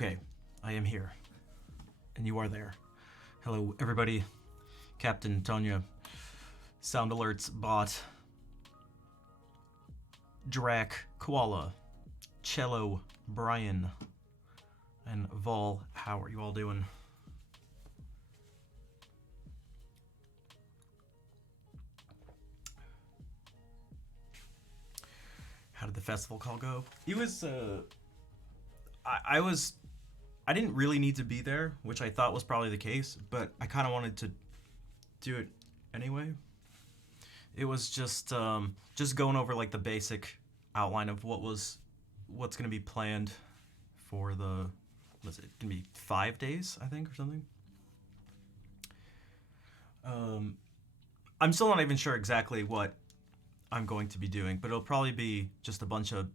Okay, I am here. And you are there. Hello, everybody. Captain Tonya. Sound Alerts Bot. Drac, Koala, Cello, Brian, and Vol. How are you all doing? How did the festival call go? It was, I didn't really need to be there, which I thought was probably the case, but I kind of wanted to do it anyway. It was just going over like the basic outline of what's gonna be planned for the, what's it gonna be, 5 days, I think, or something. I'm still not even sure exactly what I'm going to be doing, but it'll probably be just a bunch of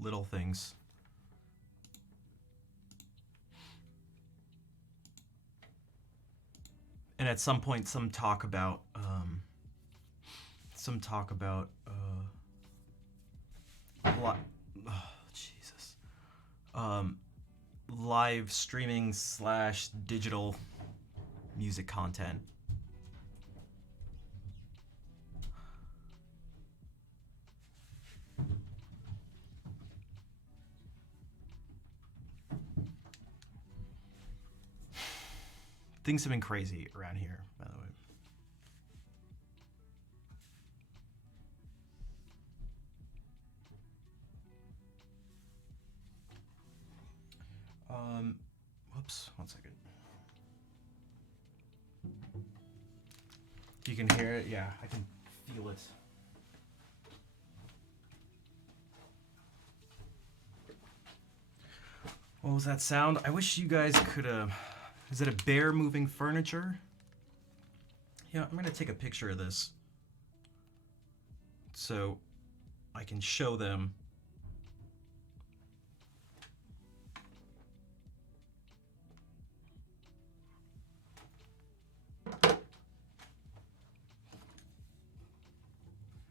little things. And at some point, some talk about Jesus, live streaming / digital music content. Things have been crazy around here, by the way. Whoops, 1 second. You can hear it? Yeah, I can feel it. What was that sound? I wish you guys could, is it a bear moving furniture? Yeah, I'm gonna take a picture of this so I can show them.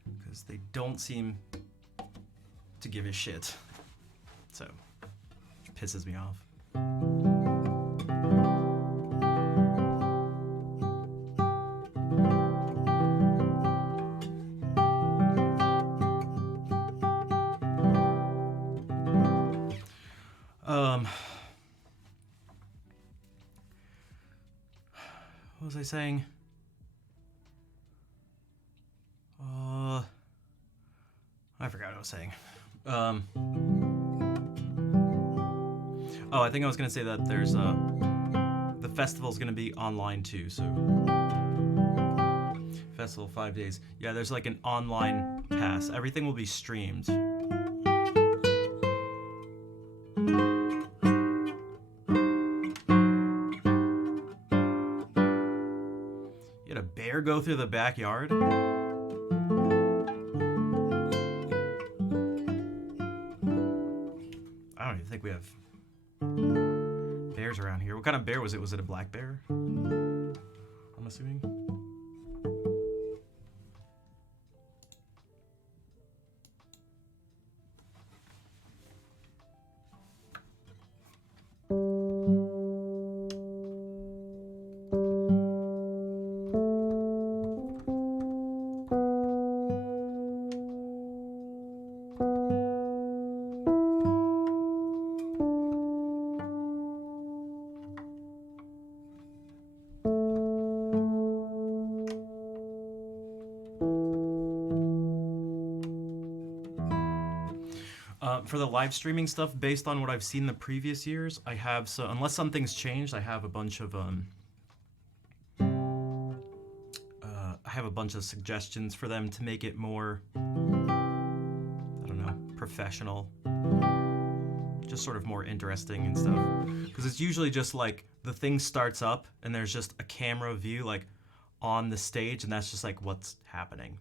Because they don't seem to give a shit. So, it pisses me off. What was I saying? I forgot what I was saying. Oh, I think I was gonna say that there's the festival's gonna be online too, so festival 5 days. Yeah, there's like an online pass. Everything will be streamed. You had a bear go through the backyard? I don't even think we have bears around here. What kind of bear was it? Was it a black bear? I'm assuming. For the live streaming stuff, based on what I've seen the previous years, I have, so unless something's changed, I have a bunch of suggestions for them to make it more, I don't know, professional, just sort of more interesting and stuff. Because it's usually just like the thing starts up and there's just a camera view like on the stage, and that's just like what's happening.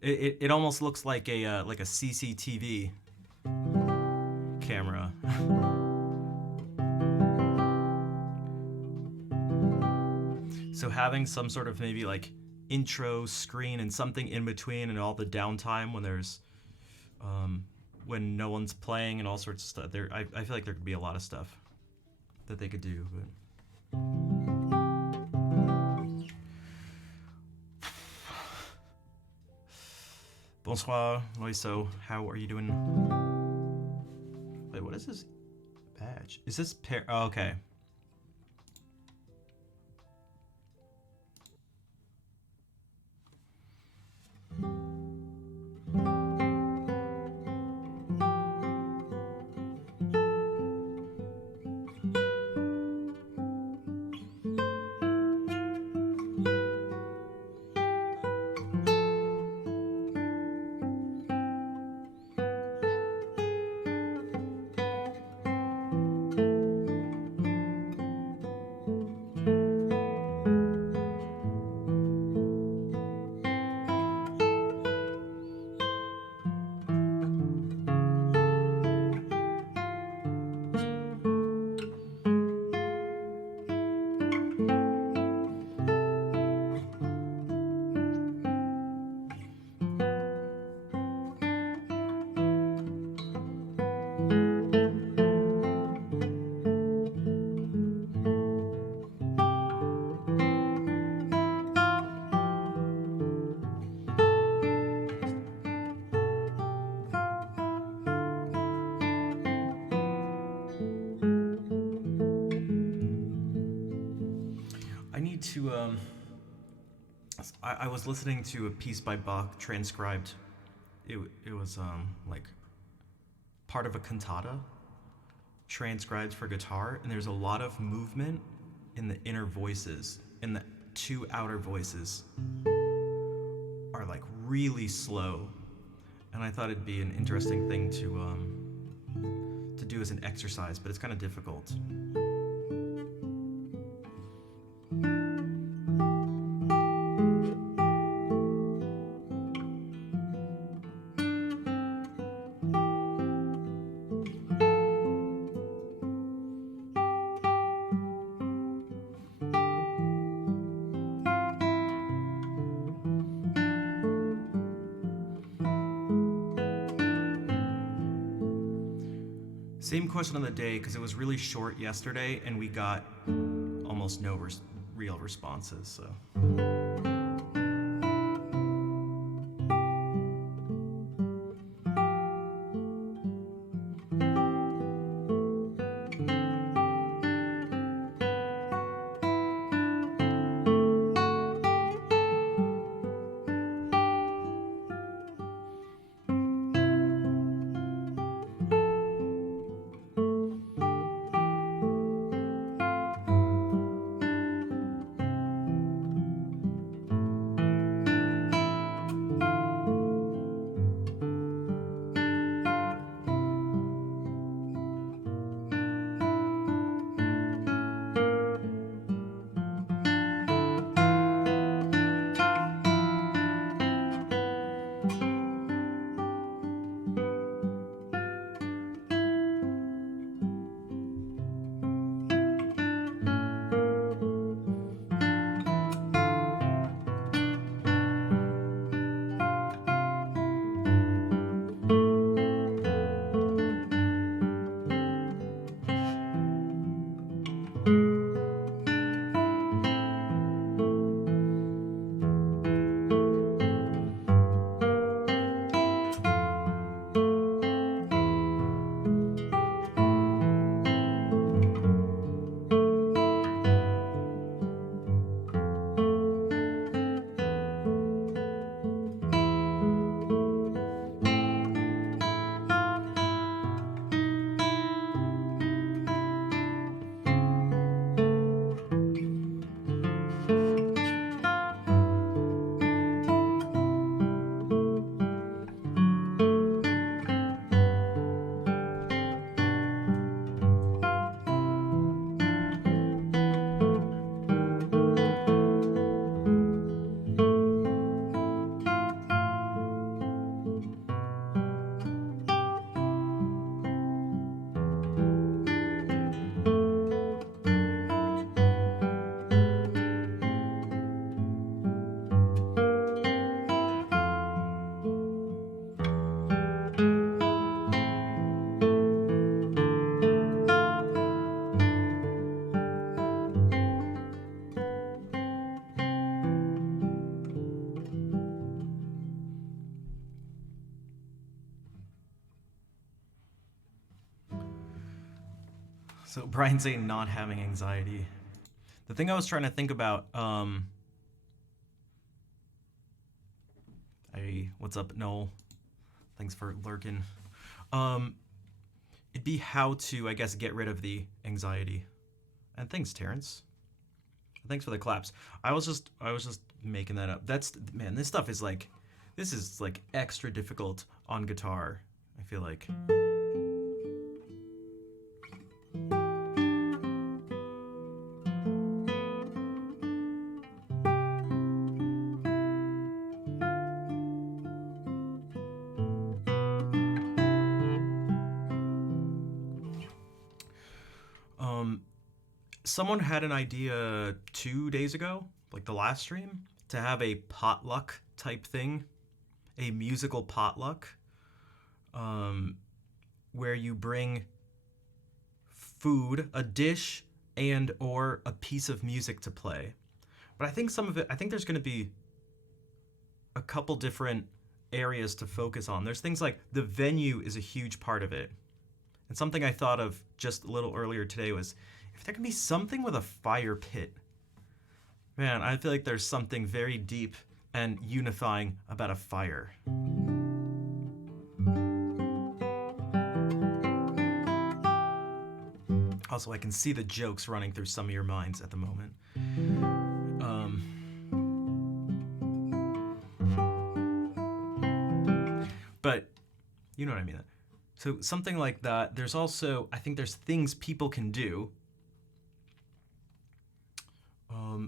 It almost looks like a CCTV camera. So having some sort of maybe like intro screen and something in between and all the downtime when there's when no one's playing and all sorts of stuff. I feel like there could be a lot of stuff that they could do. But bonsoir, Loiso. How are you doing? Wait, what is this badge? Is this pair? Oh, okay. I need to, I was listening to a piece by Bach transcribed. It was, like, part of a cantata transcribed for guitar, and there's a lot of movement in the inner voices, and the two outer voices are, like, really slow. And I thought it'd be an interesting thing to do as an exercise, but it's kind of difficult. Same question of the day, because it was really short yesterday, and we got almost no real responses, so... So Brian saying not having anxiety. The thing I was trying to think about, hey, what's up, Noel? Thanks for lurking. It'd be how to, I guess, get rid of the anxiety. And thanks, Terrence. Thanks for the claps. I was just making that up. Man, this stuff is like, this is like extra difficult on guitar, I feel like. Someone had an idea 2 days ago, like the last stream, to have a potluck type thing, a musical potluck, where you bring food, a dish, and or a piece of music to play. But I think I think there's going to be a couple different areas to focus on. There's things like the venue is a huge part of it. And something I thought of just a little earlier today was, if there can be something with a fire pit, man, I feel like there's something very deep and unifying about a fire. Also, I can see the jokes running through some of your minds at the moment. But you know what I mean. So something like that. There's also, I think there's things people can do.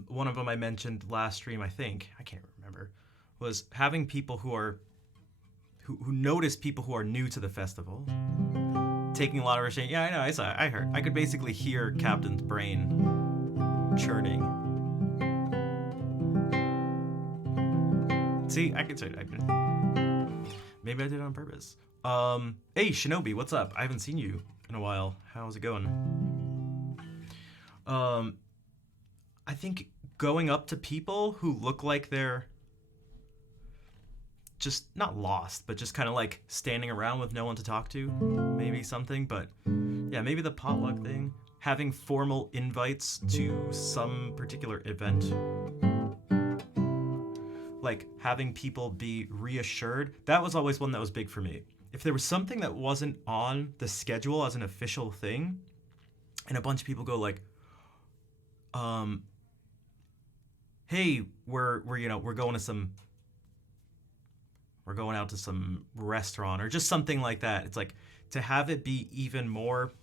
One of them I mentioned last stream, I can't remember, was having people who notice people who are new to the festival, taking a lot of restraint. Yeah, I know, I heard. I could basically hear Captain's brain churning. See, I could say it. Maybe I did it on purpose. Hey, Shinobi, what's up? I haven't seen you in a while. How's it going? I think going up to people who look like they're just not lost, but just kind of like standing around with no one to talk to, maybe something. But yeah, maybe the potluck thing, having formal invites to some particular event, like having people be reassured. That was always one that was big for me. If there was something that wasn't on the schedule as an official thing, and a bunch of people go like, hey, we're going out to some restaurant or just something like that. It's like, to have it be even more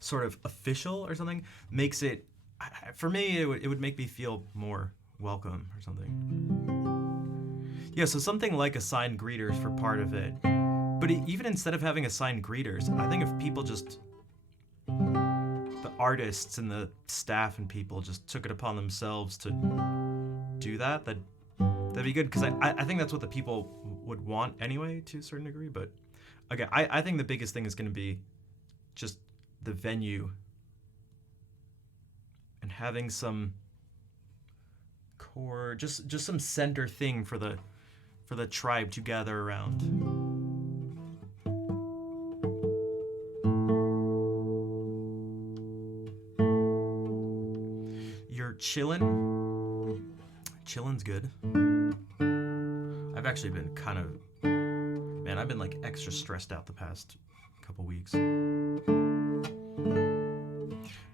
sort of official or something makes it, for me, it would make me feel more welcome or something. Yeah, so something like assigned greeters for part of it. But even instead of having assigned greeters, I think if people just, the artists and the staff and people just took it upon themselves to do that'd be good, because I think that's what the people would want anyway, to a certain degree. But again, I think the biggest thing is going to be just the venue and having some core, just some center thing for the tribe to gather around. You're chillin'? Chillin's good. I've actually been I've been like extra stressed out the past couple weeks.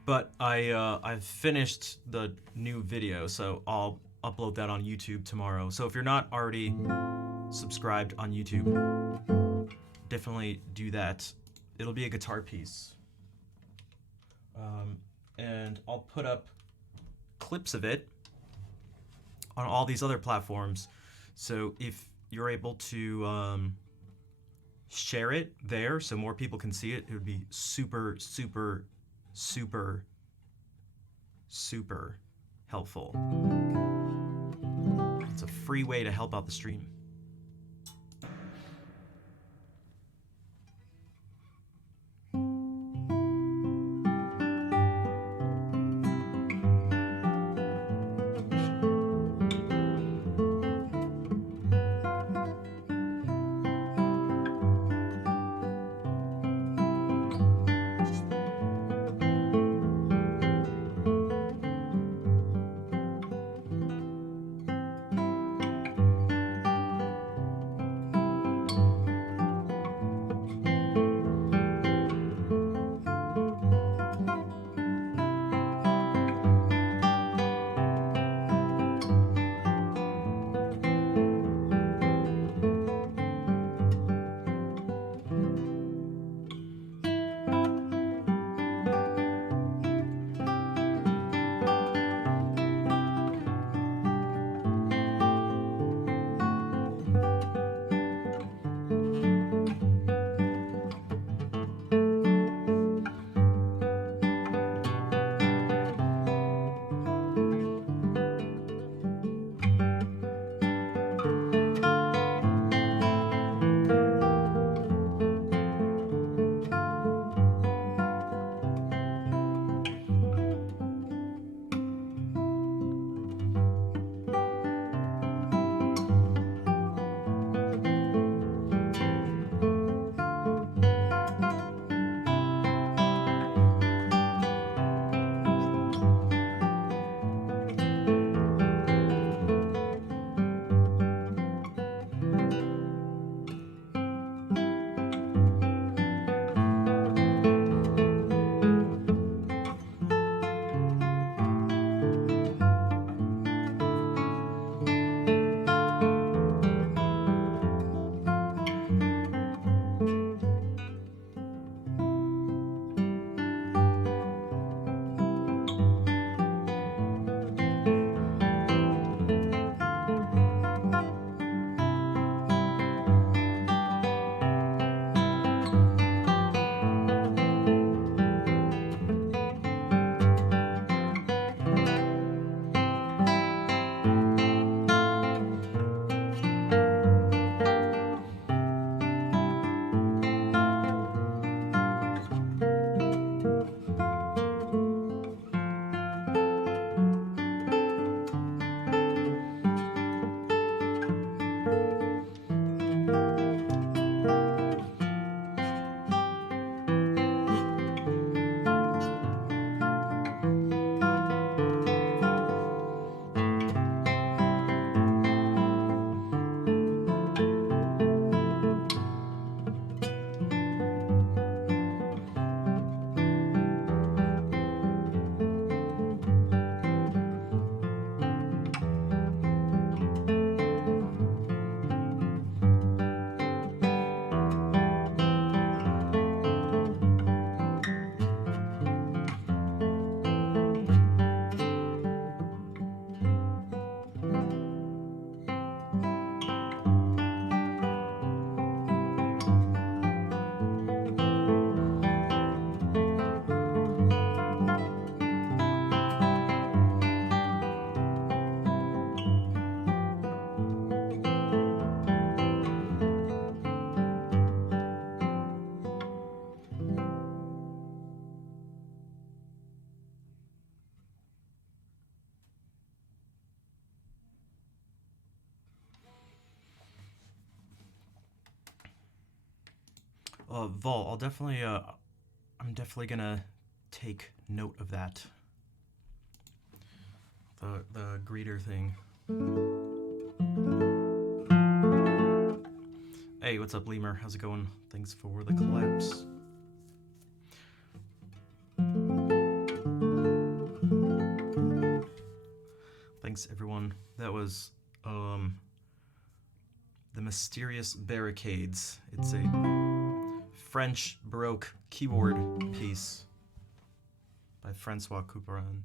But I've finished the new video, so I'll upload that on YouTube tomorrow. So if you're not already subscribed on YouTube, definitely do that. It'll be a guitar piece. And I'll put up clips of it on all these other platforms. So if you're able to share it there so more people can see it, it would be super, super, super, super helpful. It's a free way to help out the stream. Vol, I'm definitely gonna take note of that. The greeter thing. Hey, what's up, Lemur? How's it going? Thanks for the collapse. Thanks, everyone. That was The Mysterious Barricades. It's a French Baroque keyboard piece by Francois Couperin.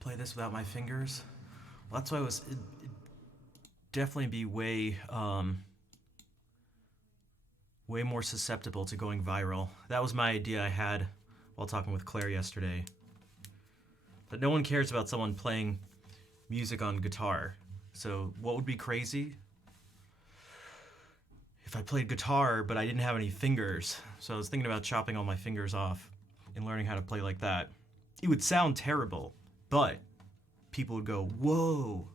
Play this without my fingers. Well, that's why it'd definitely be way more susceptible to going viral. That was my idea I had while talking with Claire yesterday. But no one cares about someone playing music on guitar. So what would be crazy? If I played guitar, but I didn't have any fingers. So I was thinking about chopping all my fingers off and learning how to play like that. It would sound terrible, but people would go, whoa.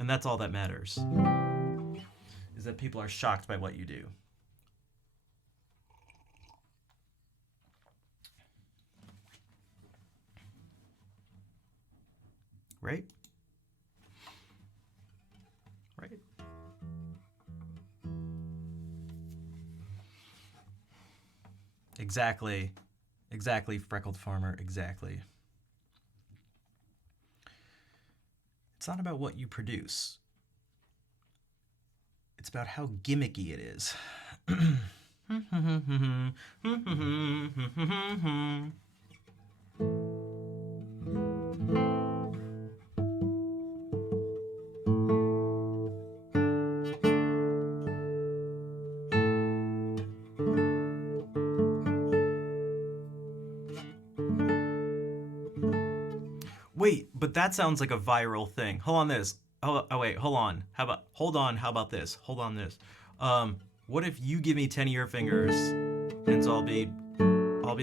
And that's all that matters, is that people are shocked by what you do. Right? Right? Exactly. Exactly, Freckled Farmer, exactly. It's not about what you produce. It's about how gimmicky it is. Wait, but that sounds like a viral thing. Hold on this. Oh wait, hold on. Hold on, how about this? Hold on this. What if you give me 10 of your fingers and so I'll be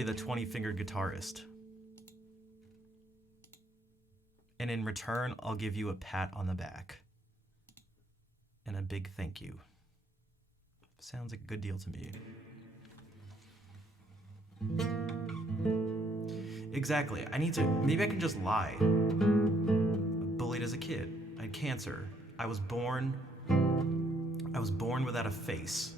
the 20-fingered guitarist. And in return, I'll give you a pat on the back. And a big thank you. Sounds like a good deal to me. Exactly. Maybe I can just lie. Bullied as a kid. I had cancer. I was born without a face.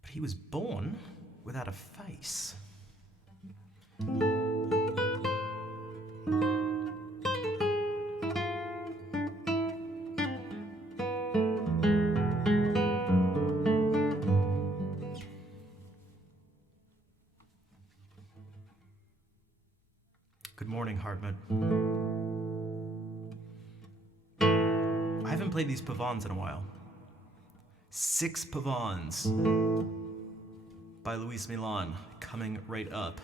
But he was born without a face. Good morning, Hartmut. I haven't played these pavans in a while. 6 pavans by Luis Milan coming right up.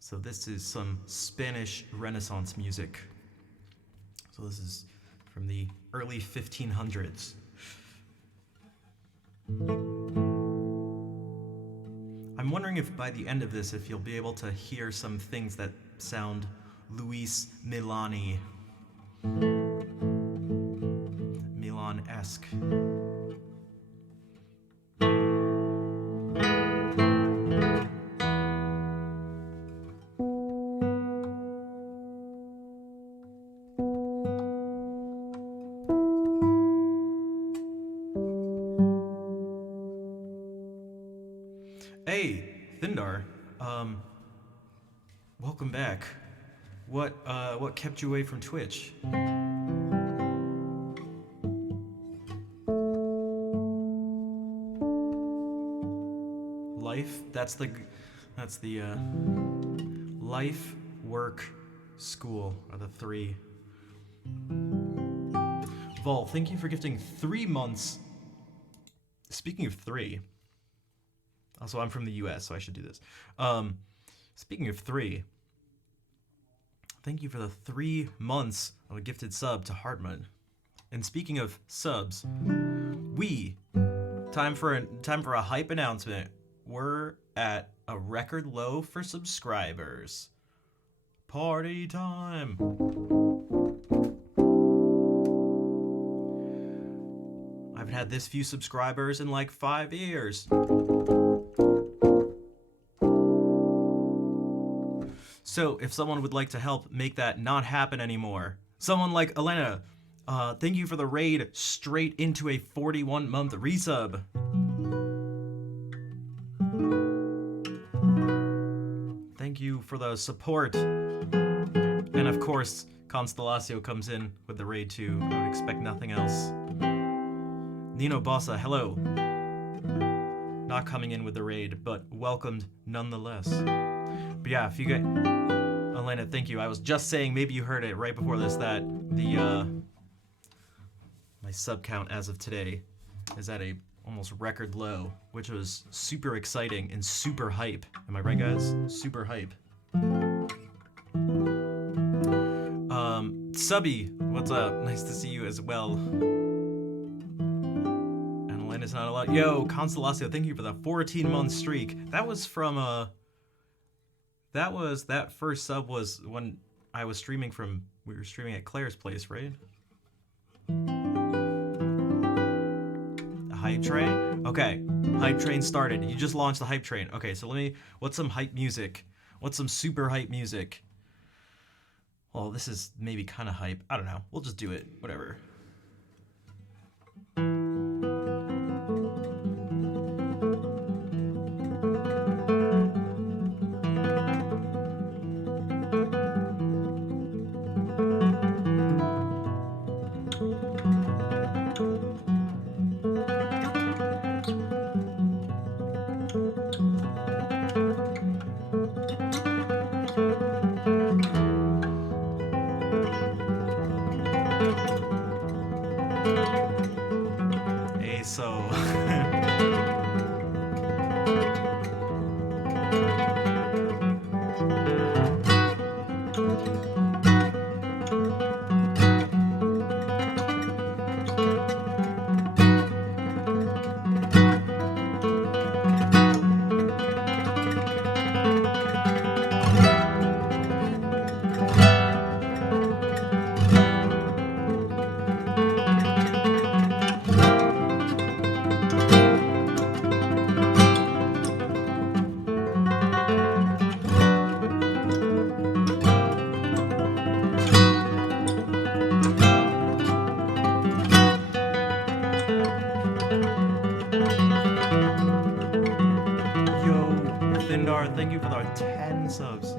So this is some Spanish Renaissance music. So this is from the early 1500s. I'm wondering if by the end of this, if you'll be able to hear some things that sound Luis Milani. Milan-esque. Hey, Thindar. Welcome back. What kept you away from Twitch? Life? That's the life, work, school are the 3. Vol, thank you for gifting 3 months. Speaking of 3. Also, I'm from the US, so I should do this. Speaking of 3, thank you for the 3 months of a gifted sub to Hartmut. And speaking of subs, time for a hype announcement. We're at a record low for subscribers. Party time! I haven't had this few subscribers in like 5 years. So if someone would like to help make that not happen anymore, someone like Elena, thank you for the raid straight into a 41-month resub. Thank you for the support. And of course, Constellatio comes in with the raid too. I would expect nothing else. Nino Bossa, hello. Not coming in with the raid, but welcomed nonetheless. But yeah, if you get Elena, thank you. I was just saying, maybe you heard it right before this, that the my sub count as of today is at a almost record low, which was super exciting and super hype. Am I right, guys? Super hype. Subby, what's up? Nice to see you as well. And Elena's not allowed. Yo, Constellatio, thank you for the 14-month streak. That was from that first sub was when I was streaming we were streaming at Claire's place, right? The hype train? Okay, hype train started. You just launched the hype train. Okay, so what's some hype music? What's some super hype music? Well, this is maybe kind of hype. I don't know. We'll just do it. Whatever. So yo, Thindar, thank you for the 10 subs.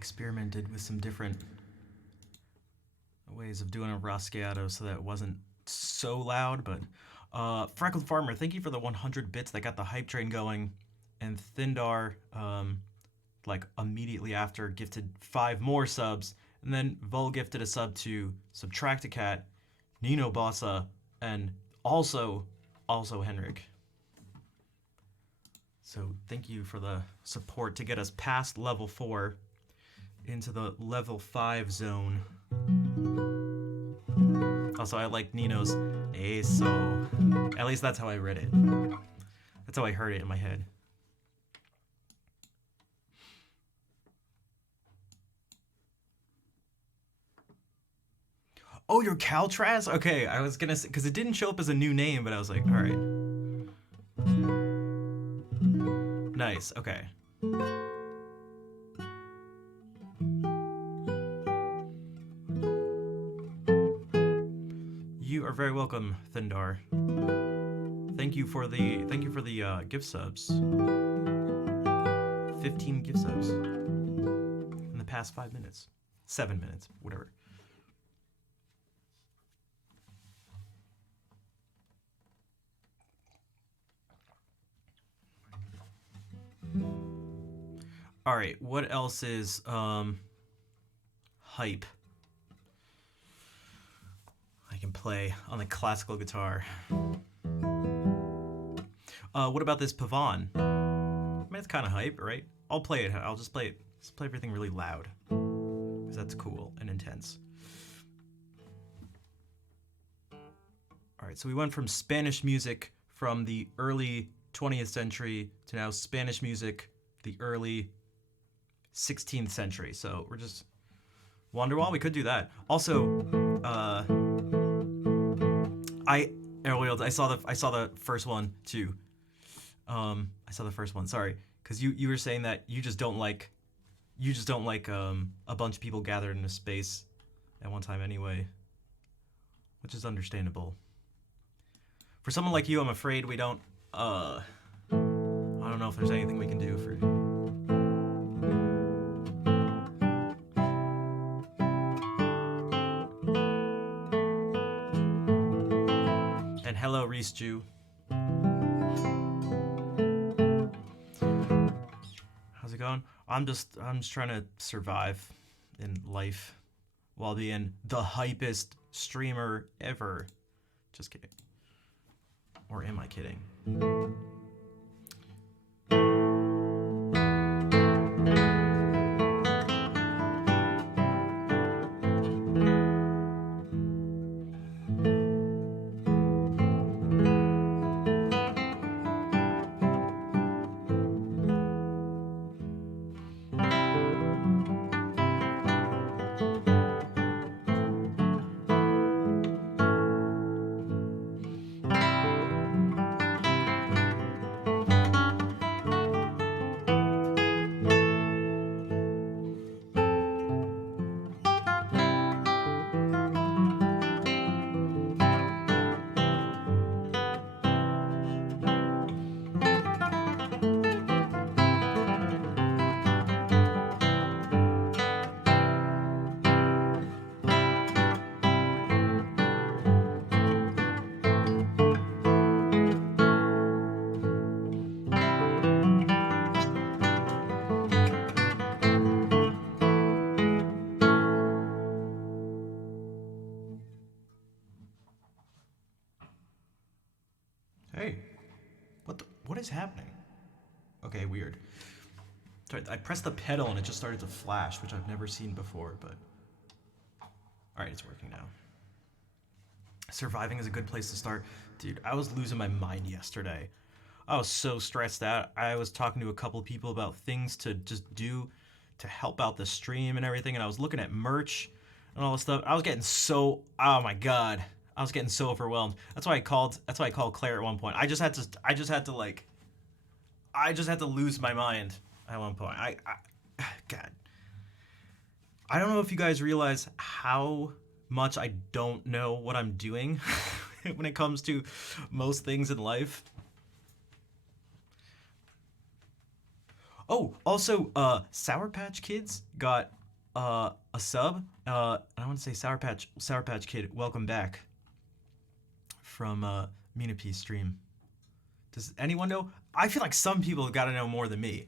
experimented with some different ways of doing a Rasciato so that it wasn't so loud, but Freckled Farmer, thank you for the 100 bits that got the hype train going, and Thindar, like immediately after, gifted 5 more subs, and then Vol gifted a sub to Subtracticat, Nino Bossa, and also Henrik. So thank you for the support to get us past level 4 into the level 5 zone. Also, I like Nino's eso. At least that's how I read it. That's how I heard it in my head. Oh, you're Caltraz? Okay, I was gonna say, because it didn't show up as a new name, but I was like, all right. Nice, okay. You are very welcome, Thindar. Thank you for the gift subs. 15 gift subs in the past 5 minutes. 7 minutes, whatever. All right, what else is hype? I can play on the classical guitar. What about this Pavon? I mean, it's kind of hype, right? I'll play it. I'll just play it. Just play everything really loud, because that's cool and intense. All right, so we went from Spanish music from the early 20th century to now Spanish music, the early 16th century. So we're just Wonderwall. We could do that. Also, I saw the first one too. I saw the first one. Sorry, because you were saying that you just don't like a bunch of people gathered in a space at one time anyway, which is understandable. For someone like you, I'm afraid we don't. I don't know if there's anything we can do for. And hello, Reese Jew. How's it going? I'm just trying to survive in life while being the hypest streamer ever. Just kidding. Or am I kidding? Hey, what is happening? Okay, weird. Sorry, I pressed the pedal and it just started to flash, which I've never seen before, but... Alright, it's working now. Surviving is a good place to start. Dude, I was losing my mind yesterday. I was so stressed out. I was talking to a couple people about things to just do to help out the stream and everything, and I was looking at merch and all this stuff. I was getting so... Oh my god. I was getting so overwhelmed. That's why I called Claire at one point. I just had to lose my mind at one point. God. I don't know if you guys realize how much I don't know what I'm doing when it comes to most things in life. Oh, also, Sour Patch Kids got a sub. I want to say Sour Patch Kid, welcome back from Mina P stream. Does anyone know? I feel like some people have got to know more than me.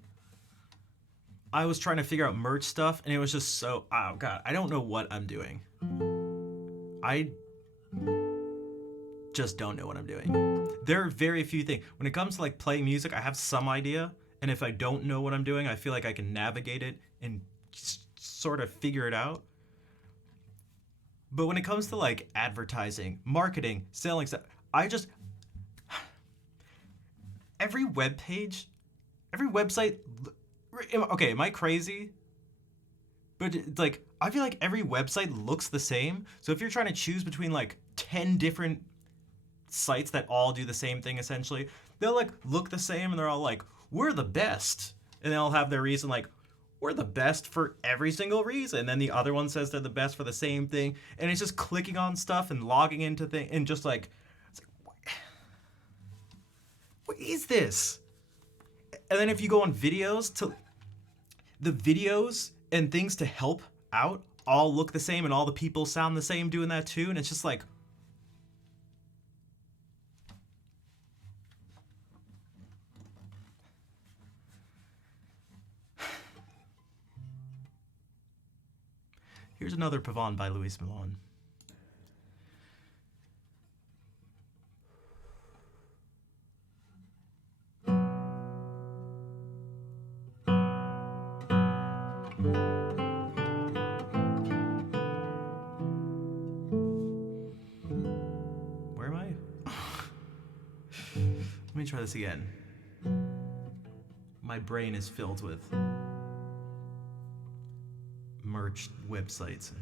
I was trying to figure out merch stuff, and it was just so. Oh god, I don't know what I'm doing. I just don't know what I'm doing. There are very few things. When it comes to like playing music, I have some idea, and if I don't know what I'm doing, I feel like I can navigate it and sort of figure it out. But when it comes to like advertising, marketing, selling stuff, I just every web page, every website. Okay, am I crazy? But it's like I feel like every website looks the same. So if you're trying to choose between like 10 different sites that all do the same thing essentially, they'll like look the same and they're all like, we're the best. And they'll have their reason like, we're the best for every single reason. And then the other one says they're the best for the same thing. And it's just clicking on stuff and logging into things and just like, it's like what is this? And then if you go on videos, to the videos and things to help out all look the same and all the people sound the same doing that too. And it's just like, here's another Pavane by Luis Milan. Where am I? Let me try this again. My brain is filled with merch websites.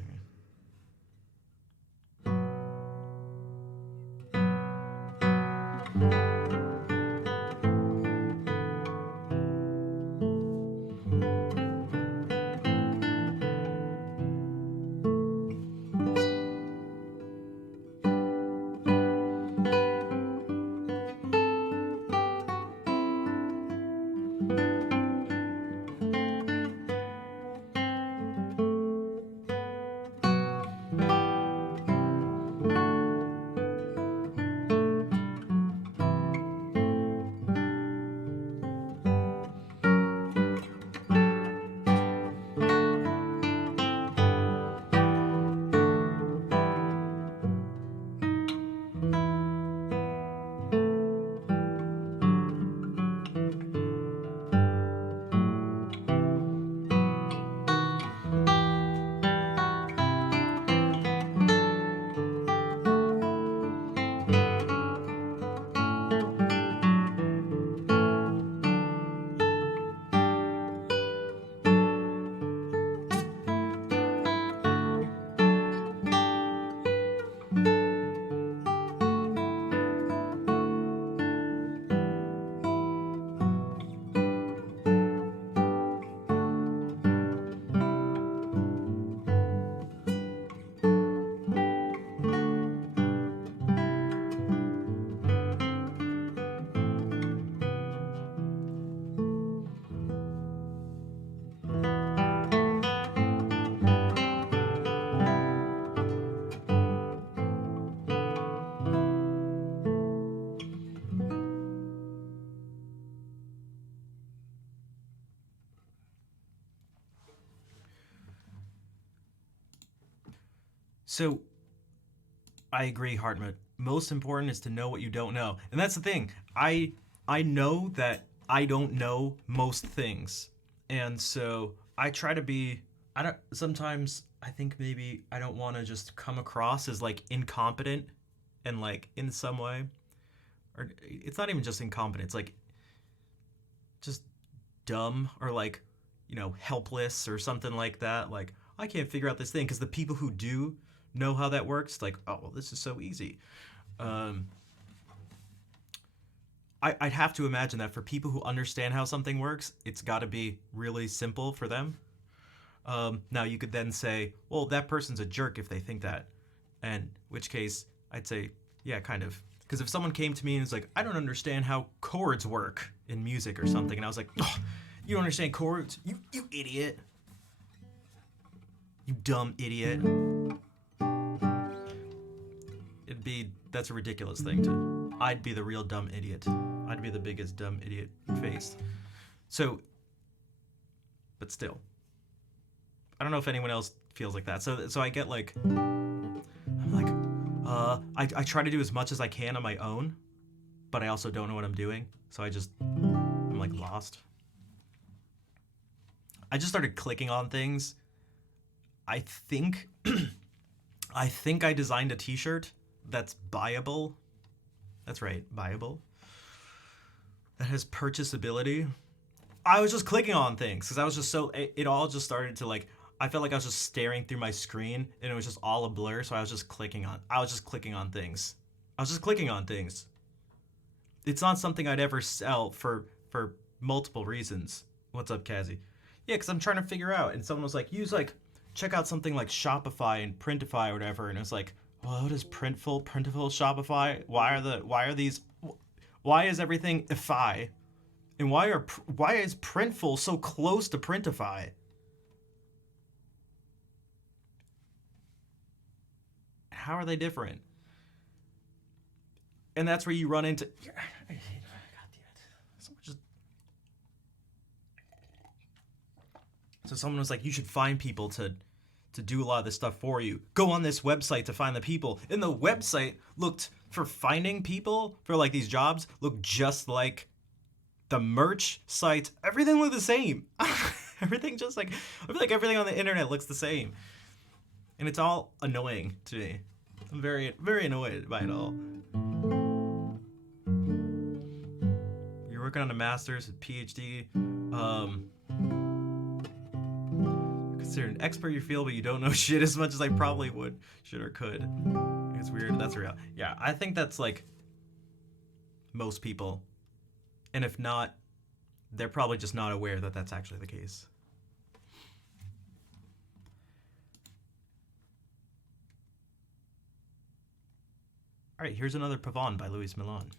So, I agree, Hartmut. Most important is to know what you don't know, and that's the thing. I know that I don't know most things, and so I try to be. I don't. Sometimes I think maybe I don't want to just come across as like incompetent, and like in some way, or it's not even just incompetent. It's like just dumb or like helpless or something like that. Like I can't figure out this thing because the people who do know how that works, like, oh, well, this is so easy. I'd have to imagine that for people who understand how something works, it's got to be really simple for them. Now, you could then say, well, that person's a jerk if they think that. And which case, I'd say, yeah, kind of. Because if someone came to me and was like, I don't understand how chords work in music or something, and I was like, oh, You don't understand chord roots. You idiot. You dumb idiot. That's a ridiculous thing to. I'd be the real dumb idiot. I'd be the biggest dumb idiot faced. So, but still. I don't know if anyone else feels like that. So I get like, I'm like, I try to do as much as I can on my own, but I also don't know what I'm doing. So I'm like lost. I just started clicking on things. I think I designed a t-shirt that's buyable. That's right, buyable. That has purchasability. I was just clicking on things because I was just it all just started to like, I felt like I was just staring through my screen and it was just all a blur. So I was just clicking on things. It's not something I'd ever sell for multiple reasons. What's up, Kazi? Yeah, because I'm trying to figure out. And someone was like, check out something like Shopify and Printify or whatever. And it was like, well, what is Printful, Shopify? Why is everything ify? And why is Printful so close to Printify? How are they different? And that's where you run into. God damn it! So someone was like, you should find people to do a lot of this stuff for you. Go on this website to find the people. And the website looked for finding people for like these jobs looked just like the merch site. Everything looked the same. Everything just like, I feel like everything on the internet looks the same. And it's all annoying to me. I'm very, very annoyed by it all. You're working on a master's, a PhD. Consider an expert in your field, but you don't know shit as much as I probably would, should or could. It's weird. That's real. Yeah, I think that's like most people. And if not, they're probably just not aware that that's actually the case. All right, here's another Pavane by Luis Milan.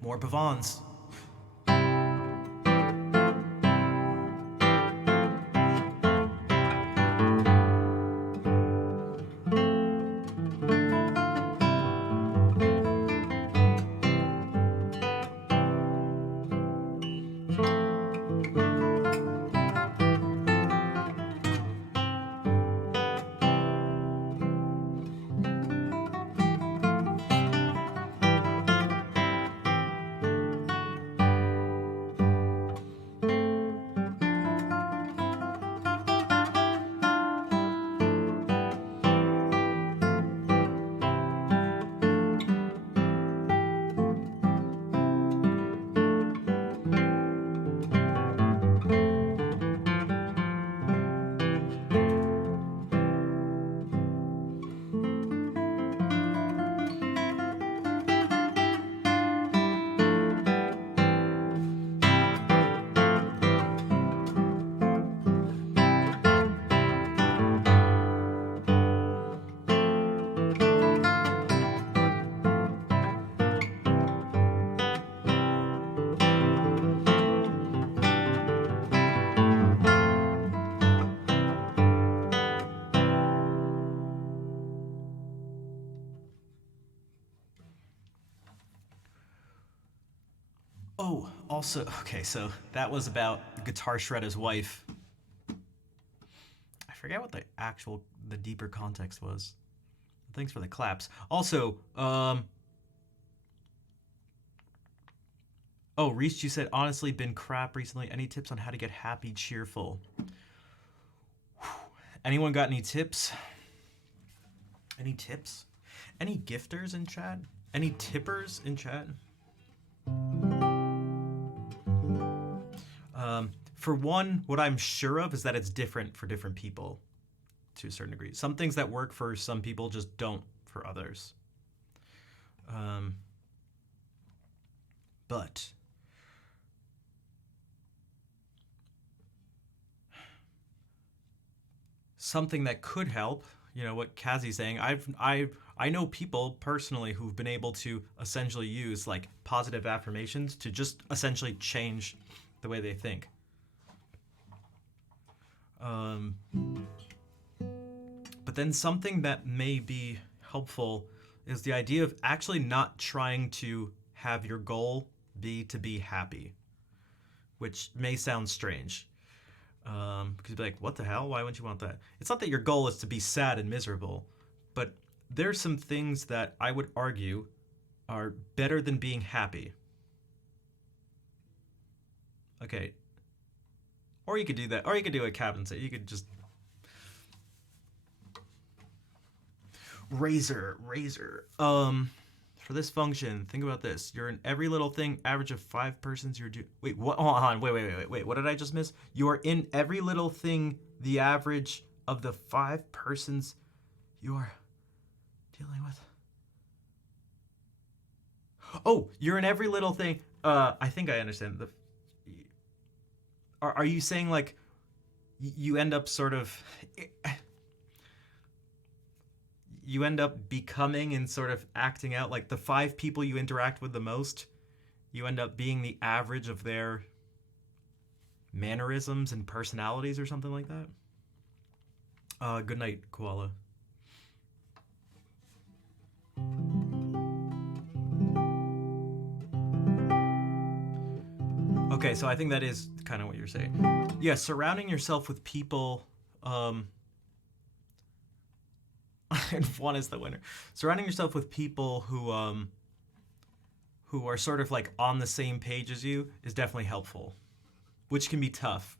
More Pavanes. Oh, also, okay, so that was about Guitar Shredder's wife. I forget what the deeper context was. Thanks for the claps. Also, oh, Reese, you said honestly been crap recently. Any tips on how to get happy, cheerful? Anyone got any tips? Any tips? Any gifters in chat? Any tippers in chat? For one, what I'm sure of is that it's different for different people to a certain degree. Some things that work for some people just don't for others. But something that could help, you know, what Kazi's saying, I know people personally who've been able to essentially use like positive affirmations to just essentially change the way they think. But then something that may be helpful is the idea of actually not trying to have your goal be to be happy, which may sound strange. Because you'd be like, what the hell? Why wouldn't you want that? It's not that your goal is to be sad and miserable, but there's some things that I would argue are better than being happy. Okay. Or you could do that. Or you could do what Captain said. You could just... Razor. For this function, think about this. You're in every little thing, average of 5 persons you're Wait, what? Hold on. Wait. What did I just miss? You are in every little thing, the average of the 5 persons you are dealing with. Oh, you're in every little thing. I think I understand. Are you saying like you end up sort of... You end up becoming and sort of acting out like the 5 people you interact with the most, you end up being the average of their mannerisms and personalities or something like that? Good night, Koala. Okay, so I think that is kind of what you're saying. Yeah, surrounding yourself with people... and one is the winner. Surrounding yourself with people who are sort of like on the same page as you is definitely helpful, which can be tough.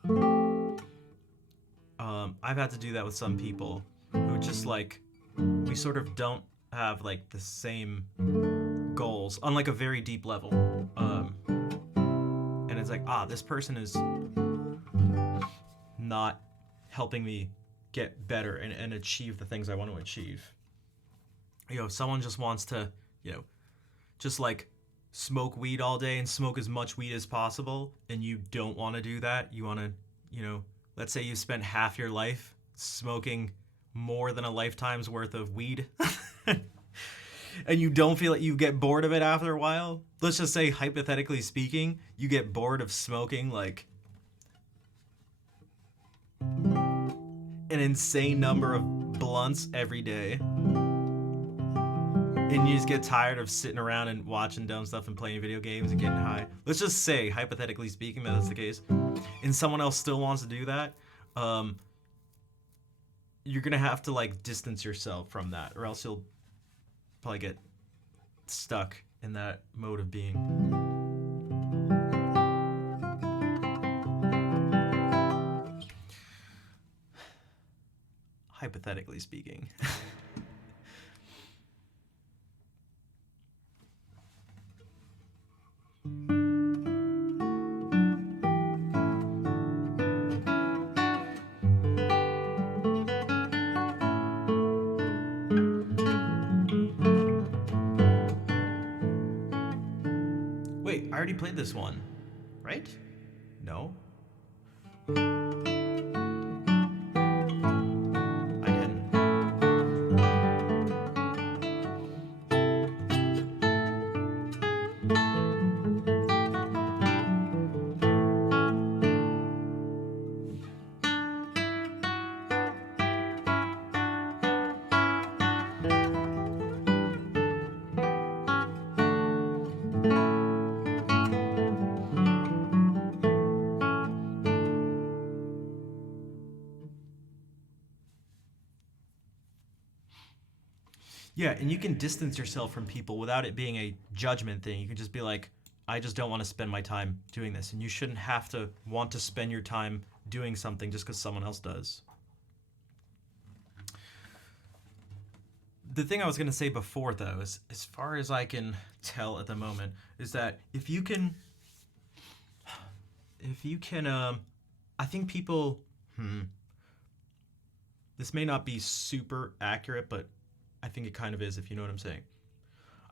I've had to do that with some people who just like, we sort of don't have like the same goals on like a very deep level. And it's like, this person is not helping me get better and achieve the things I want to achieve. You know, if someone just wants to, you know, just like smoke weed all day and smoke as much weed as possible, and you don't want to do that, you want to, you know, let's say you spent half your life smoking more than a lifetime's worth of weed, and you don't feel like you get bored of it after a while. Let's just say, hypothetically speaking, you get bored of smoking like an insane number of blunts every day, and you just get tired of sitting around and watching dumb stuff and playing video games and getting high. Let's just say, hypothetically speaking, that that's the case, and someone else still wants to do that, you're gonna have to like distance yourself from that, or else you'll probably get stuck in that mode of being. Hypothetically speaking. Wait, I already played this one, right? No? Yeah, and you can distance yourself from people without it being a judgment thing. You can just be like, I just don't want to spend my time doing this. And you shouldn't have to want to spend your time doing something just because someone else does. The thing I was going to say before, though, is as far as I can tell at the moment, is that I think people, this may not be super accurate, but I think it kind of is, if you know what I'm saying.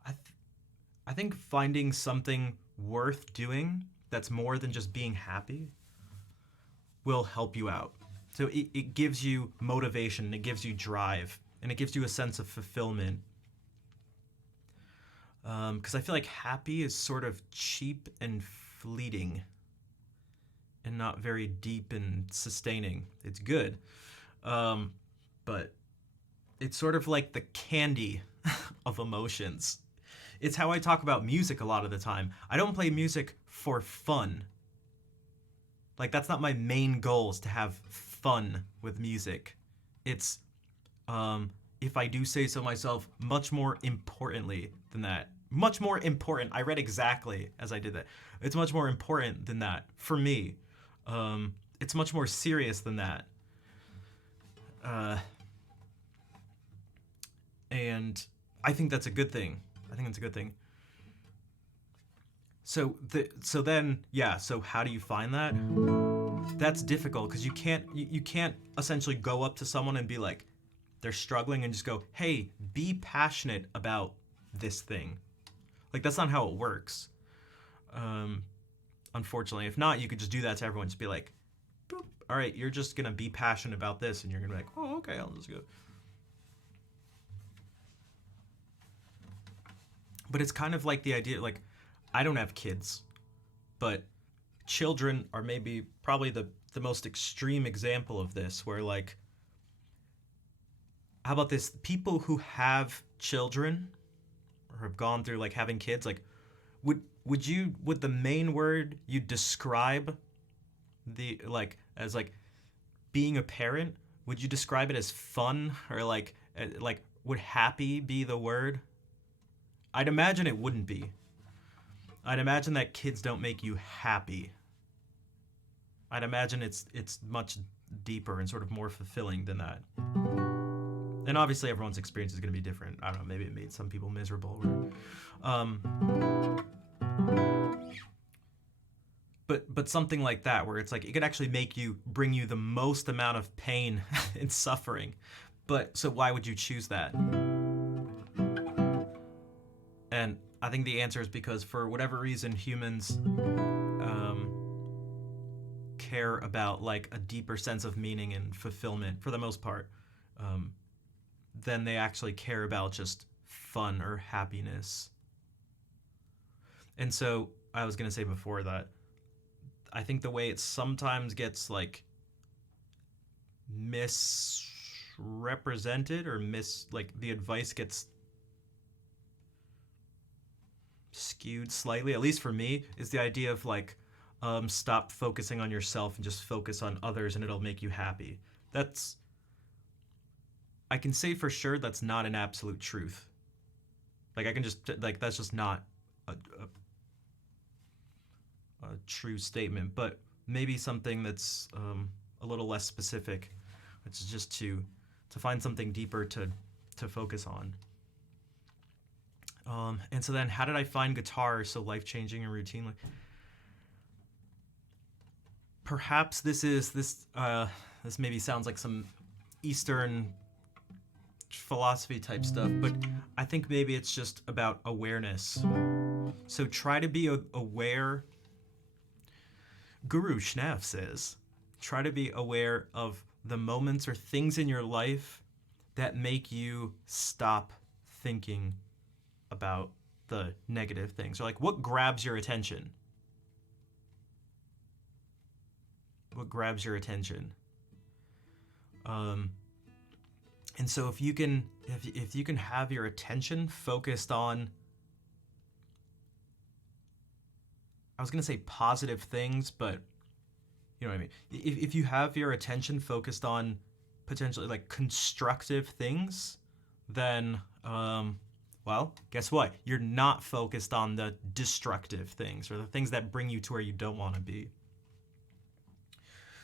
I, th- I think finding something worth doing that's more than just being happy will help you out. So it gives you motivation, it gives you drive, and it gives you a sense of fulfillment. Because I feel like happy is sort of cheap and fleeting and not very deep and sustaining. It's good, but it's sort of like the candy of emotions. It's how I talk about music a lot of the time. I don't play music for fun. Like, that's not my main goal, is to have fun with music. It's, if I do say so myself, much more importantly than that. Much more important. I read exactly as I did that. It's much more important than that for me. It's much more serious than that. And I think that's a good thing. I think it's a good thing. So how do you find that? That's difficult because you can't essentially go up to someone and be like, they're struggling, and just go, hey, be passionate about this thing. Like, that's not how it works. Unfortunately, if not, you could just do that to everyone. Just be like, boop, all right, you're just gonna be passionate about this, and you're gonna be like, oh, okay, I'll just go. But it's kind of like the idea, like, I don't have kids, but children are maybe probably the most extreme example of this, where, like, how about this? People who have children or have gone through, like, having kids, like, would the main word you describe the, like, as, like, being a parent, would you describe it as fun, or like would happy be the word? I'd imagine it wouldn't be. I'd imagine that kids don't make you happy. I'd imagine it's much deeper and sort of more fulfilling than that. And obviously everyone's experience is going to be different. I don't know, maybe it made some people miserable. But something like that, where it's like it could actually bring you the most amount of pain and suffering. But so why would you choose that? And I think the answer is because, for whatever reason, humans care about, like, a deeper sense of meaning and fulfillment, for the most part, than they actually care about just fun or happiness. And so I was going to say before that I think the way it sometimes gets, like, misrepresented, or like, the advice gets skewed slightly, at least for me, is the idea of, like, stop focusing on yourself and just focus on others and it'll make you happy. I can say for sure that's not an absolute truth. Like, I can just, like, that's just not a true statement, but maybe something that's a little less specific, which is just to find something deeper to focus on. And so then, how did I find guitar so life-changing and routinely? Perhaps this maybe sounds like some Eastern philosophy type stuff, but I think maybe it's just about awareness. So try to be aware. Guru Schnaff says, try to be aware of the moments or things in your life that make you stop thinking about the negative things. Or, like, what grabs your attention? What grabs your attention? And so if you can have your attention focused on, I was going to say positive things, but you know what I mean? If you have your attention focused on potentially, like, constructive things, then, well, guess what? You're not focused on the destructive things or the things that bring you to where you don't want to be.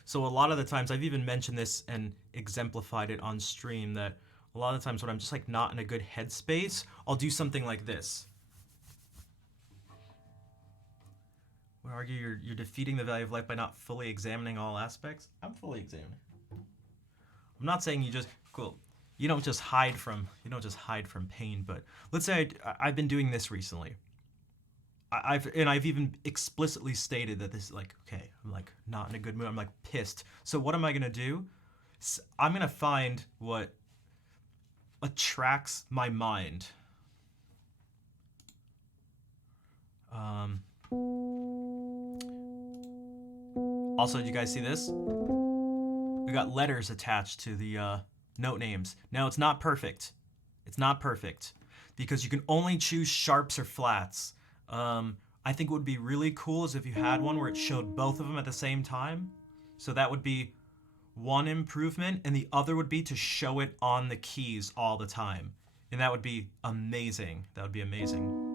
So a lot of the times, I've even mentioned this and exemplified it on stream, that a lot of the times when I'm just like not in a good headspace, I'll do something like this. I would argue you're defeating the value of life by not fully examining all aspects. I'm fully examining. I'm not saying you just cool. You don't just hide from pain, but let's say I've been doing this recently. I've even explicitly stated that this is like, okay, I'm like not in a good mood. I'm like pissed. So what am I gonna do? I'm gonna find what attracts my mind. Also, did you guys see this? We got letters attached to the note names. Now, it's not perfect. It's not perfect because you can only choose sharps or flats. I think what would be really cool is if you had one where it showed both of them at the same time. So that would be one improvement, and the other would be to show it on the keys all the time. And that would be amazing. That would be amazing.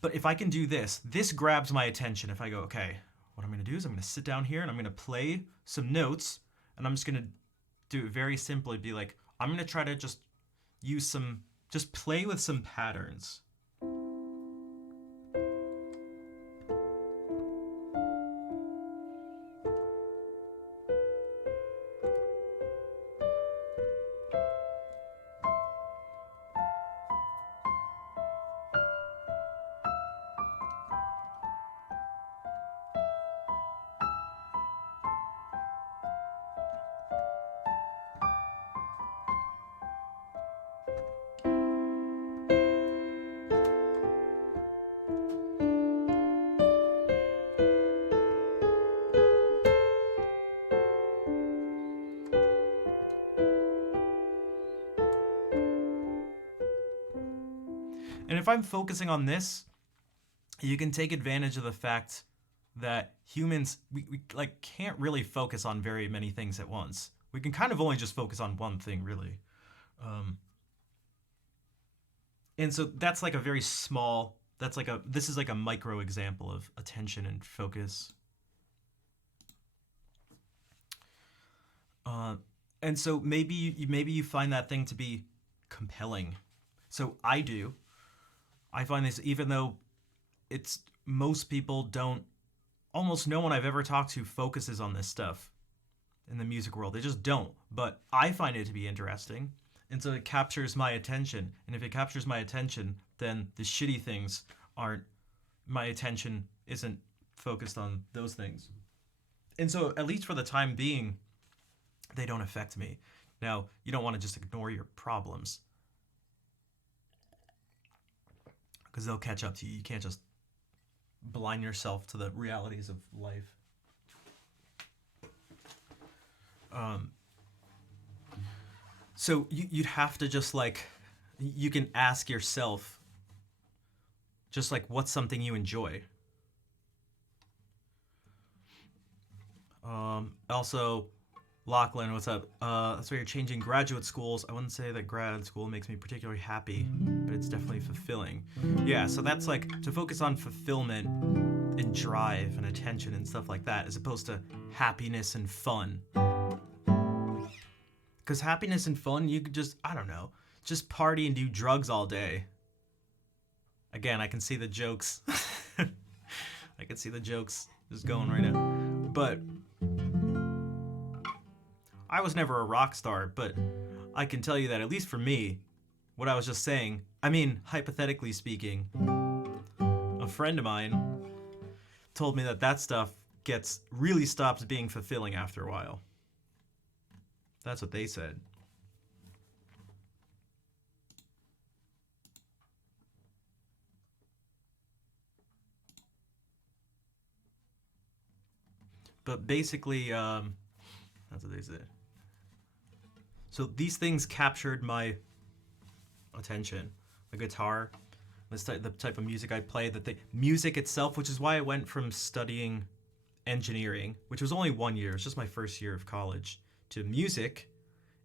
But if I can do this grabs my attention. If I go, okay, what I'm going to do is I'm going to sit down here and I'm going to play some notes, and I'm just going to do it very simply. Be like, I'm going to try to just play with some patterns. And if I'm focusing on this, you can take advantage of the fact that humans, we like can't really focus on very many things at once. We can kind of only just focus on one thing, really. And so that's like a very small, this is like a micro example of attention and focus. And so maybe you find that thing to be compelling. So I do. I find this, even though it's most people don't, almost no one I've ever talked to focuses on this stuff in the music world. They just don't. But I find it to be interesting. And so it captures my attention. And if it captures my attention, then the shitty things aren't, my attention isn't focused on those things. And so at least for the time being, they don't affect me. Now, you don't want to just ignore your problems, because they'll catch up to you. You can't just blind yourself to the realities of life. So you'd have to just like, you can ask yourself, just like, what's something you enjoy? Also, Lachlan, what's up? That's why you're changing graduate schools. I wouldn't say that grad school makes me particularly happy, but it's definitely fulfilling. Yeah, so that's like to focus on fulfillment and drive and attention and stuff like that, as opposed to happiness and fun. Because happiness and fun, you could just, I don't know, just party and do drugs all day. Again, I can see the jokes. I can see the jokes just going right now. But I was never a rock star, but I can tell you that, at least for me, what I was just saying, I mean, hypothetically speaking, a friend of mine told me that stuff really stops being fulfilling after a while. That's what they said. But basically, that's what they said. So these things captured my attention. The guitar, the type of music I play, the music itself, which is why I went from studying engineering, which was only 1 year, it's just my first year of college, to music.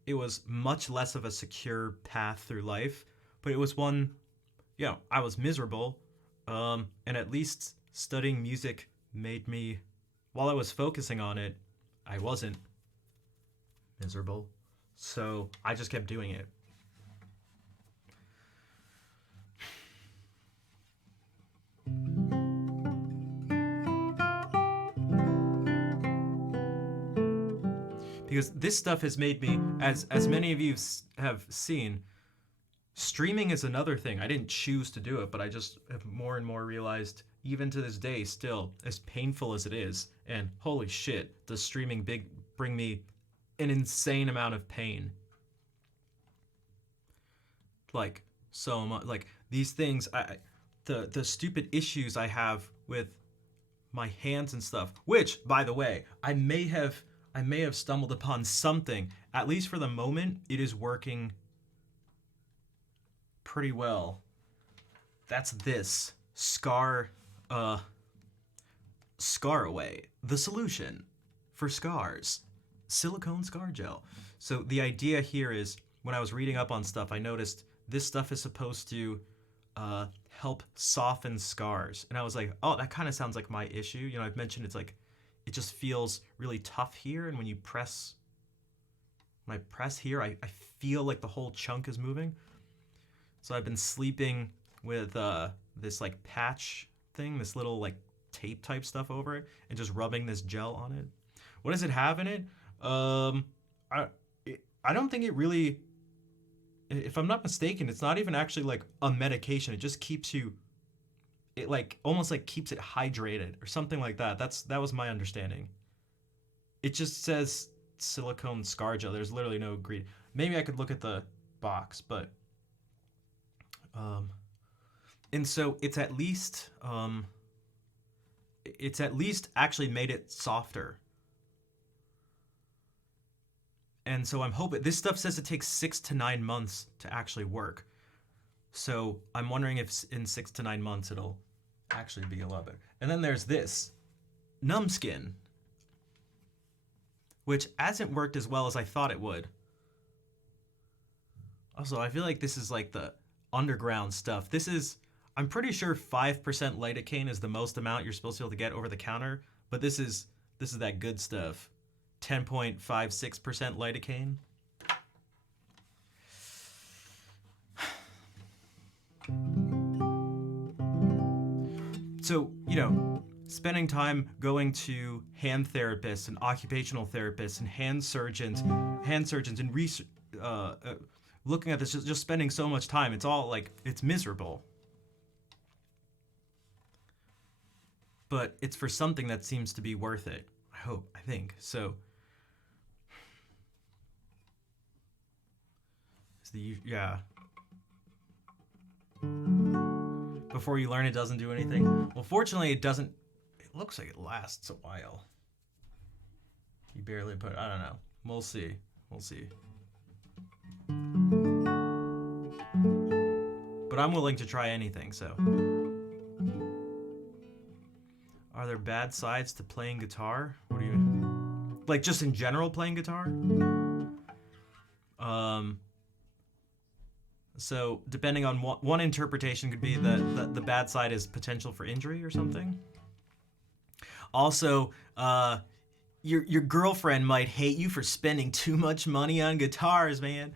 it was much less of a secure path through life, but it was one, I was miserable. And at least studying music made me, while I was focusing on it, I wasn't miserable. So I just kept doing it. Because this stuff has made me, as many of you have seen, streaming is another thing. I didn't choose to do it, but I just have more and more realized, even to this day, still, as painful as it is, and holy shit, does streaming bring me an insane amount of pain. Like, so much. Like, these things, the stupid issues I have with my hands and stuff, which, by the way, I may have stumbled upon something. At least for the moment, it is working pretty well. That's this Scar Away, the solution for scars, silicone scar gel. So the idea here is, when I was reading up on stuff, I noticed this stuff is supposed to help soften scars, and I was like, oh, that kind of sounds like my issue. I've mentioned it's like, it just feels really tough here, and when I press here, I feel like the whole chunk is moving. So I've been sleeping with this like patch thing, this little like tape type stuff over it, and just rubbing this gel on it. What does it have in it? I don't think it really, if I'm not mistaken, it's not even actually like a medication. It just keeps you, it like almost like keeps it hydrated or something like that. That was my understanding. It just says silicone scar gel. There's literally no ingredient. Maybe I could look at the box, but and so it's at least actually made it softer. And so I'm hoping, this stuff says it takes 6 to 9 months to actually work. So I'm wondering if in 6 to 9 months it'll actually be a lot better. And then there's this Numbskin, which hasn't worked as well as I thought it would. Also, I feel like this is like the underground stuff. This is, I'm pretty sure 5% lidocaine is the most amount you're supposed to be able to get over the counter, but this is that good stuff. 10.56% lidocaine. So, spending time going to hand therapists and occupational therapists and hand surgeons and looking at this, just spending so much time, it's all like, it's miserable. But it's for something that seems to be worth it. I think. So, before you learn, it doesn't do anything. Well, fortunately, it doesn't. It looks like it lasts a while. You barely put. I don't know. We'll see. But I'm willing to try anything. So, are there bad sides to playing guitar? What do you like? Just in general, playing guitar? So depending on one interpretation could be that the bad side is potential for injury or something. Also, your girlfriend might hate you for spending too much money on guitars, man.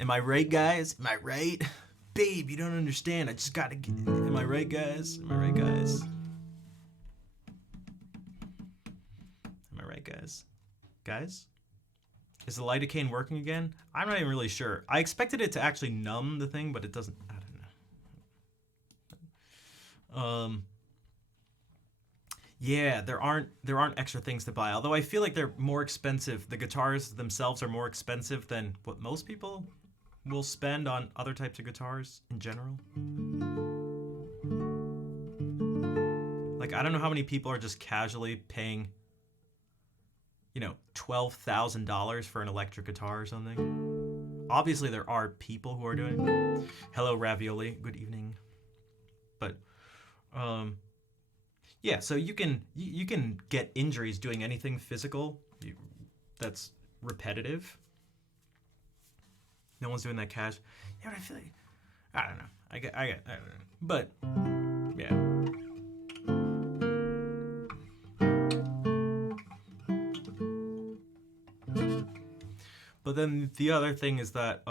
Am I right, guys? Am I right? Babe, you don't understand. I just gotta get. Am I right, guys? Am I right, guys? Guys? Is the lidocaine working again? I'm not even really sure. I expected it to actually numb the thing, but it doesn't. I don't know. Yeah, there aren't extra things to buy. Although I feel like they're more expensive. The guitars themselves are more expensive than what most people will spend on other types of guitars in general. Like, I don't know how many people are just casually paying, $12,000 for an electric guitar or something. Obviously, there are people who are doing it. Hello, Ravioli. Good evening. But, yeah, so you can get injuries doing anything physical that's repetitive. No one's doing that cash. You know what I feel like? I don't know. I don't know. But yeah. But then the other thing is that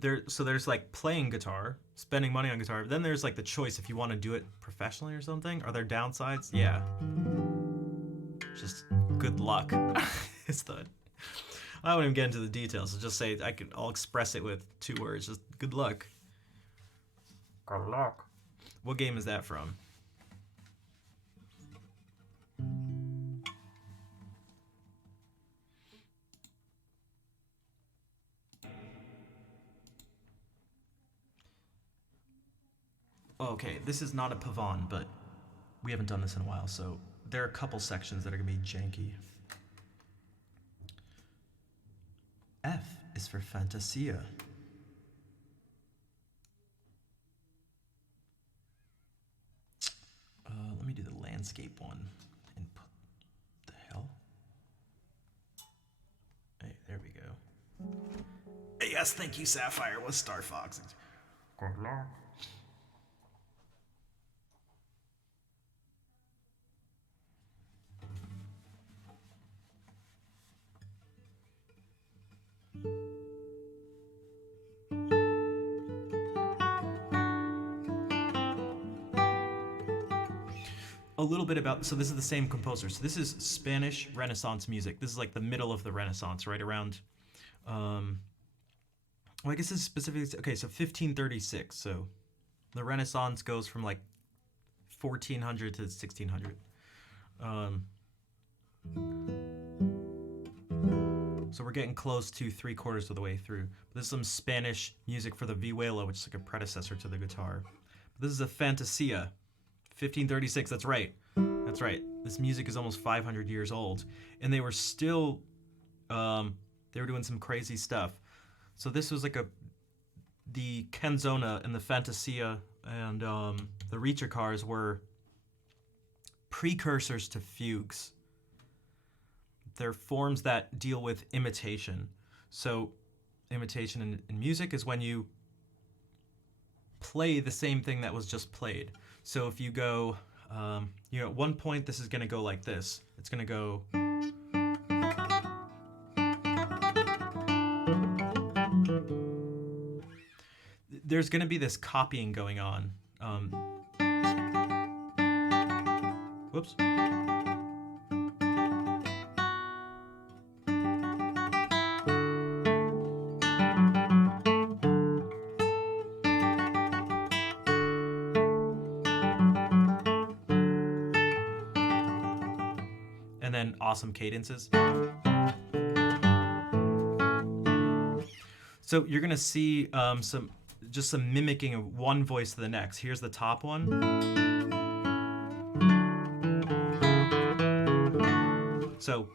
there's like playing guitar, spending money on guitar. Then there's like the choice if you want to do it professionally or something. Are there downsides? Yeah. Just good luck. It's the I won't even get into the details. I'll just say I'll express it with 2 words. Just good luck. Good luck. What game is that from? Okay, this is not a Pavon, but we haven't done this in a while, so there are a couple sections that are gonna be janky. F is for Fantasia. Let me do the landscape one. Input. The hell? Hey, there we go. Yes, thank you, Sapphire. Was Star Fox? A little bit about, so this is the same composer. So this is Spanish Renaissance music. This is like the middle of the Renaissance, right around, well, I guess this is specifically, okay, so 1536. So the Renaissance goes from like 1400 to 1600. So we're getting close to 3/4 of the way through. But this is some Spanish music for the vihuela, which is like a predecessor to the guitar. But this is a Fantasia. 1536, that's right. That's right. This music is almost 500 years old. And they were still, they were doing some crazy stuff. So this was like the canzona and the Fantasia and the Ricercars were precursors to fugues. They're forms that deal with imitation. So imitation in music is when you play the same thing that was just played. So if you go, at one point this is going to go like this. It's going to go. There's going to be this copying going on. Whoops. And then awesome cadences. So you're gonna see some mimicking of one voice to the next. Here's the top one. So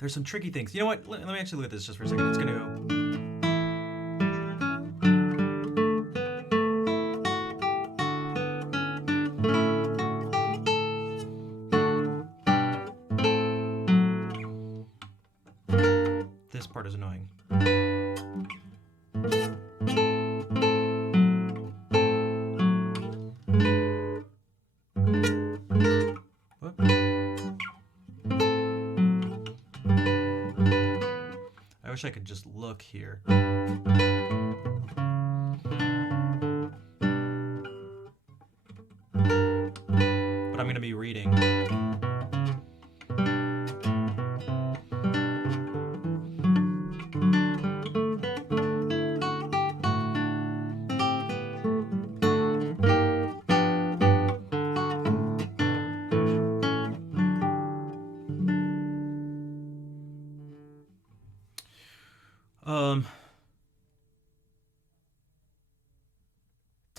there's some tricky things. You know what? Let me actually look at this just for a second. It's gonna go. This part is annoying. Whoop. I wish I could just look here. But I'm gonna be reading.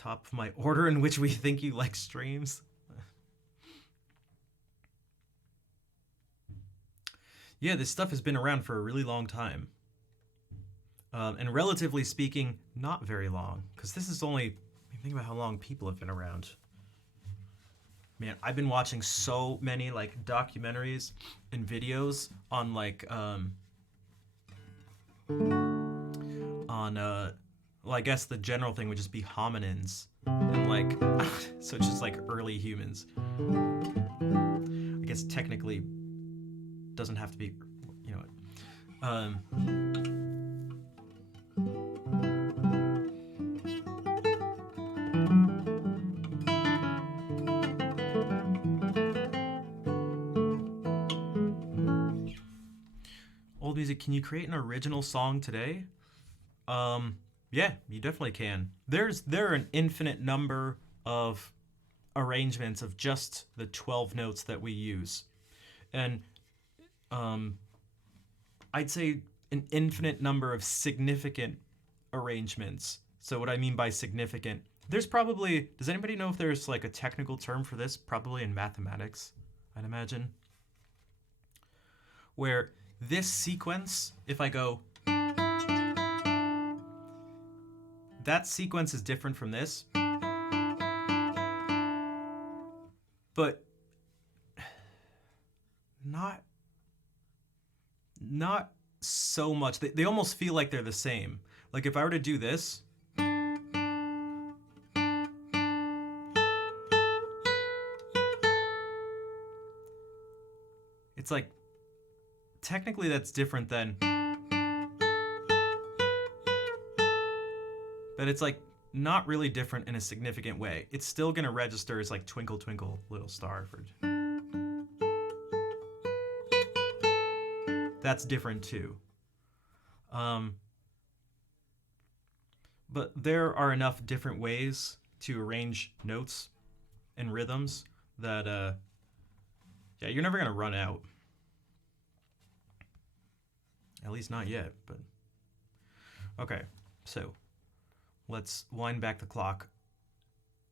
top of my order in which we think you like streams. Yeah, this stuff has been around for a really long time. And relatively speaking, not very long. Because this is only... think about how long people have been around. Man, I've bin watching so many, like, documentaries and videos on, like, well, I guess the general thing would just be hominins. And, like, so it's just, like, early humans. I guess technically doesn't have to be, you know, old music, can you create an original song today? Yeah, you definitely can. There are an infinite number of arrangements of just the 12 notes that we use. And I'd say an infinite number of significant arrangements. So what I mean by significant, there's probably, does anybody know if there's like a technical term for this? Probably in mathematics, I'd imagine. Where this sequence, if I go, that sequence is different from this. But not so much. They almost feel like they're the same. Like if I were to do this, it's like technically that's different than, but it's like not really different in a significant way. It's still gonna register as like Twinkle Twinkle Little Star. That's different too. But there are enough different ways to arrange notes and rhythms that, yeah, you're never gonna run out. At least not yet, but... Okay, so let's wind back the clock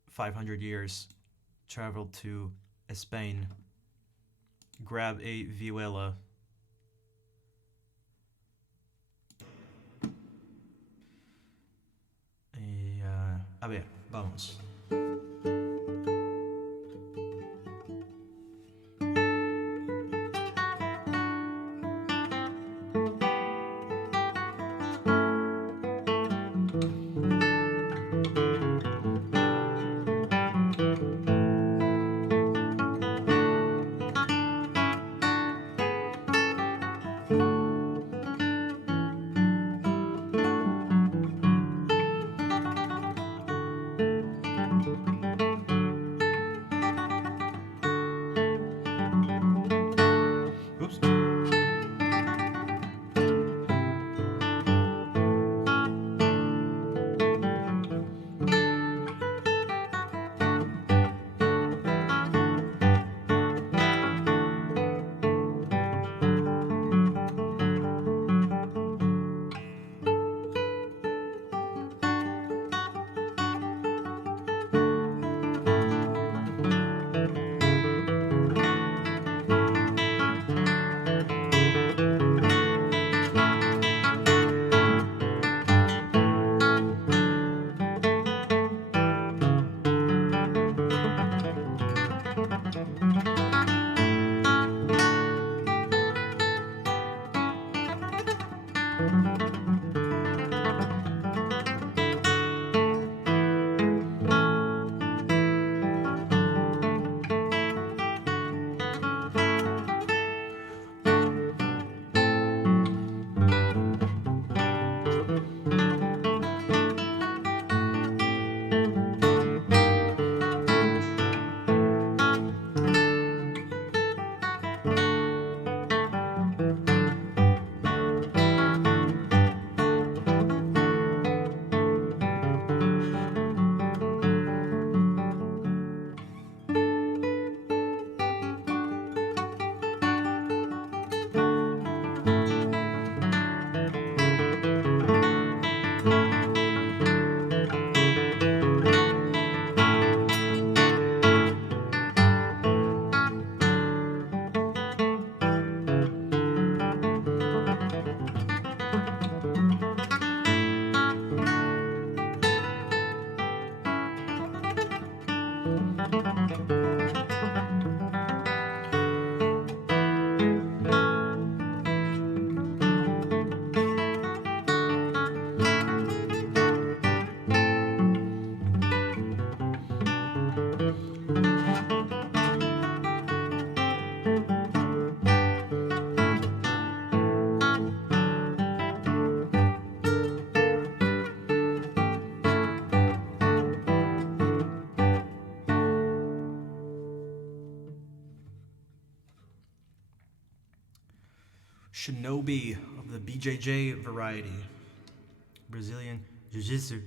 500 years, travel to Spain, grab a vihuela, a ver, vamos. Shinobi of the BJJ variety. Brazilian Jiu-Jitsu.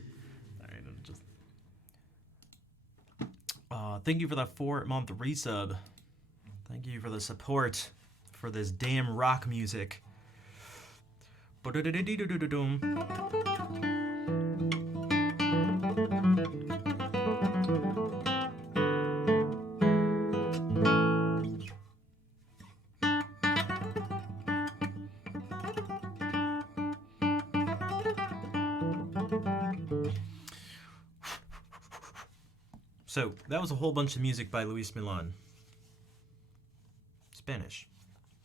Alright, just... thank you for that 4-month resub. Thank you for the support for this damn rock music. So, that was a whole bunch of music by Luis Milan. Spanish.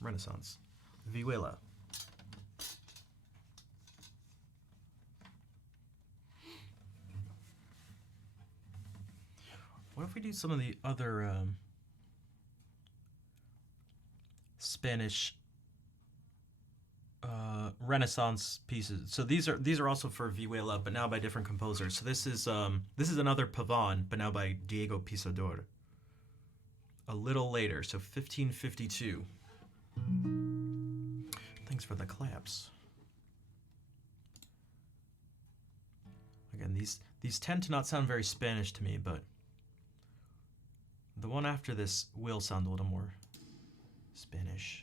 Renaissance. Vihuela. What if we do some of the other Spanish Renaissance pieces? So these are also for Vihuela, but now by different composers. So this is another Pavon, but now by Diego Pisador. A little later, so 1552. Thanks for the claps. Again, these tend to not sound very Spanish to me, but the one after this will sound a little more Spanish.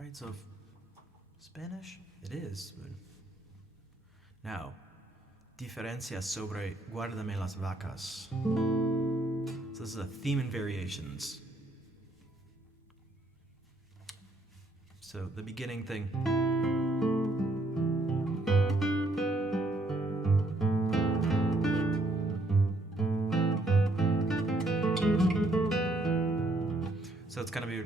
Right, so Spanish it is. But now, diferencias sobre Guárdame las vacas. So this is a theme and variations. So the beginning thing. So it's gonna be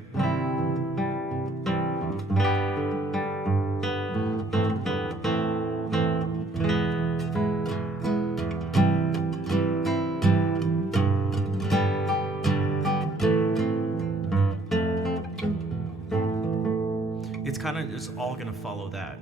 kind of just all gonna follow that.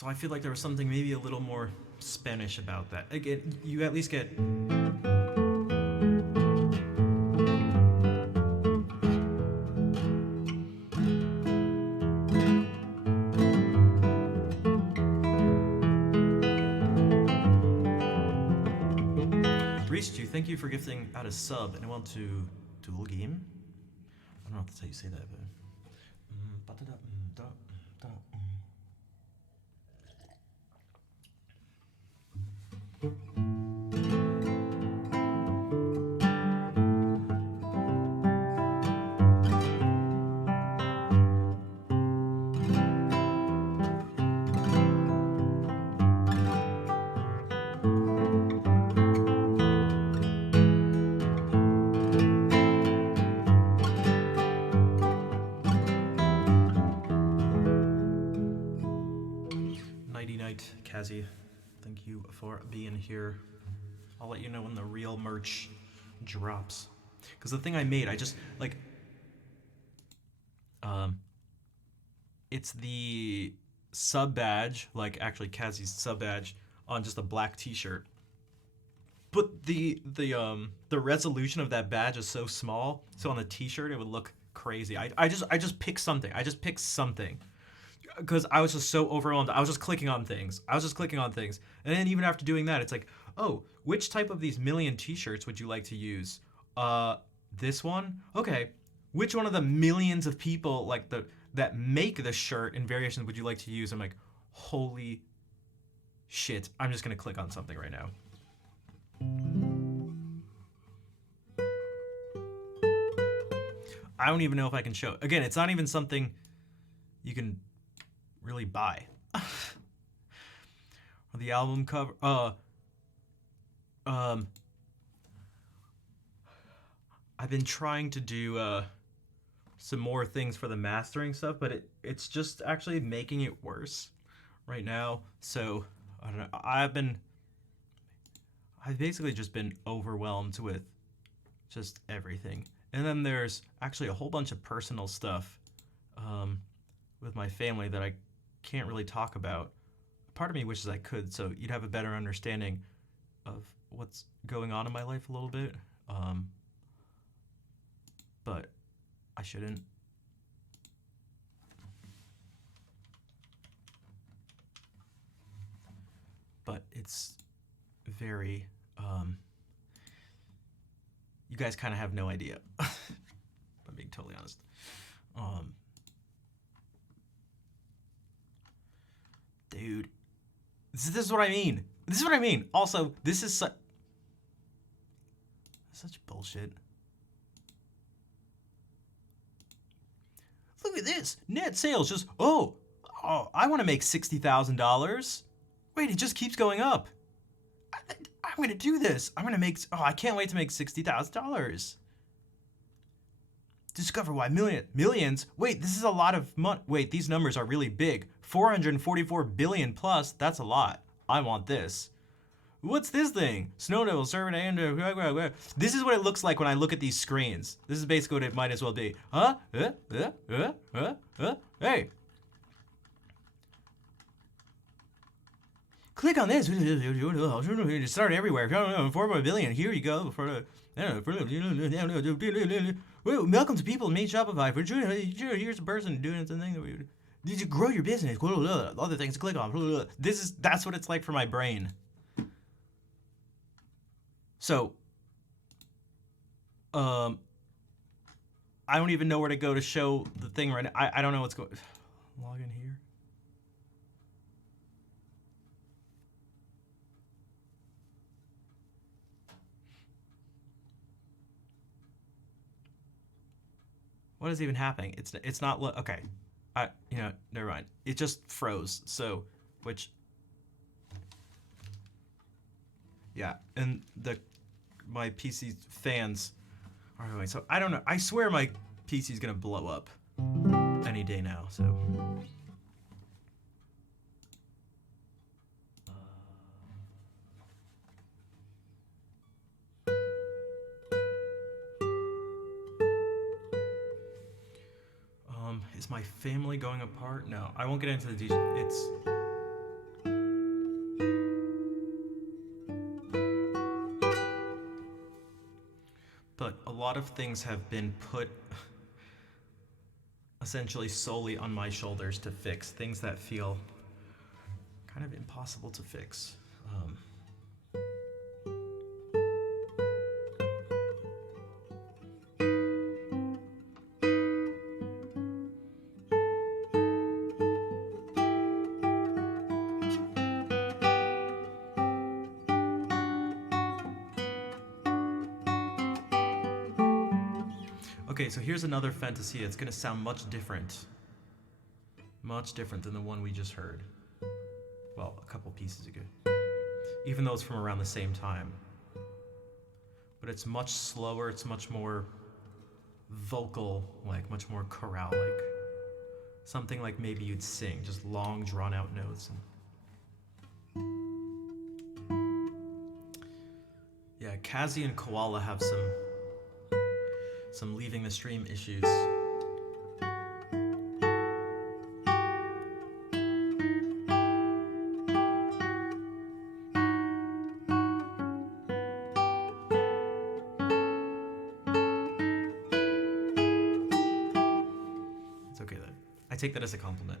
So I feel like there was something maybe a little more Spanish about that. Again, you at least get. Reached you. Thank you for gifting out a sub, and I want to dual game. I don't know if that's how you say that, but. 90 Night, Kazi, thank you for being here. I'll let you know when the real merch drops. Because the thing I made, I just, like, it's the sub badge, like actually Kazi's sub badge, on just a black t-shirt. But the resolution of that badge is so small, so on the t-shirt it would look crazy. I just picked something. I just picked something. Because I was just so overwhelmed. I was just clicking on things. And then even after doing that, it's like, oh, which type of these million t-shirts would you like to use? This one? Okay. Which one of the millions of people like that make the shirt in variations would you like to use? I'm like, holy shit. I'm just going to click on something right now. I don't even know if I can show. Again, it's not even something you can really buy. The album cover. I've been trying to do some more things for the mastering stuff, but it's just actually making it worse right now. So I don't know. I've basically just been overwhelmed with just everything. And then there's actually a whole bunch of personal stuff with my family that I can't really talk about. Part of me wishes I could, so you'd have a better understanding of what's going on in my life a little bit. But I shouldn't. But it's very, you guys kind of have no idea. If I'm being totally honest. Dude, this is what I mean. Also, this is such bullshit. Look at this. Net sales just, oh, I want to make $60,000. Wait, it just keeps going up. I'm going to do this. I can't wait to make $60,000. Discover why millions. Wait, this is a lot of money. Wait, these numbers are really big. 444 billion plus. That's a lot. I want this. What's this thing? Snow Devil, Servant, and this is what it looks like when I look at these screens. This is basically what it might as well be. Huh? Hey. Click on this. Start everywhere. 4 billion. Here you go. Welcome to People Made Shopify. Here's a person doing something. Did you grow your business? Other things to click on. That's what it's like for my brain. So, I don't even know where to go to show the thing right now. I don't know what's going. Log in here. What is even happening? It's not okay. Never mind. It just froze. So, yeah, and my PC fans are going. So I don't know. I swear my PC is gonna blow up any day now. So. Is my family going apart? No, I won't get into the details. a lot of things have been put essentially solely on my shoulders to fix, things that feel kind of impossible to fix. Okay, so here's another Fantasia. It's gonna sound much different than the one we just heard. Well, a couple pieces ago. Even though it's from around the same time. But it's much slower, it's much more vocal, like much more chorale-like. Something like maybe you'd sing, just long, drawn-out notes. Yeah, Kazi and Koala have some leaving the stream issues. It's okay though. I take that as a compliment.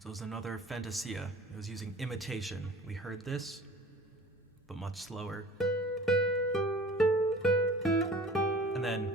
So it was another Fantasia. It was using imitation. We heard this, but much slower. And then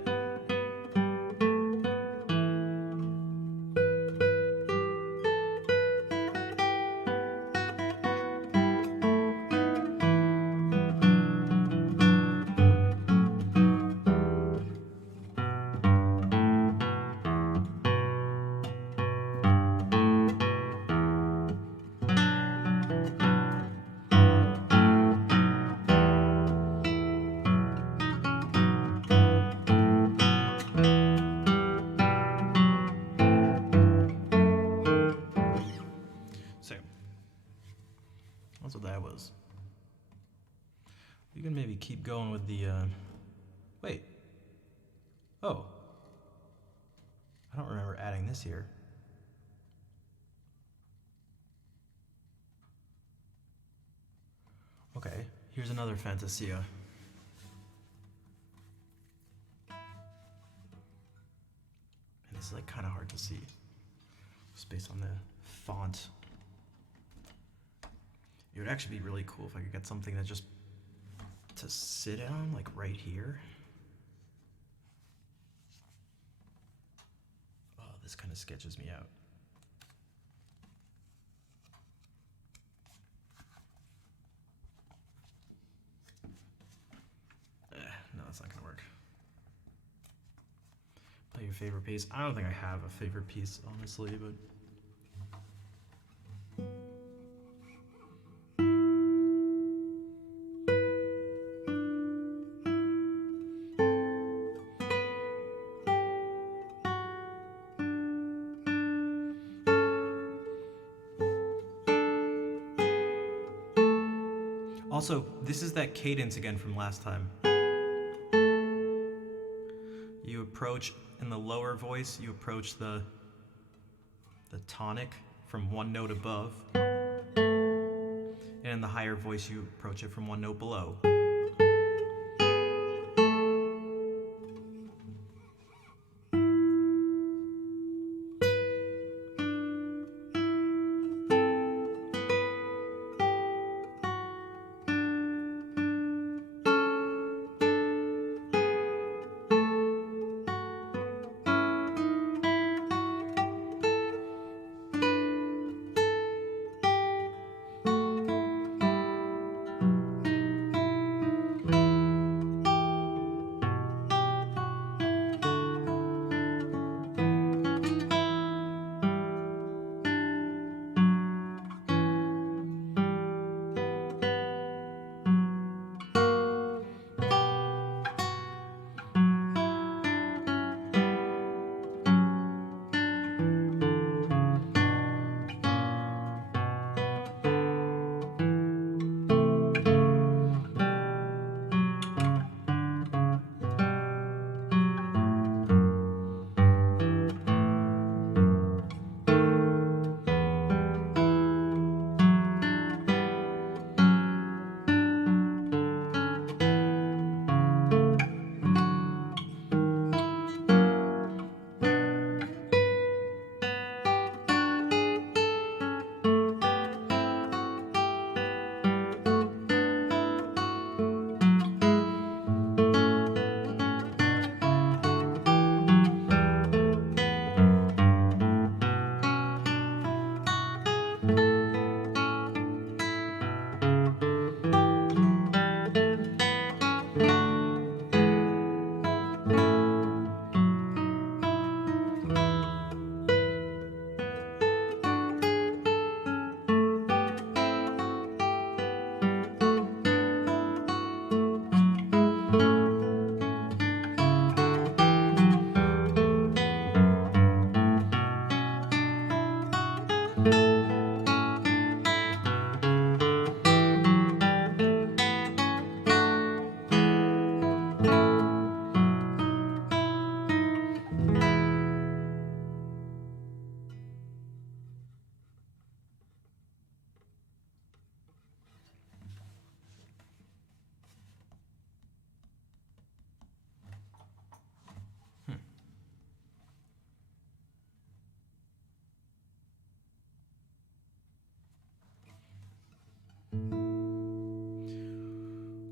that's what that was. You can maybe keep going with the, wait. Oh. I don't remember adding this here. Okay, here's another Fantasia. And this is like kind of hard to see, just based on the font. It would actually be really cool if I could get something that just to sit on, like right here. Oh, this kind of sketches me out. No, that's not gonna work. Play your favorite piece. I don't think I have a favorite piece, honestly, but Also, this is that cadence again from last time. You approach, in the lower voice, you approach the tonic from one note above. And in the higher voice, you approach it from one note below.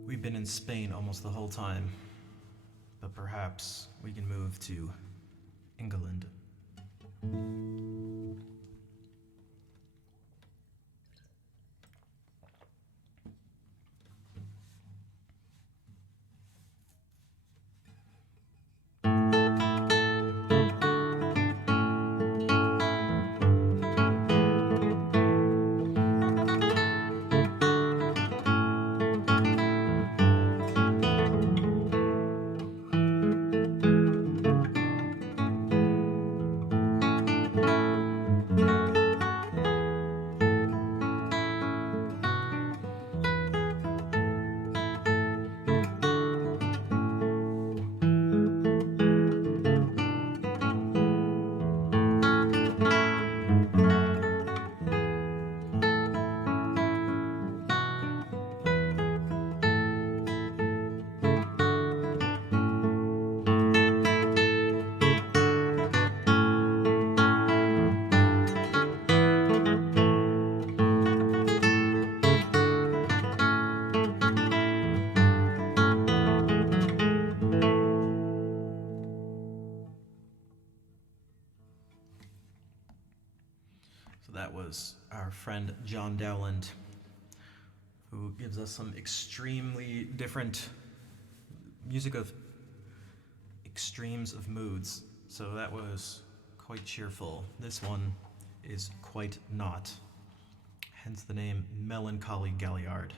We've been in Spain almost the whole time, but perhaps we can move to England. So that was our friend John Dowland, who gives us some extremely different music of extremes of moods. So that was quite cheerful. This one is quite not, hence the name Melancholy Galliard.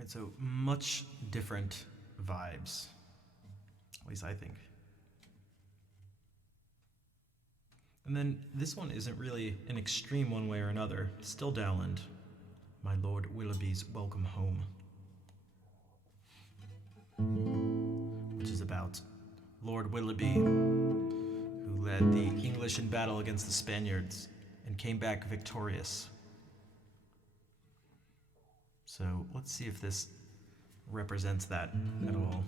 Right, so much different vibes. At least I think. And then this one isn't really an extreme one way or another. Still Dowland. My Lord Willoughby's Welcome Home. Which is about Lord Willoughby, who led the English in battle against the Spaniards and came back victorious. So let's see if this represents that at all.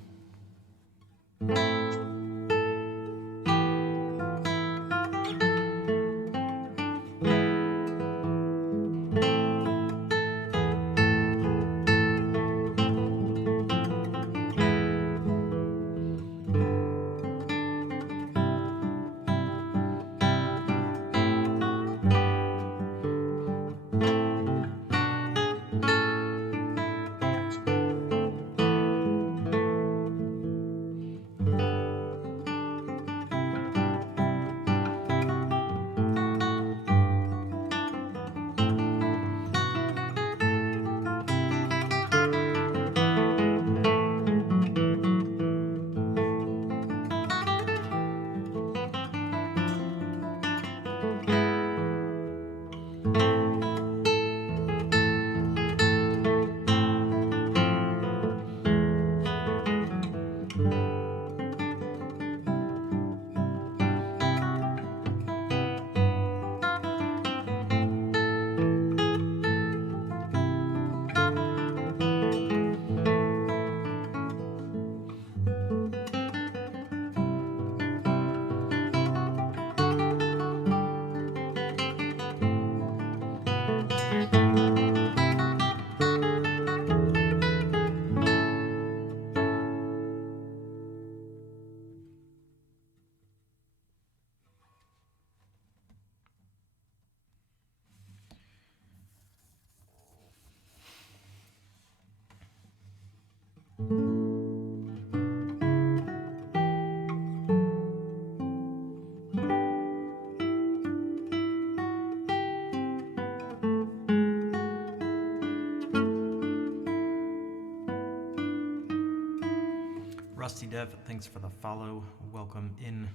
Rusty Dev, thanks for the follow. Welcome in.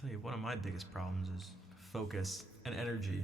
Tell you, one of my biggest problems is focus and energy.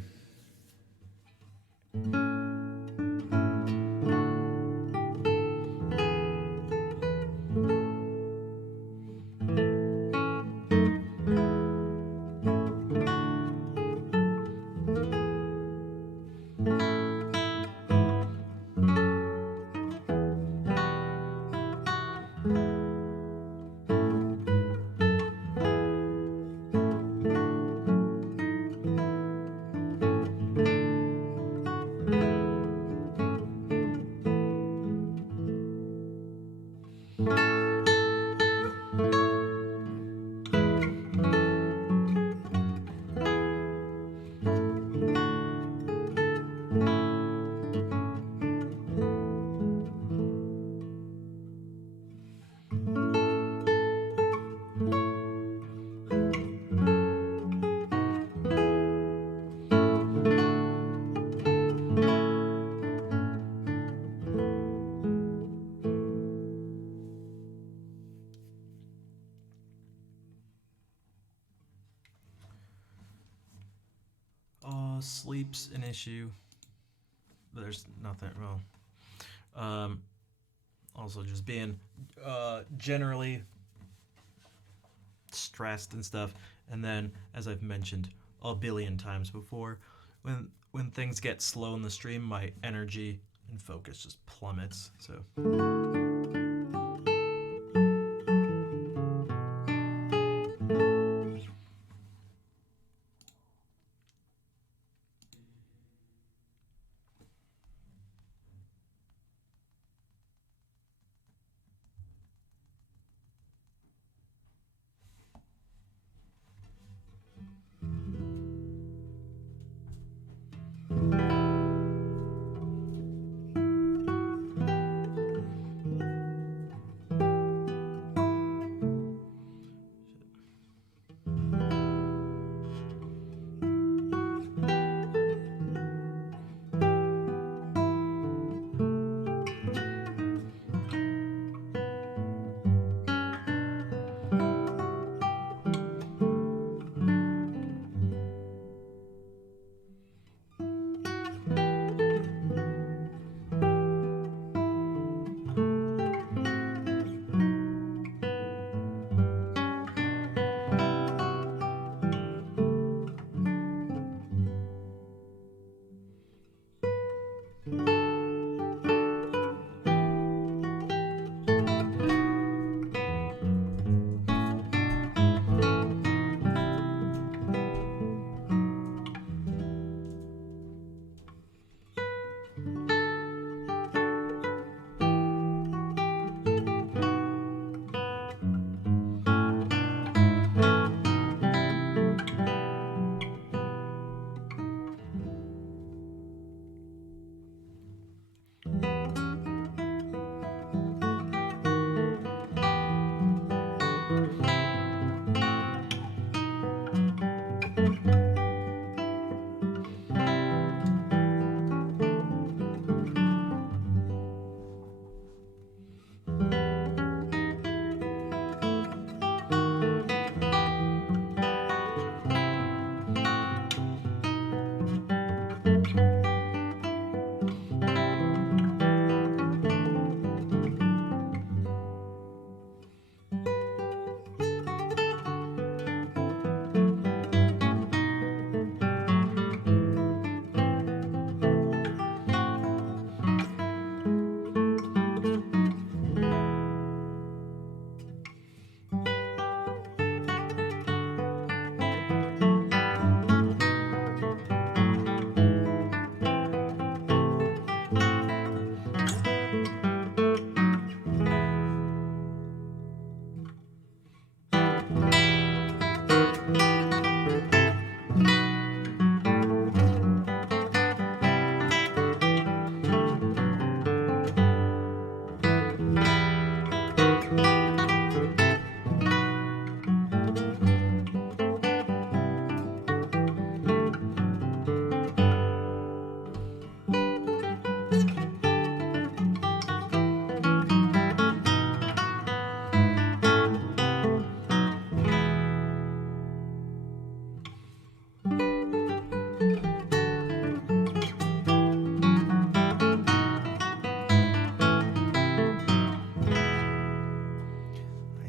Sleep's an issue. There's nothing. Well, also just being generally stressed and stuff. And then, as I've mentioned a billion times before, when things get slow in the stream, my energy and focus just plummets. So.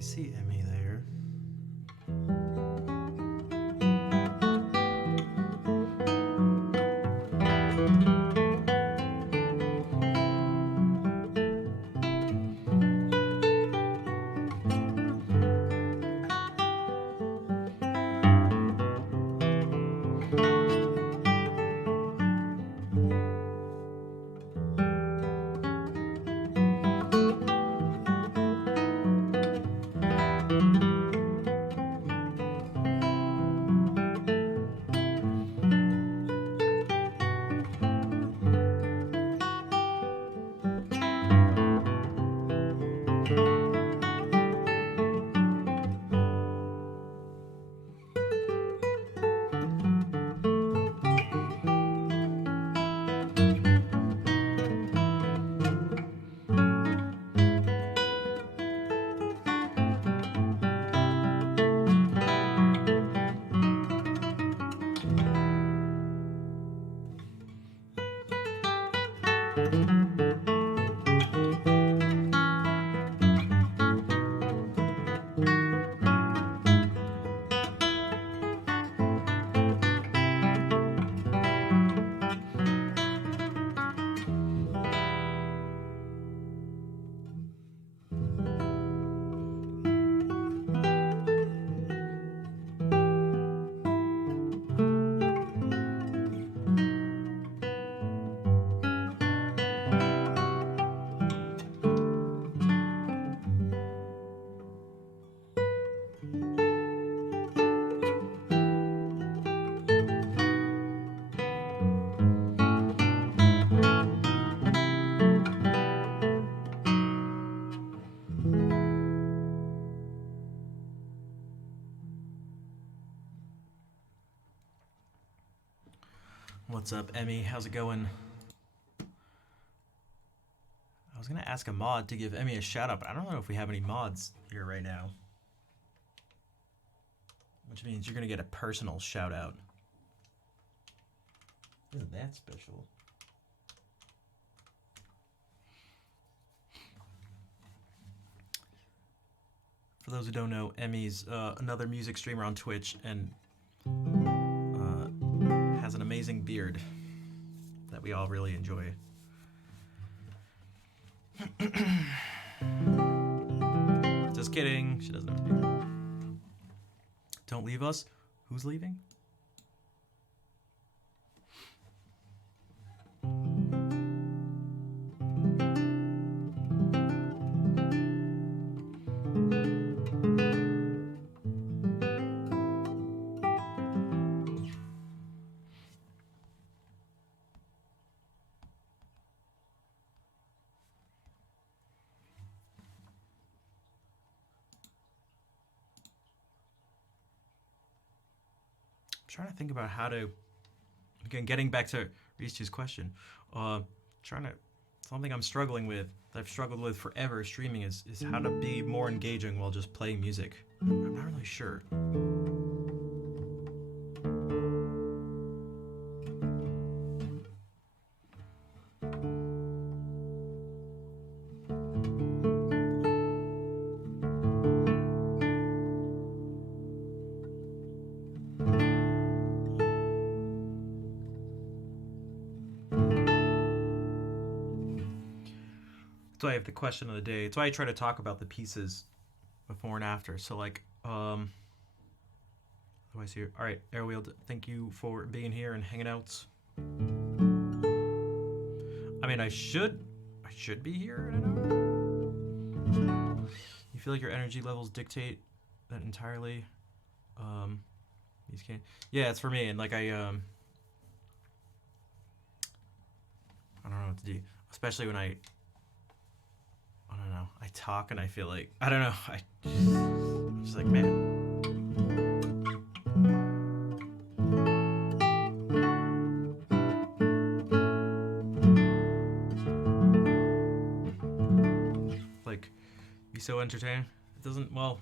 See Emmy there. What's up, Emmy? How's it going? I was gonna ask a mod to give Emmy a shout out, but I don't know if we have any mods here right now. Which means you're gonna get a personal shout out. Isn't that special? For those who don't know, Emmy's another music streamer on Twitch and has an amazing beard that we all really enjoy. Just kidding. She doesn't have a beard. Don't leave us. Who's leaving? Trying to think about how to, again, getting back to Ristu's question, something I'm struggling with, that I've struggled with forever streaming is how to be more engaging while just playing music. I'm not really sure. That's why I have the question of the day. It's why I try to talk about the pieces before and after. So like, what do I see here? All right, Airwheel, thank you for being here and hanging out. I mean, I should be here. I don't know. You feel like your energy levels dictate that entirely. These can't. Yeah, it's for me, and like I don't know what to do, especially when I don't know. I talk and I feel like I don't know. I'm just like, man. Like, be so entertaining. It doesn't. Well.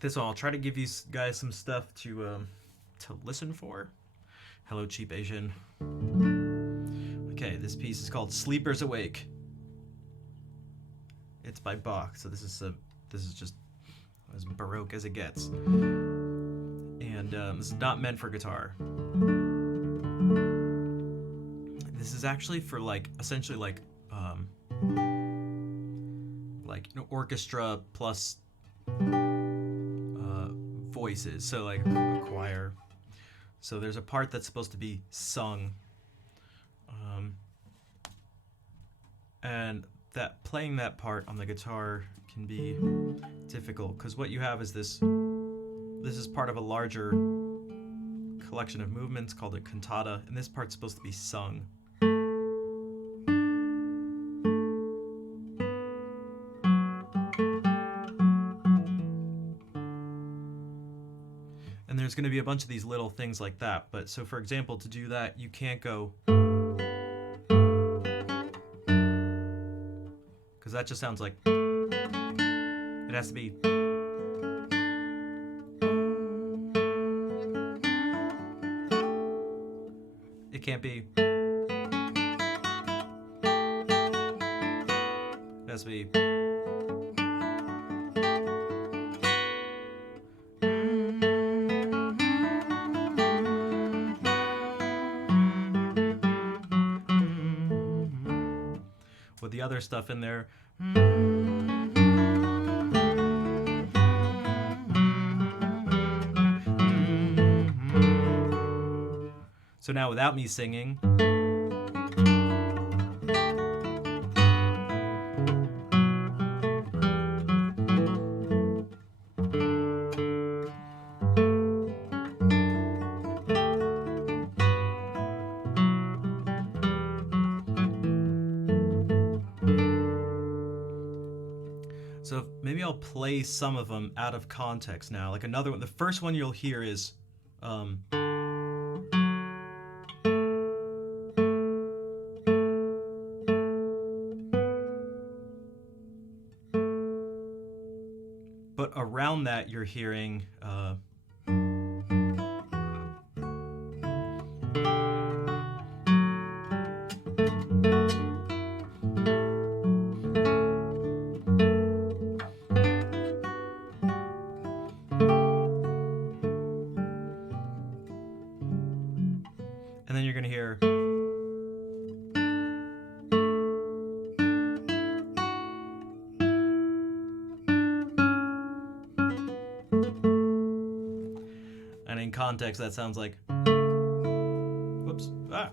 This one, I'll try to give you guys some stuff to listen for. Hello, Cheap Asian. Okay, this piece is called "Sleepers Awake." It's by Bach, so this is just as Baroque as it gets, and this is not meant for guitar. This is actually for like essentially like orchestra plus voices, so like a choir. So there's a part that's supposed to be sung, and that playing that part on the guitar can be difficult because what you have is this is part of a larger collection of movements called a cantata, and this part's supposed to be sung. And there's going to be a bunch of these little things like that. But so, for example, to do that, you can't go, because that just sounds like it has to be. It can't be. It has to be. With the other stuff in there. So now without me singing. play some of them out of context now. Like another one, the first one you'll hear is, but around that you're hearing, and then you're going to hear, and in context that sounds like, whoops, ah.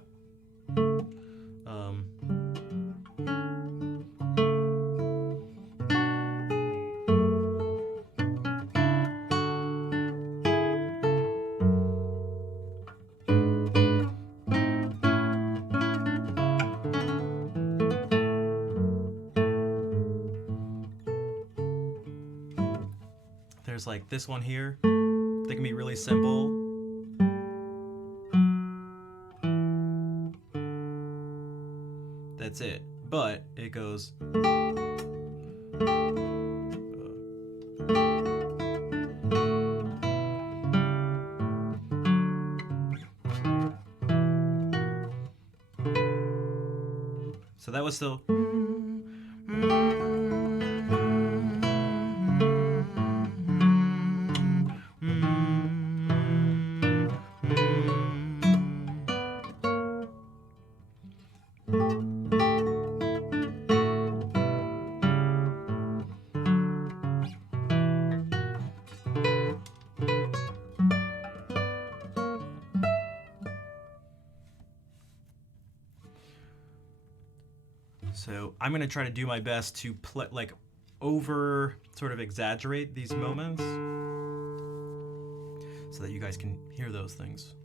There's like this one here. They can be really simple. That's it. But it goes. So that was still. So I'm going to try to do my best to like over sort of exaggerate these moments so that you guys can hear those things.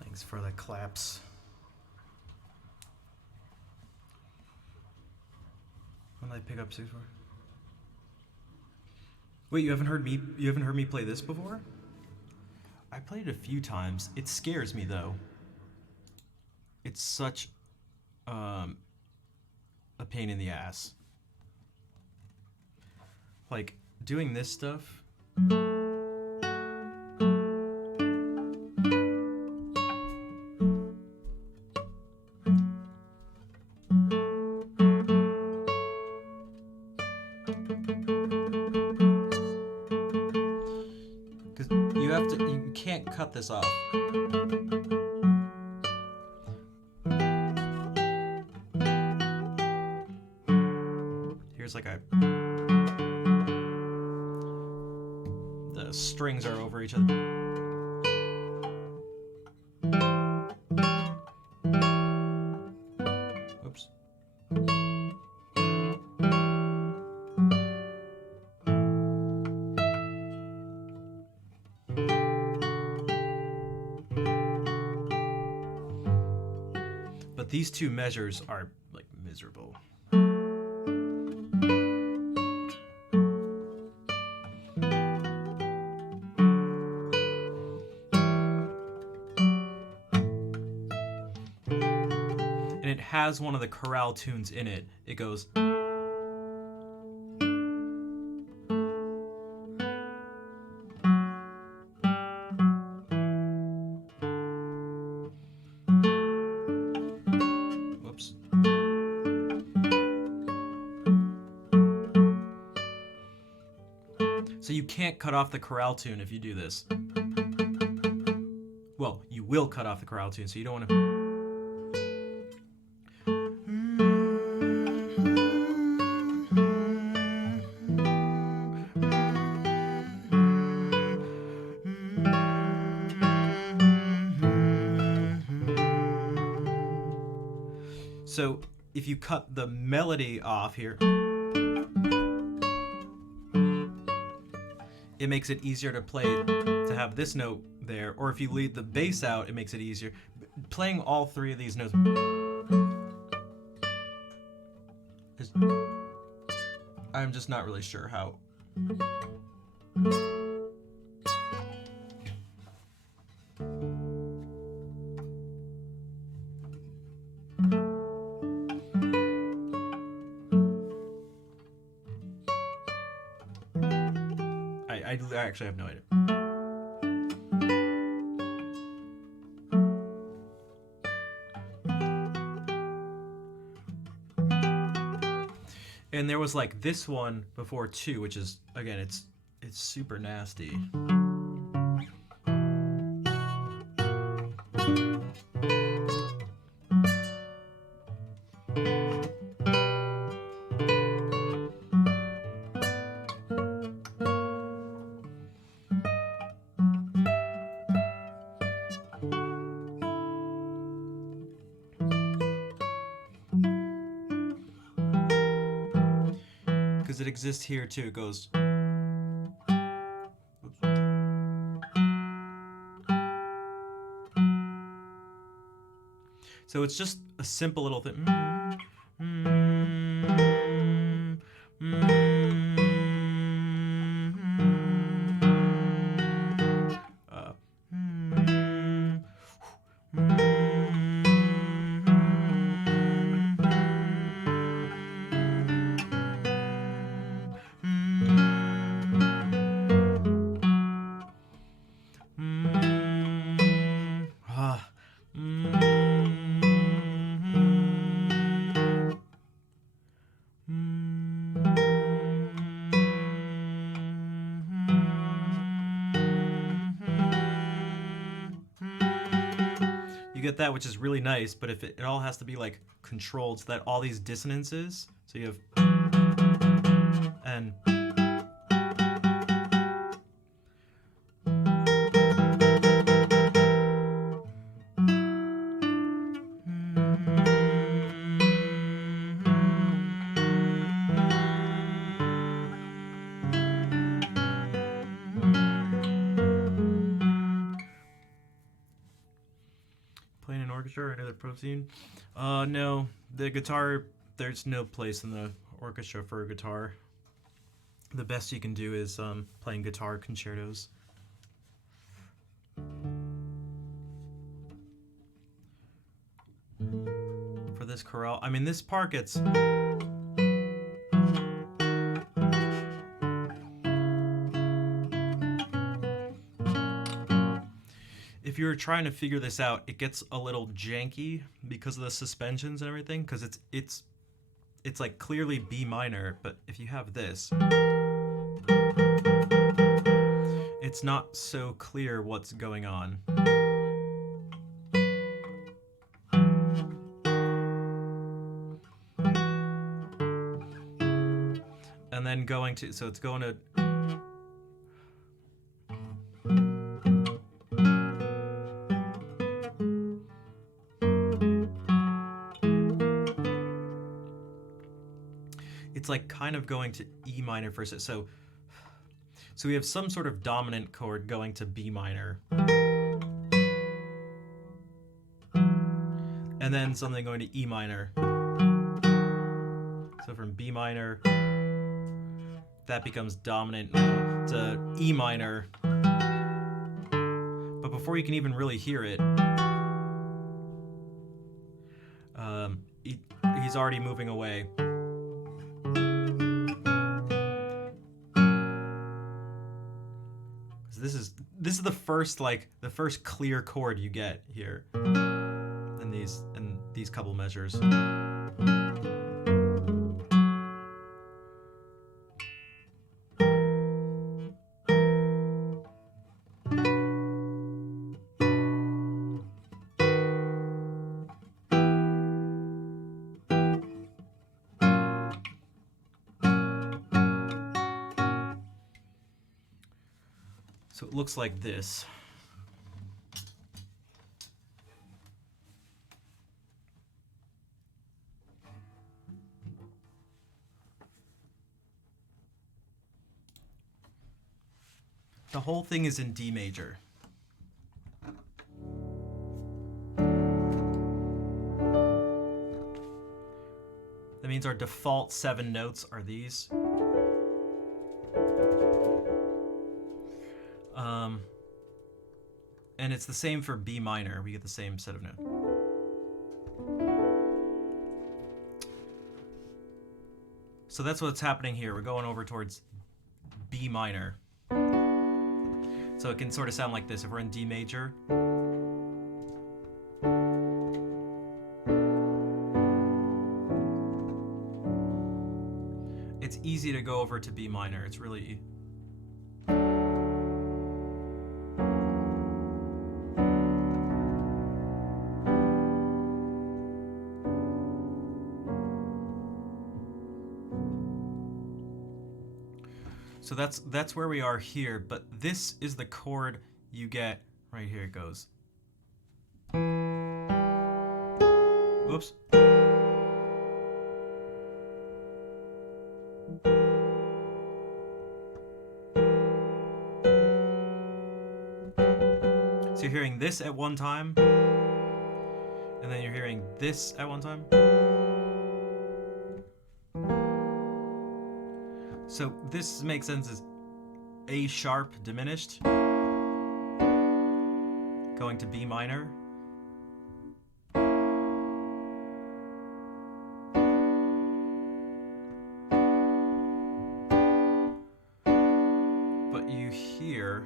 Thanks for the claps. When did I pick up 6/4? Wait, you haven't heard me play this before? I played it a few times. It scares me though. It's such a pain in the ass. Like doing this stuff. You can't cut this off. Here's like the strings are over each other. Oops. But these two measures are like miserable. And it has one of the chorale tunes in it. It goes. So you can't cut off the chorale tune if you do this. Well, you will cut off the chorale tune, so you don't want to... So if you cut the melody off here, it makes it easier to play, to have this note there, or if you leave the bass out, it makes it easier. Playing all three of these notes is, I'm just not really sure how. I actually have no idea. And there was like this one before too, which is again, it's super nasty. Because it exists here too. It goes. Oops. So it's just a simple little thing. You get that, which is really nice, but if it all has to be like controlled so that all these dissonances, so you have and playing an orchestra or another protein. No, the guitar, there's no place in the orchestra for a guitar. The best you can do is playing guitar concertos. For this chorale, I mean, this part gets. If you're trying to figure this out, it gets a little janky because of the suspensions and everything, because it's like clearly B minor, but if you have this, it's not so clear what's going on. And then going to, so it's going to. It's like kind of going to E minor first. So we have some sort of dominant chord going to B minor. And then something going to E minor. So from B minor, that becomes dominant to E minor. But before you can even really hear it, he's already moving away. This is the first clear chord you get here in these couple measures. So it looks like this. The whole thing is in D major. That means our default 7 notes are these. And it's the same for B minor. We get the same set of notes. So that's what's happening here. We're going over towards B minor. So it can sort of sound like this if we're in D major. easy to go over to B minor. It's really So that's where we are here, but this is the chord you get right here. It goes. Whoops. So you're hearing this at one time, and then you're hearing this at one time. So this makes sense as A sharp diminished going to B minor. But you hear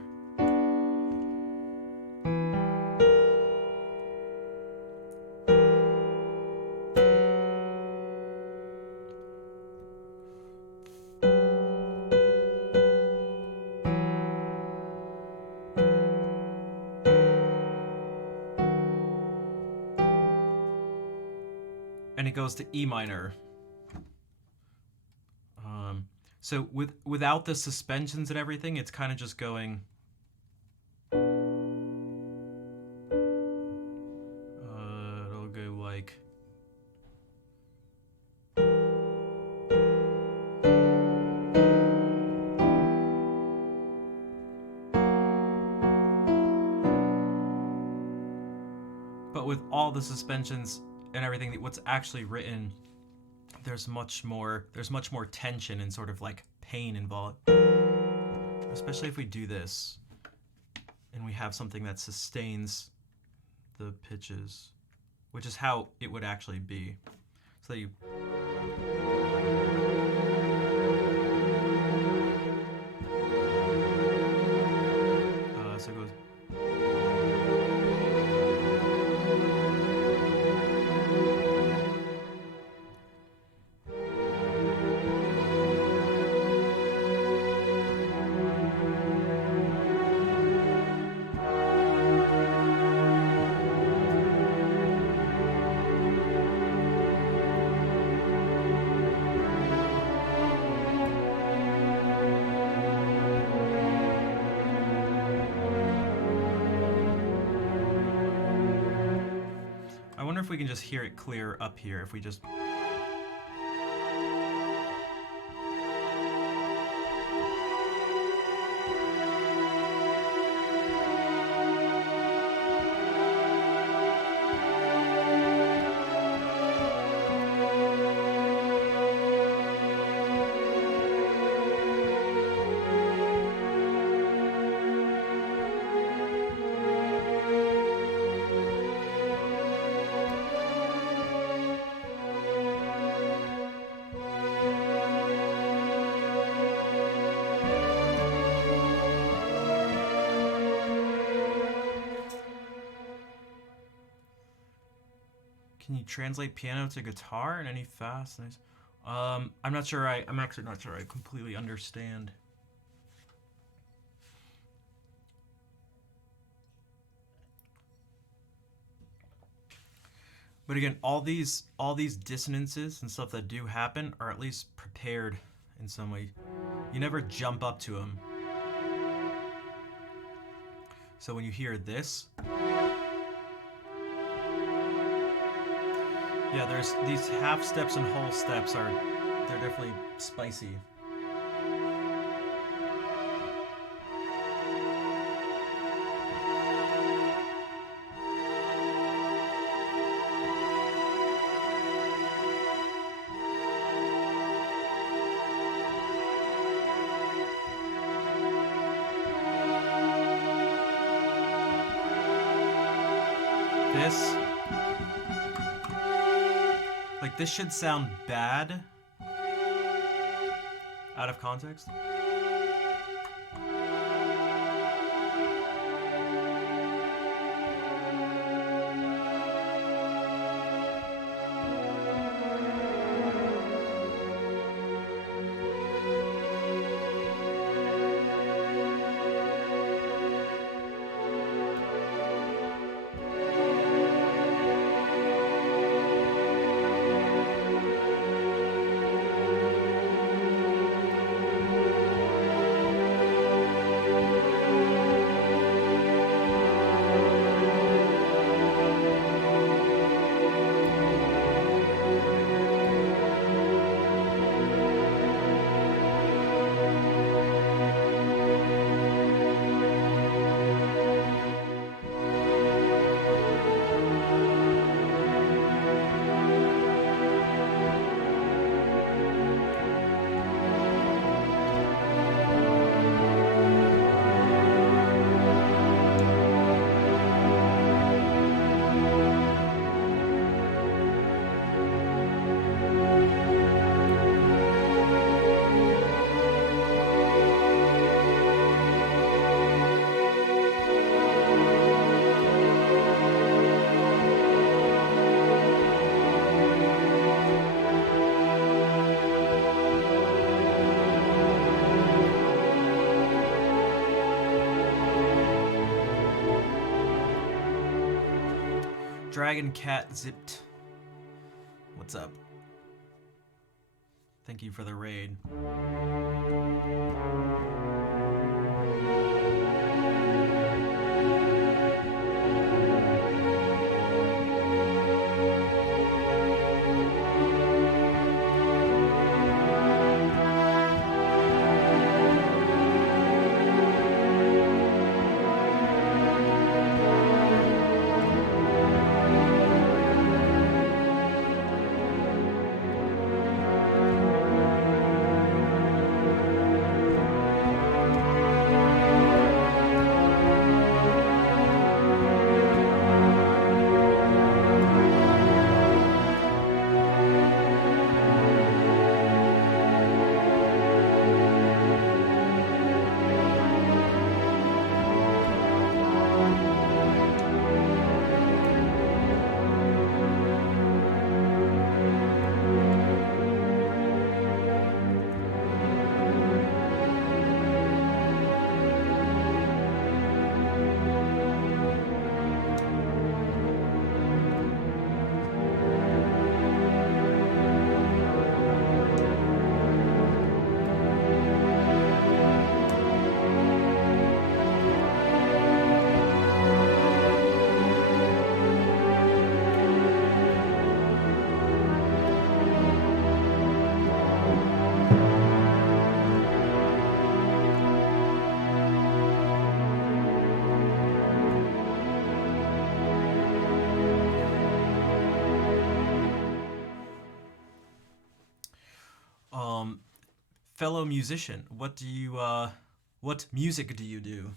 and it goes to E minor. So without the suspensions and everything, it's kind of just going. It'll go like. But with all the suspensions and everything, what's actually written, there's much more tension and sort of like pain involved. Especially if we do this and we have something that sustains the pitches, which is how it would actually be. So that you so it goes. I wonder if we can just hear it clear up here if we just. Can you translate piano to guitar in any fast? I'm not sure. I'm actually not sure I completely understand. But again, all these dissonances and stuff that do happen are at least prepared in some way. You never jump up to them. So when you hear this. Yeah, there's these half steps and whole steps they're definitely spicy. This. Like, this should sound bad out of context. Dragon Cat Zipped. What's up? Thank you for the raid. Fellow musician, what music do you do?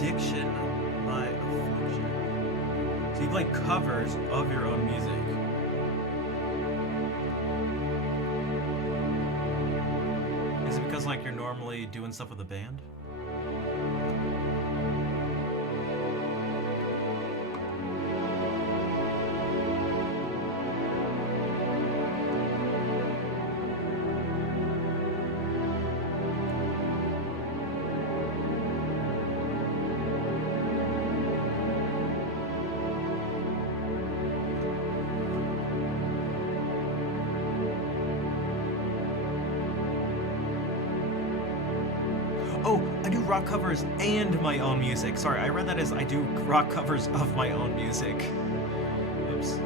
Addiction by Affliction. So you play covers of your own music. Is it because like you're normally doing stuff with a band? I do rock covers and my own music. Sorry, I read that as I do rock covers of my own music. Oops.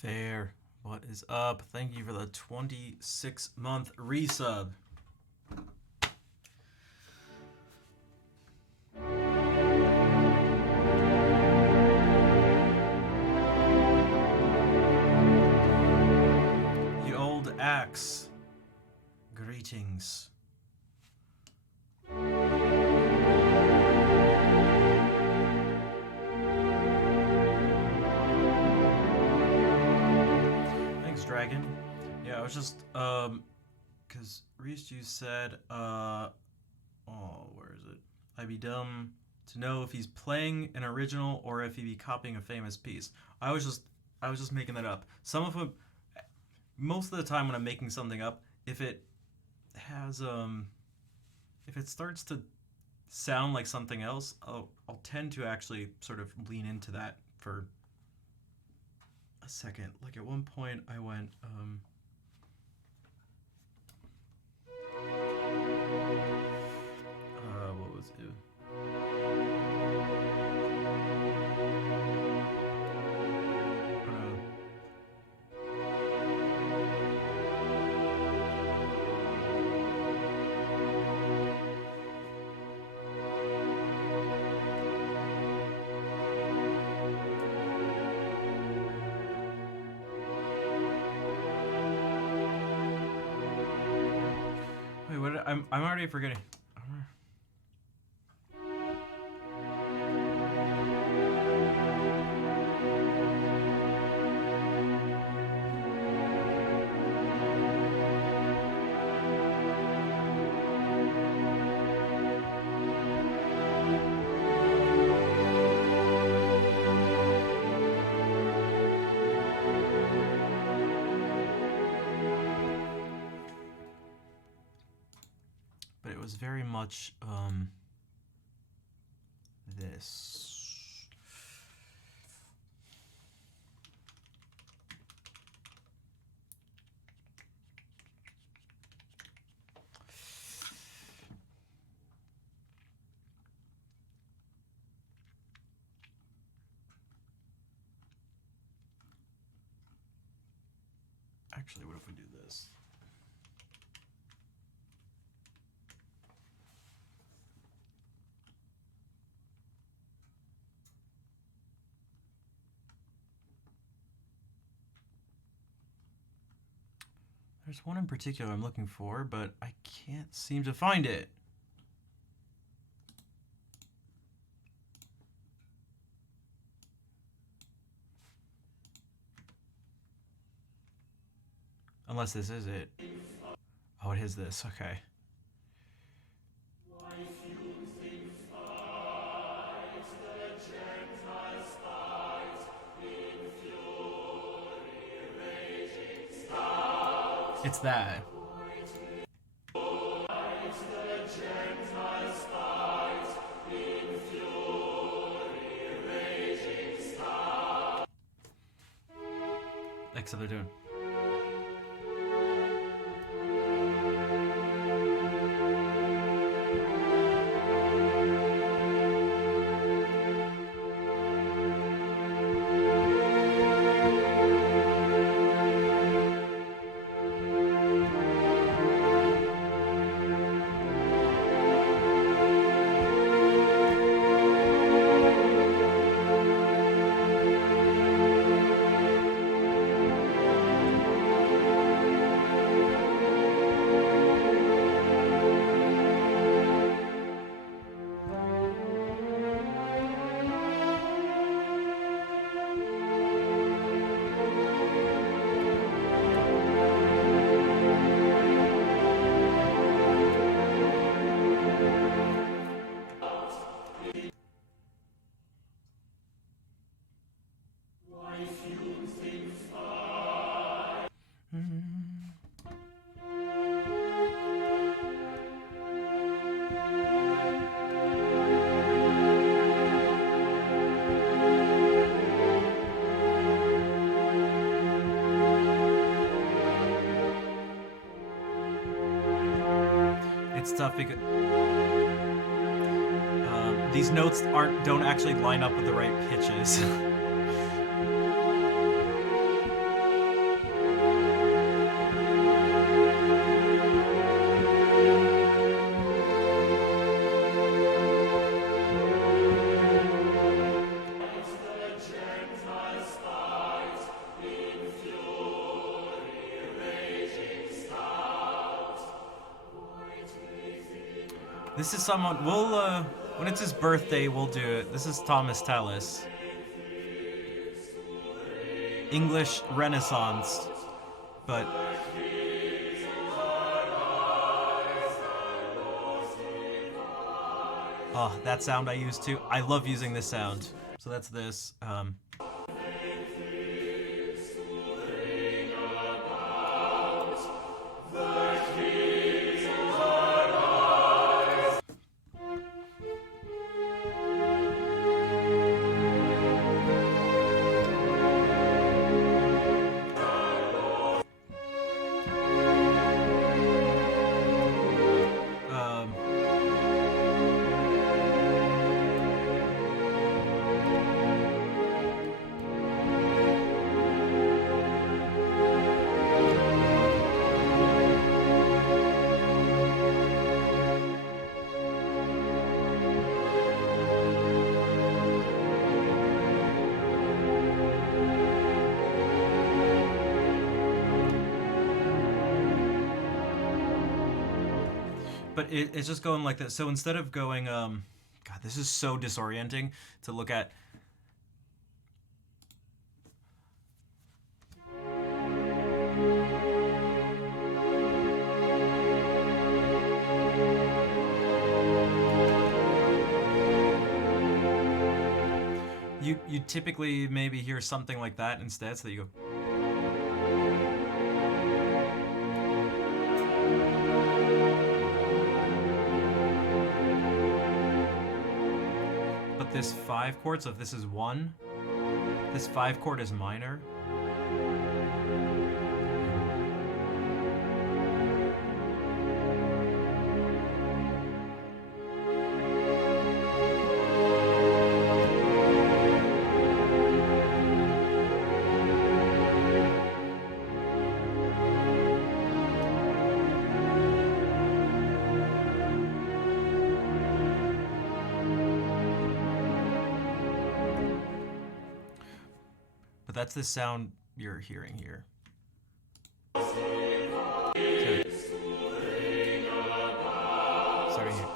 Fair. What is up? Thank you for the 26-month resub. You old axe. Greetings. Dragon. Yeah, I was just because Reese, you said where is it? I'd be dumb to know if he's playing an original or if he'd be copying a famous piece. I was just making that up. Some of them, most of the time when I'm making something up, if it has if it starts to sound like something else, I'll tend to actually sort of lean into that for a second. Like at one point I went what was it? I'm already forgetting. But it was very much this. Actually, what if we do this? There's one in particular I'm looking for, but I can't seem to find it. Unless this is it. Oh, it is this. Okay. It's that. Except they're doing. It's tough because these notes don't actually line up with the right pitches. This is someone we'll when it's his birthday we'll do it. This is Thomas Tallis. English Renaissance, but oh, that sound I used to. I love using this sound. So that's this. But it's just going like this. So instead of going, God, this is so disorienting to look at. You typically maybe hear something like that instead, so that you go. This 5 chord, so if this is 1, this 5 chord is minor. But that's the sound you're hearing here. Okay. Starting here.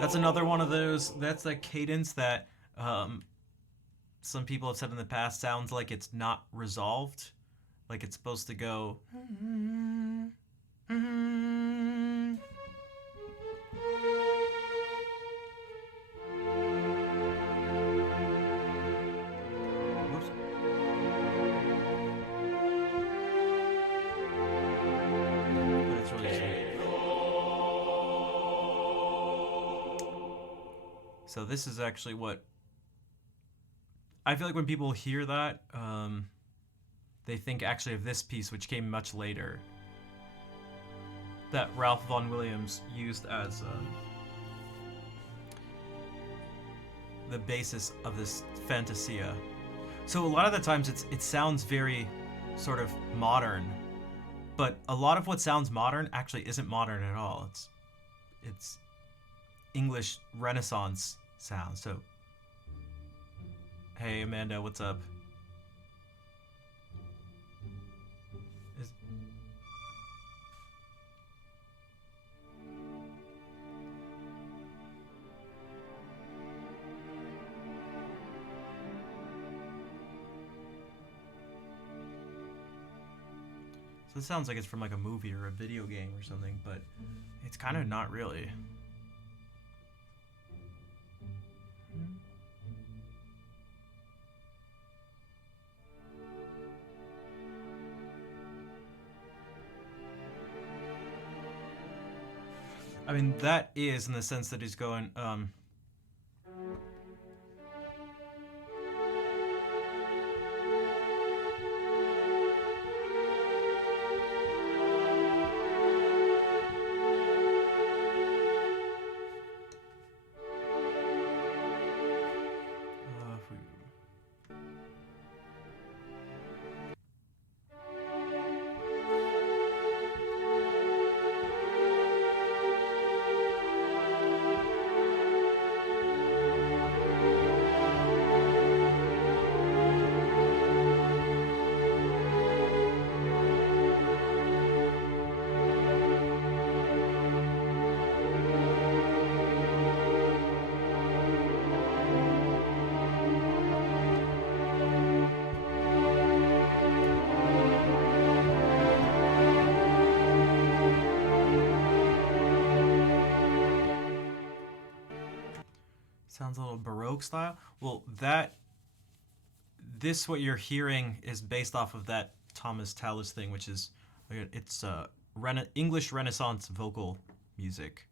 That's another one of those. That's a cadence that some people have said in the past sounds like it's not resolved, like it's supposed to go. Whoops. But it's really slow. So this is actually what I feel like when people hear that, they think actually of this piece, which came much later, that Ralph Vaughan Williams used as the basis of this Fantasia. So a lot of the times it sounds very sort of modern, but a lot of what sounds modern actually isn't modern at all. It's English Renaissance sound. So, hey Amanda, what's up? So it sounds like it's from like a movie or a video game or something, but it's kind of not really. I mean, that is in the sense that he's going, Sounds a little Baroque style. Well, this what you're hearing is based off of that Thomas Tallis thing, which is it's English Renaissance vocal music.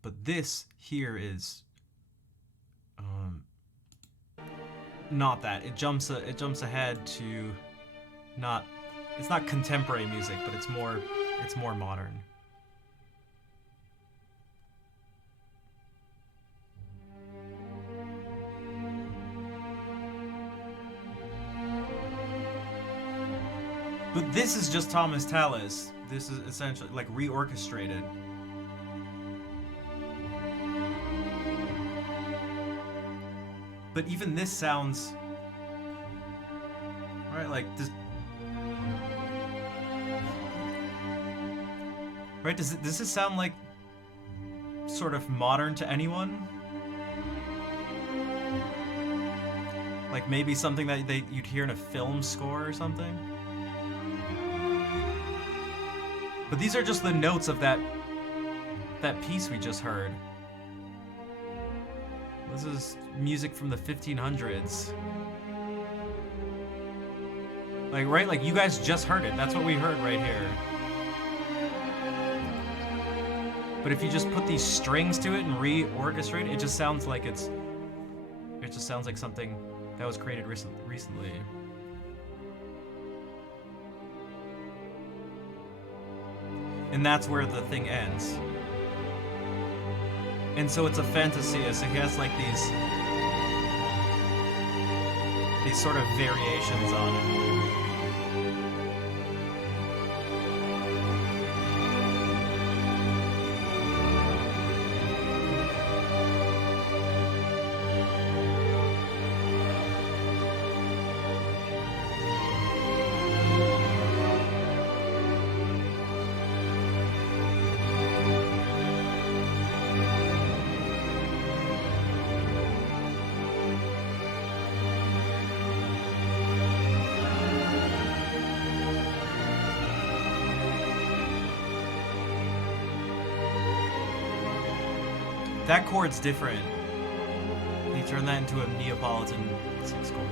But this here is not that. It jumps ahead to not. It's not contemporary music, but it's more modern. But this is just Thomas Tallis. This is essentially like reorchestrated. But even this sounds right, like this. Right? Does this sound like sort of modern to anyone? Like maybe something that you'd hear in a film score or something? But these are just the notes of that piece we just heard. This is music from the 1500s. Like, right? Like, you guys just heard it. That's what we heard right here. But if you just put these strings to it and reorchestrate it, it just sounds like something that was created recently. And that's where the thing ends. And so it's a fantasia, so he has like these sort of variations on it. That chord's different. He turned that into a Neapolitan 6 chord.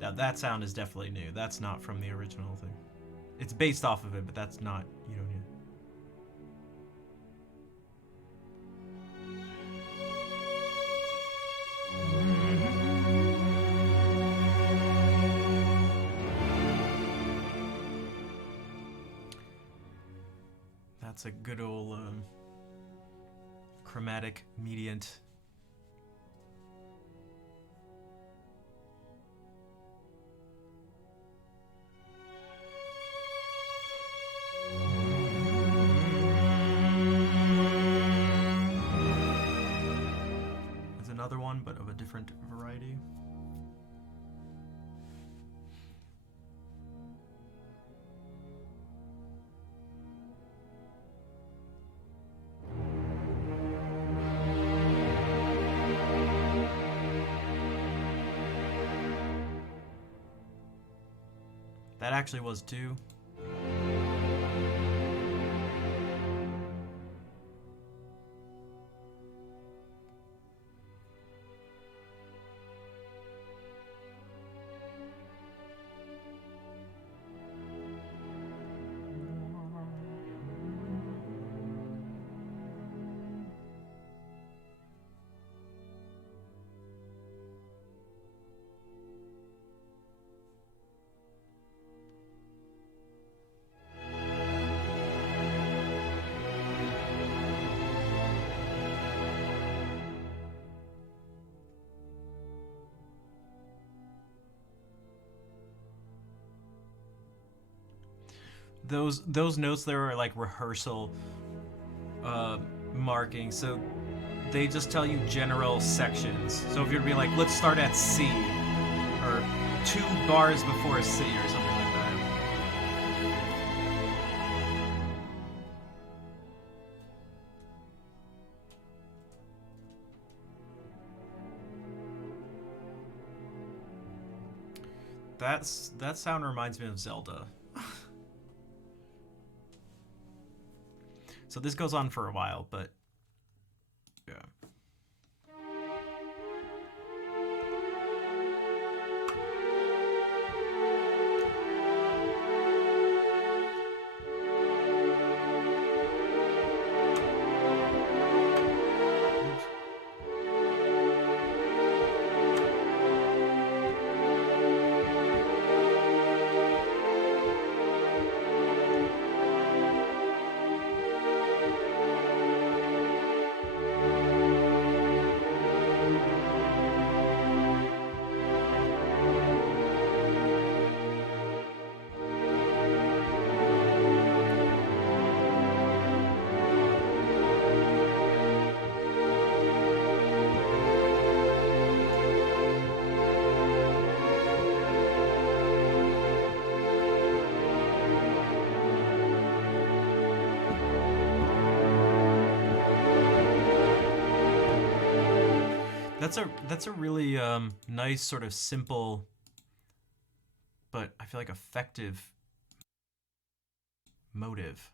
Now that sound is definitely new. That's not from the original thing. It's based off of it, but that's not, you don't hear. That's a good old chromatic mediant. Another one, but of a different variety. That actually was 2. Those notes there are like rehearsal markings, so they just tell you general sections. So if you're to be like, let's start at C, or 2 bars before a city or something like that. That sound reminds me of Zelda. So this goes on for a while, but yeah. That's a really nice sort of simple, but I feel like effective motive.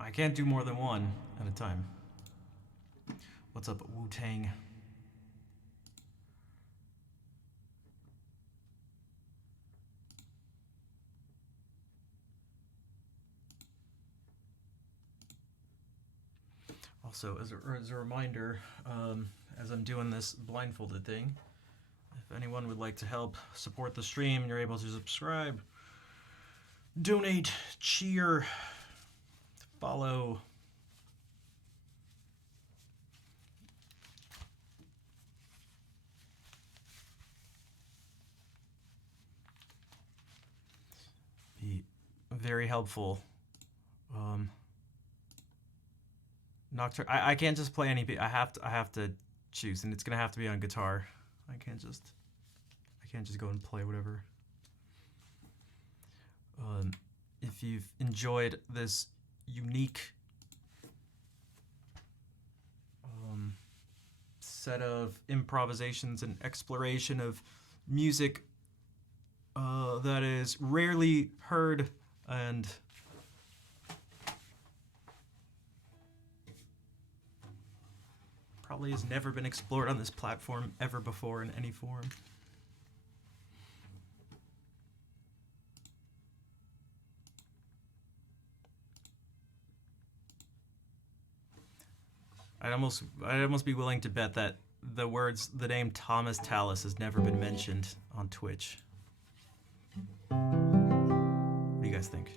I can't do more than one at a time. What's up, Wu-Tang? Also, as a reminder, as I'm doing this blindfolded thing, if anyone would like to help support the stream, you're able to subscribe, donate, cheer, follow. Be very helpful. Nocturne. I can't just play any. I have to choose, and it's gonna have to be on guitar. I can't just go and play whatever. If you've enjoyed this unique set of improvisations and exploration of music that is rarely heard and probably has never been explored on this platform ever before in any form. I'd almost be willing to bet that the name Thomas Tallis has never been mentioned on Twitch. What do you guys think?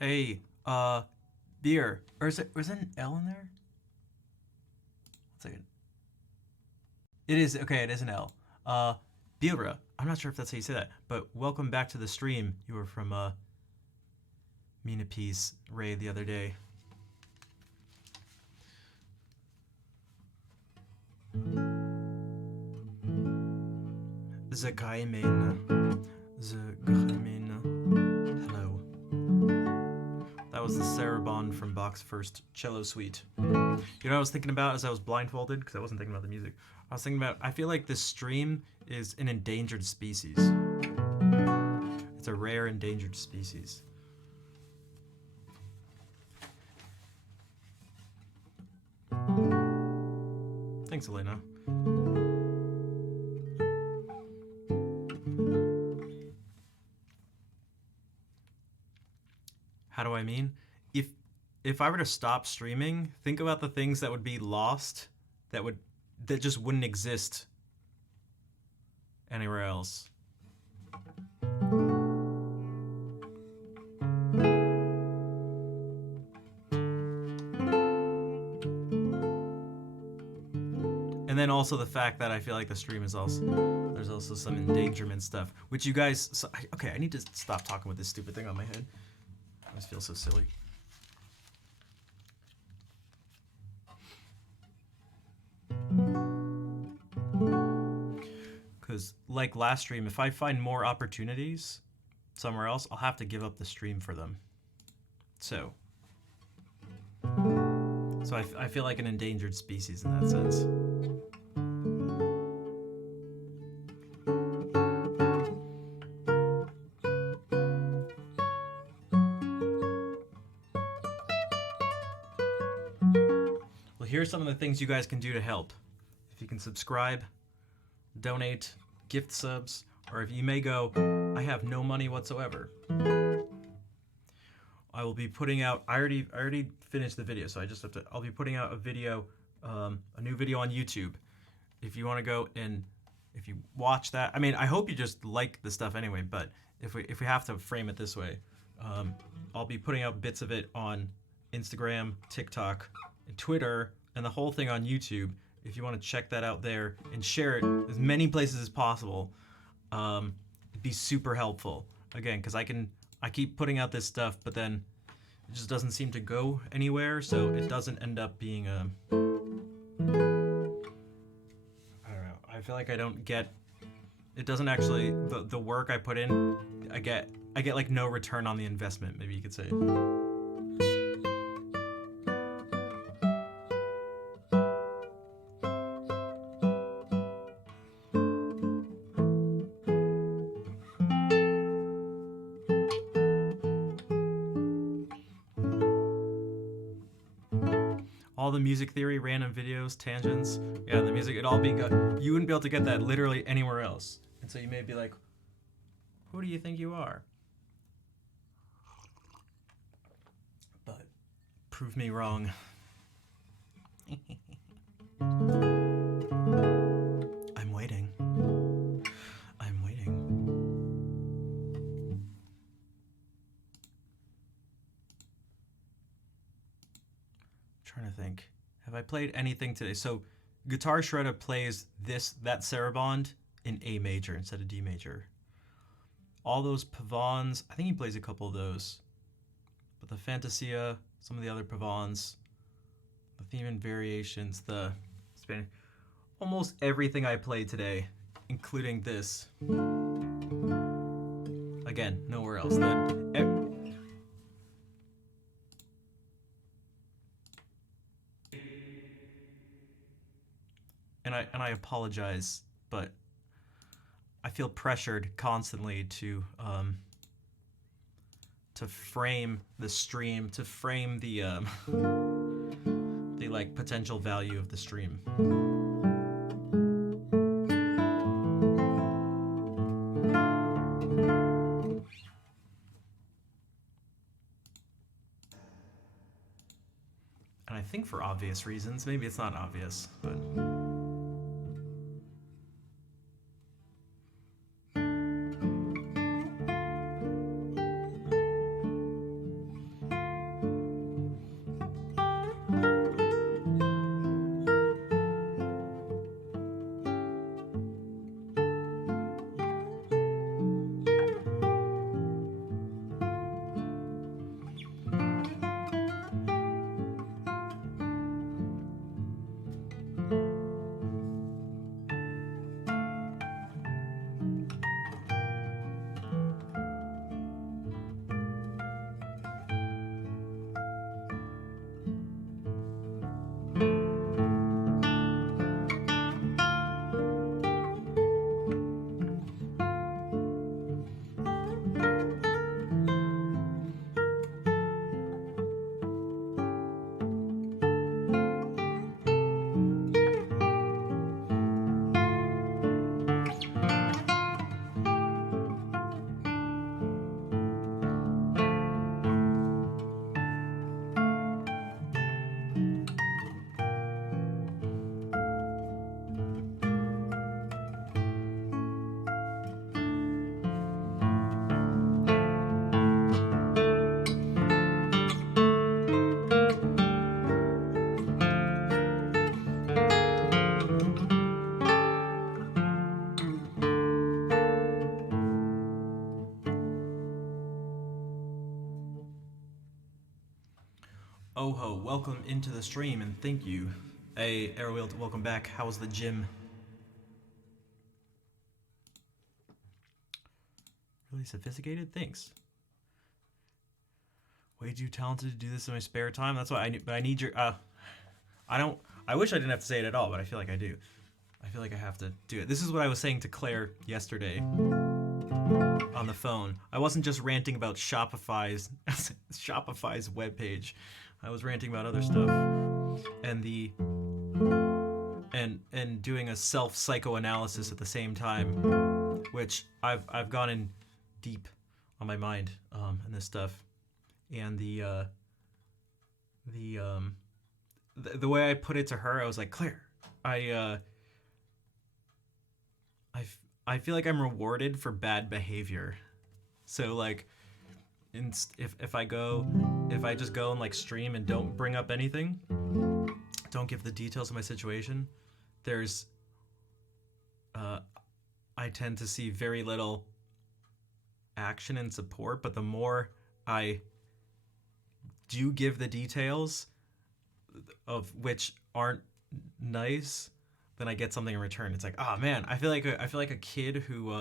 Hey, beer. Or is it an L in there? 1 second. It is okay. It is an L. Bira. I'm not sure if that's how you say that, but welcome back to the stream. You were from Mina P's raid the other day. Zagaimen. Hello. That was the Sarabon from Bach's first cello suite. You know what I was thinking about as I was blindfolded? Because I wasn't thinking about the music. I was thinking about, I feel like this stream is an endangered species. It's a rare endangered species. Thanks, Elena. How do I mean? If I were to stop streaming, think about the things that would be lost that just wouldn't exist anywhere else. And then also the fact that I feel like the stream is there's also some endangerment stuff, which you guys, okay, I need to stop talking with this stupid thing on my head. I just feel so silly. Because like last stream, if I find more opportunities somewhere else, I'll have to give up the stream for them. So I feel like an endangered species in that sense. Well, here's some of the things you guys can do to help. If you can subscribe, donate, gift subs, or if you may go, I have no money whatsoever. I will be putting out, I already finished the video, so I just have to, I'll be putting out a video, a new video on YouTube. If you want to go and if you watch that, I mean, I hope you just like the stuff anyway, but if we have to frame it this way, I'll be putting out bits of it on Instagram, TikTok, and Twitter, and the whole thing on YouTube. If you want to check that out there and share it as many places as possible, it'd be super helpful. Again, because I keep putting out this stuff, but then it just doesn't seem to go anywhere, so it doesn't end up being I don't know. I feel like I don't get. It doesn't actually the work I put in. I get like no return on the investment. Maybe you could say. All the music theory, random videos, tangents, yeah, the music, it'd all be good. You wouldn't be able to get that literally anywhere else. And so you may be like, who do you think you are? But prove me wrong. I'm waiting. I'm waiting. Trying to think. Have I played anything today? So Guitar Shredder plays that Saraband in A major instead of D major. All those pavans, I think he plays a couple of those. But the Fantasia, some of the other pavans, the theme and variations, the Spanish, almost everything I played today, including this. Again, nowhere else. And I apologize, but I feel pressured constantly to frame the stream, to frame the like potential value of the stream. And I think for obvious reasons, maybe it's not obvious, but. ho, welcome into the stream and thank you. Hey, Arrowwheel, welcome back. How was the gym? Really sophisticated? Thanks. Way too talented to do this in my spare time. That's why I need your, I wish I didn't have to say it at all, but I feel like I do. I feel like I have to do it. This is what I was saying to Claire yesterday on the phone. I wasn't just ranting about Shopify's webpage. I was ranting about other stuff. And and doing a self-psychoanalysis at the same time, which I've gone in deep on my mind and this stuff. And the way I put it to her, I was like, Claire, I feel like I'm rewarded for bad behavior. So like, if I just go and like stream and don't bring up anything, don't give the details of my situation, there's I tend to see very little action and support. But the more I do give the details, of which aren't nice, then I get something in return. It's like, oh man, I feel like a kid who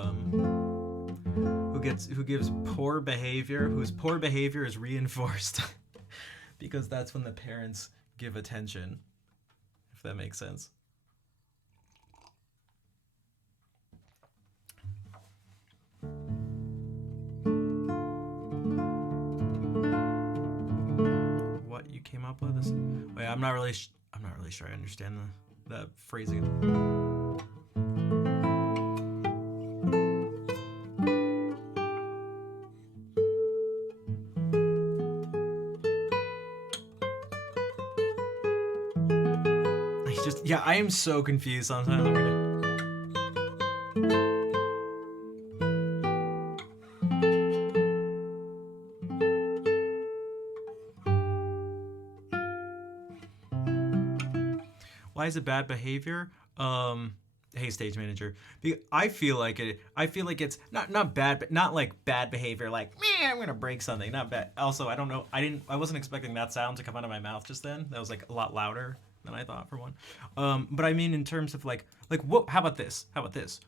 gives poor behavior, whose poor behavior is reinforced because that's when the parents give attention, if that makes sense. What you came up with? Wait, I'm not really sure I understand the phrasing. Yeah, I am so confused sometimes. Why is it bad behavior? Hey, stage manager. I feel like it's not bad, but not like bad behavior. Like, man, I'm gonna break something. Not bad. Also, I don't know. I wasn't expecting that sound to come out of my mouth just then. That was like a lot louder than I thought for one. But I mean, in terms of like what? How about this?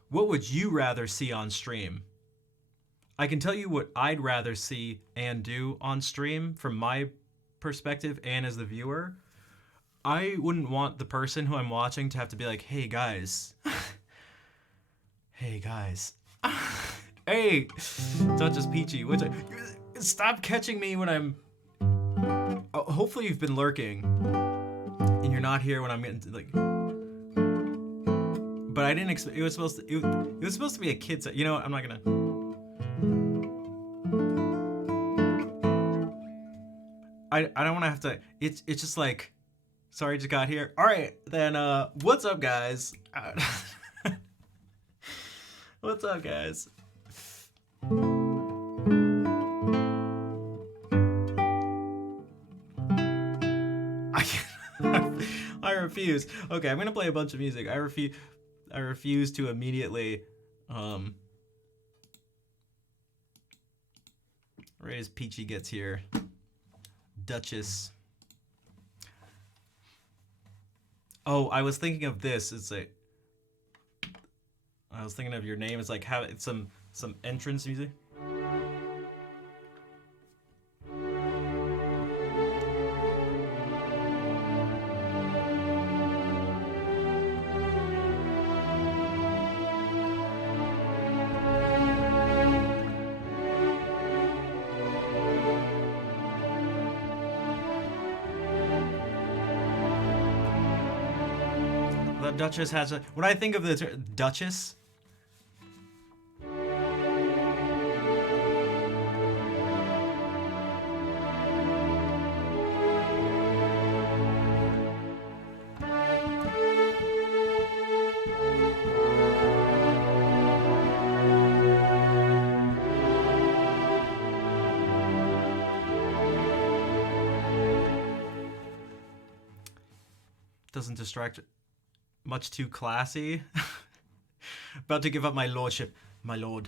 What would you rather see on stream? I can tell you what I'd rather see and do on stream from my perspective and as the viewer. I wouldn't want the person who I'm watching to have to be like, hey guys, hey, Duchess Peachy, stop catching me when I'm, hopefully you've been lurking, and you're not here when I'm getting, like, but I didn't expect, it was supposed to be a kid's, you know what, I'm not gonna, I don't want to have to, it's just like, sorry, just got here. All right, then, what's up, guys? What's up, guys? I refuse. Okay, I'm gonna play a bunch of music. I refuse to immediately, right as Peachy gets here. Duchess. Oh, I was thinking of this. I was thinking of your name. It's like have some entrance music. Duchess has a, when I think of the Duchess, doesn't distract. Much too classy. About to give up my lordship. My lord.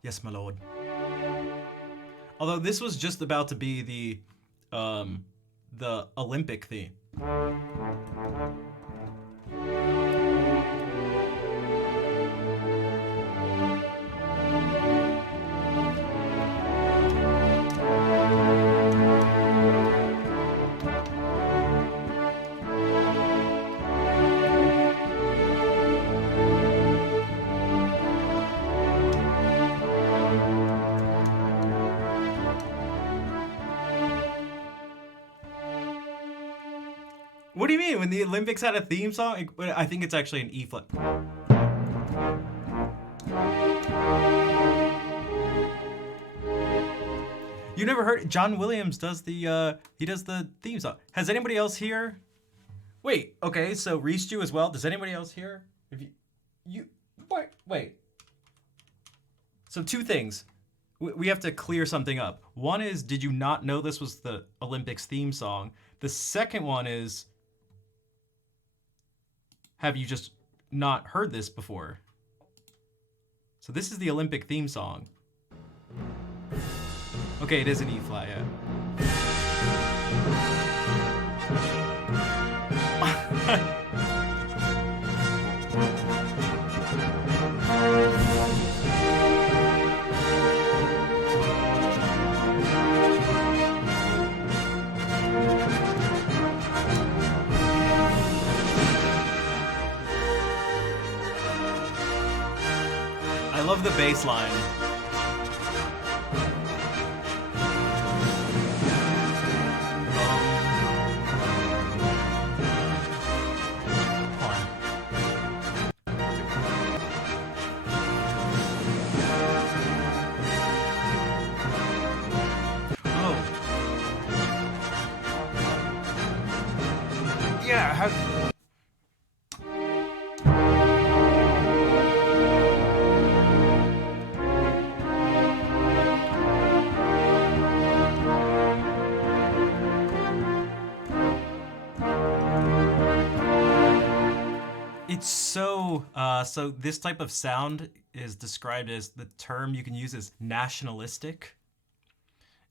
Yes, my lord. Although this was just about to be the Olympic theme. What do you mean? When the Olympics had a theme song? I think it's actually an E flat. You never heard? John Williams does he does the theme song. Has anybody else here? Wait, okay, so Reese Jew as well. Does anybody else here? If you wait. So two things. We have to clear something up. One is, did you not know this was the Olympics theme song? The second one is, have you just not heard this before? So this is the Olympic theme song. Okay, it is an E flat, yeah. I love the bass line. Yeah, it's so this type of sound is described as, the term you can use is nationalistic.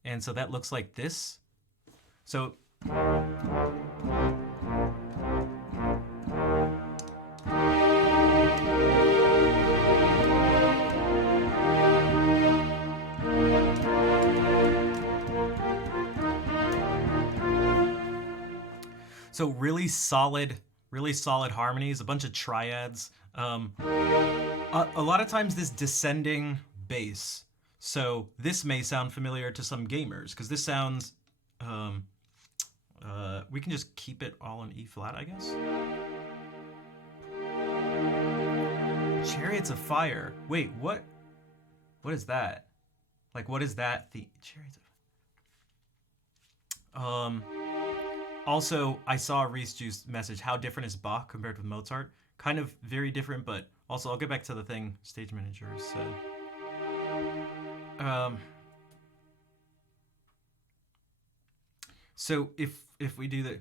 And so that looks like this. So really solid harmonies, a bunch of triads. A lot of times this descending bass. So this may sound familiar to some gamers, because this sounds, we can just keep it all in E flat, I guess. Chariots of Fire. Wait, what is that? Like, what is that? The Chariots of... Also, I saw a Reese Juice message. How different is Bach compared with Mozart? Kind of very different, but also I'll get back to the thing stage manager said. So if we do the...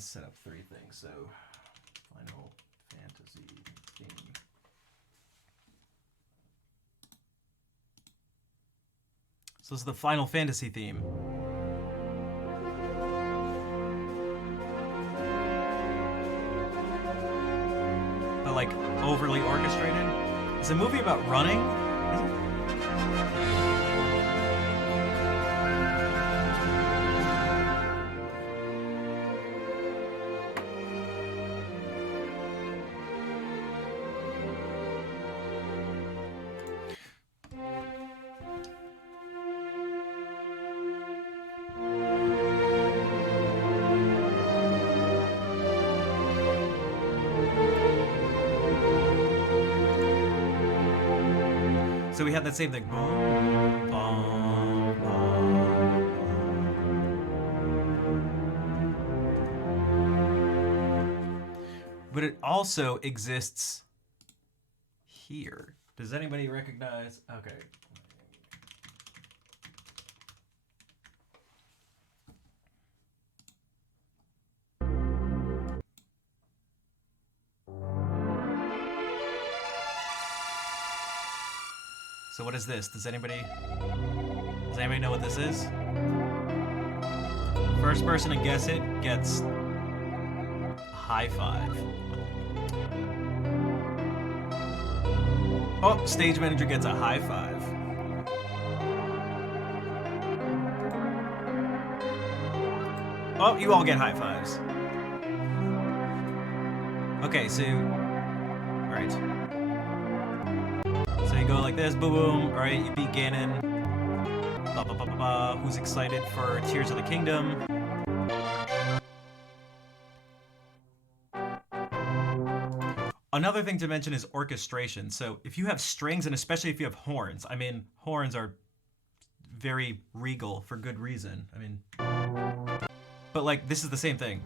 Set up three things. So Final Fantasy theme. So this is the Final Fantasy theme. But like overly orchestrated. It's a movie about running. Is it? So we had that same thing. Boom, boom, boom, boom. But it also exists here. Does anybody recognize? Okay. So what is this? Does anybody know what this is? First person to guess it gets a high five. Oh, stage manager gets a high five. Oh, you all get high fives. Okay, so, all right. So you go like this, boom, boom. All right, you beat Ganon. Ba, ba, ba, ba, ba. Who's excited for Tears of the Kingdom? Another thing to mention is orchestration. So if you have strings, and especially if you have horns, I mean, horns are very regal for good reason. I mean, but like, this is the same thing.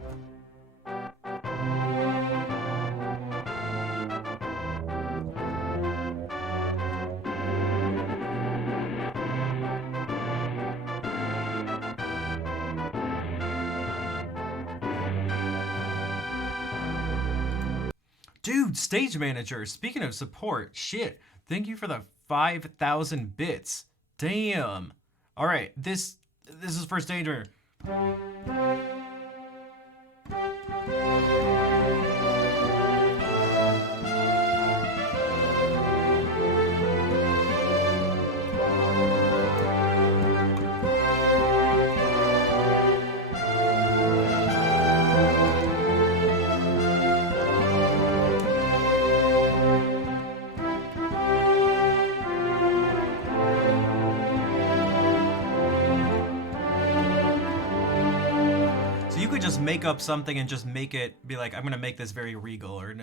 Dude, stage manager, speaking of support, shit, thank you for the 5,000 bits. Damn. All right, this is for stage manager. Just make up something and just make it be like, I'm gonna make this very regal, or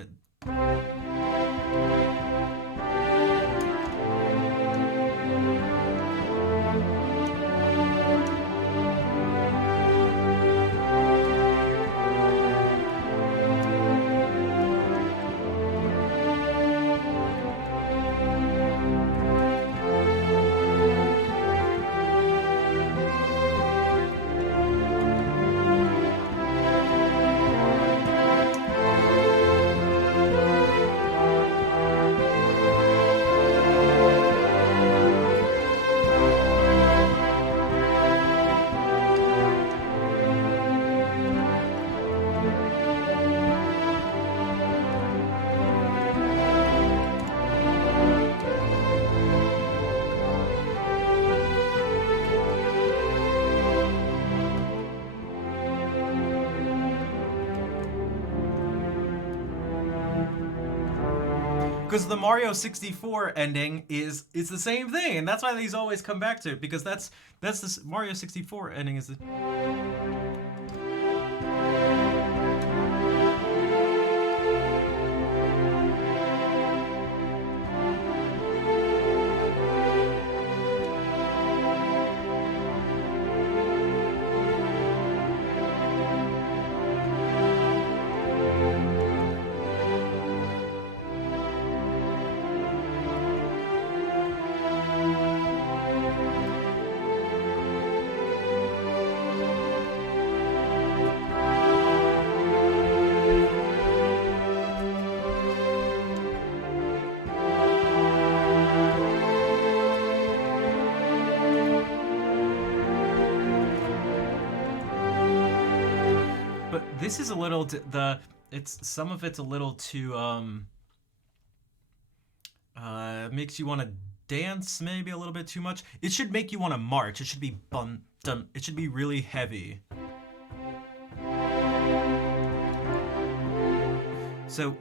because the Mario 64 ending it's the same thing, and that's why these always come back to it, because that's this Mario 64 ending is the this is a little some of it's a little too makes you want to dance maybe a little bit too much. It should make you want to march. It should be bum dum. It should be really heavy. So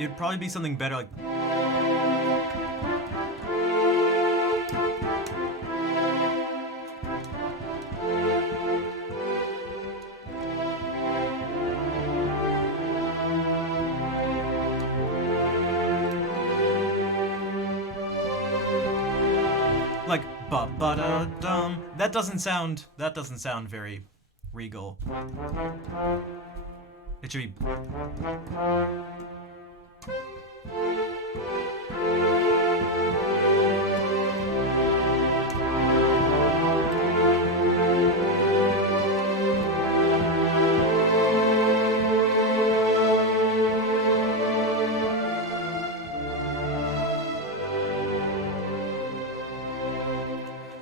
it'd probably be something better like ba ba da dum. That doesn't sound very regal. It should be.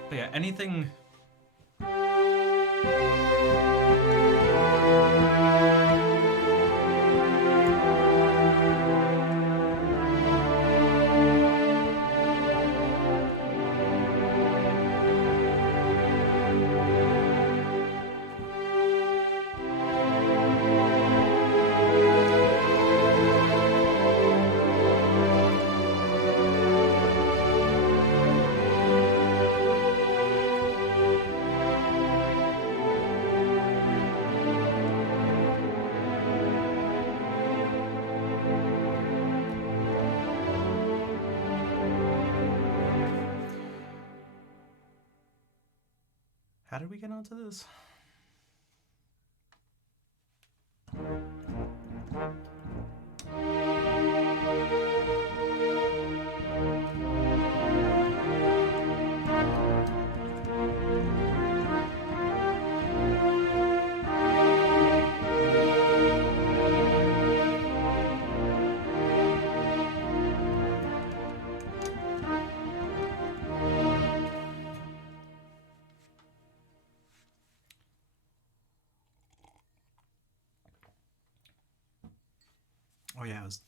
But yeah, anything. How did we get onto this? Oh yeah, it was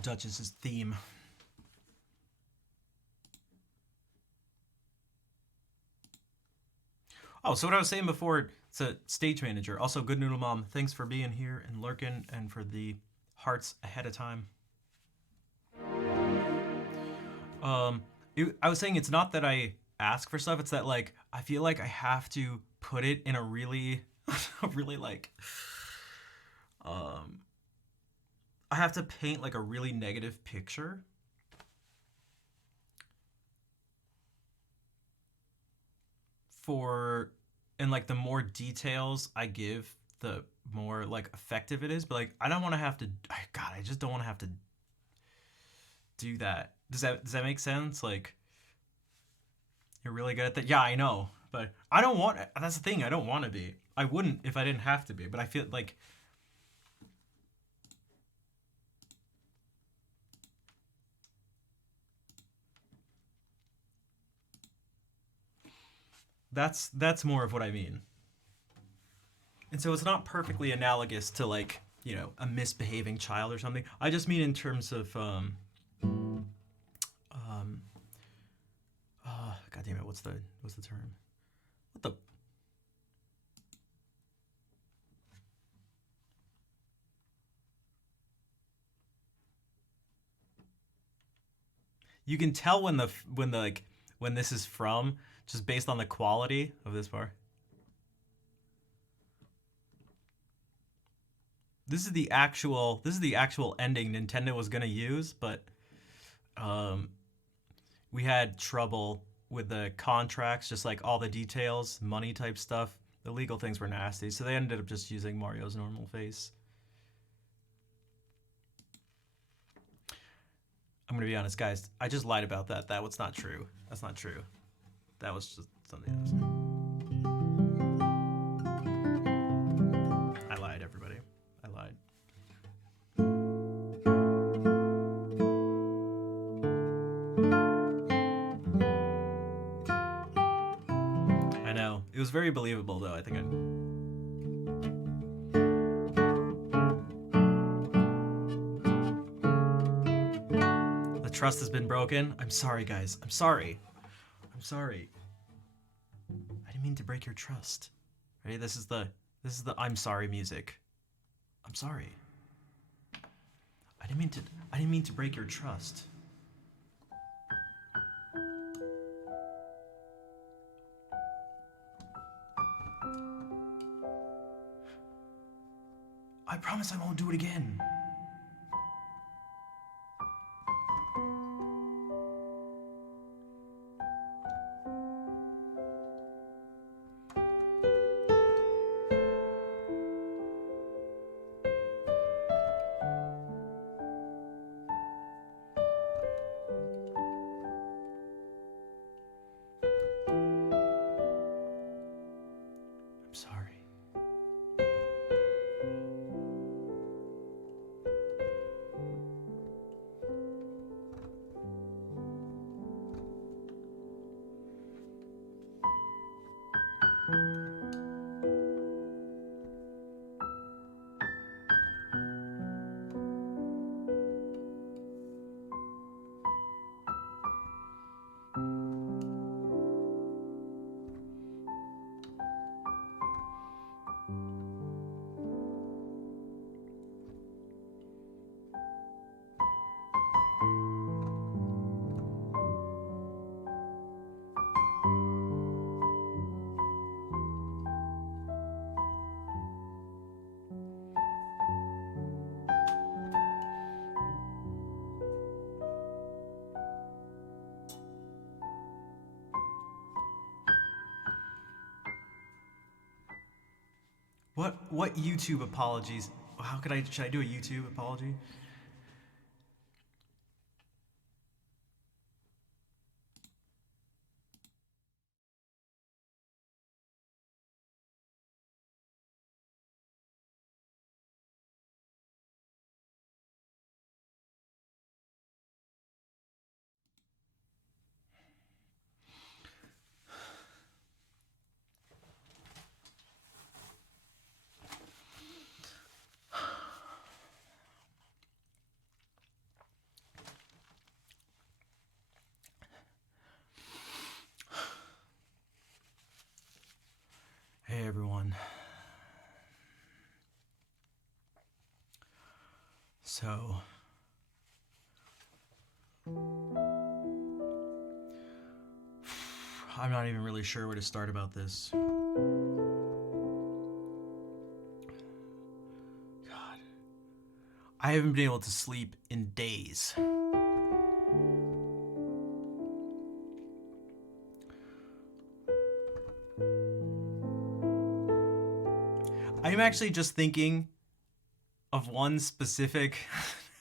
Duchess's theme. Oh, so what I was saying before, it's a stage manager. Also, Good Noodle Mom, thanks for being here and lurking and for the hearts ahead of time. I was saying it's not that I ask for stuff, it's that like I feel like I have to put it in a really really like I have to paint like a really negative picture for, and like the more details I give, the more like effective it is. But like I don't want to have to. God, I just don't want to have to do that. Does that make sense? Like you're really good at that. Yeah, I know, but I don't want. That's the thing. I don't want to be. I wouldn't if I didn't have to be. But I feel like that's more of what I mean. And so it's not perfectly analogous to like, a misbehaving child or something. I just mean in terms of God damn it, what's the term? What the You can tell when this is from just based on the quality of this bar. This is the actual ending Nintendo was gonna use, but um, we had trouble with the contracts, just like all the details, money type stuff. The legal things were nasty, so they ended up just using Mario's normal face. I'm gonna be honest, guys. I just lied about that. That was not true. That's not true. That was just something else. I lied, everybody. I lied. I know. It was very believable, though. I think the trust has been broken. I'm sorry, guys. I'm sorry. I'm sorry. I didn't mean to break your trust. Ready? This is the I'm sorry music. I'm sorry. I didn't mean to break your trust. I promise I won't do it again. What YouTube apologies? How could I? Should I do a YouTube apology? Hey everyone. So I'm not even really sure where to start about this. God. I haven't been able to sleep in days. I'm actually just thinking of one specific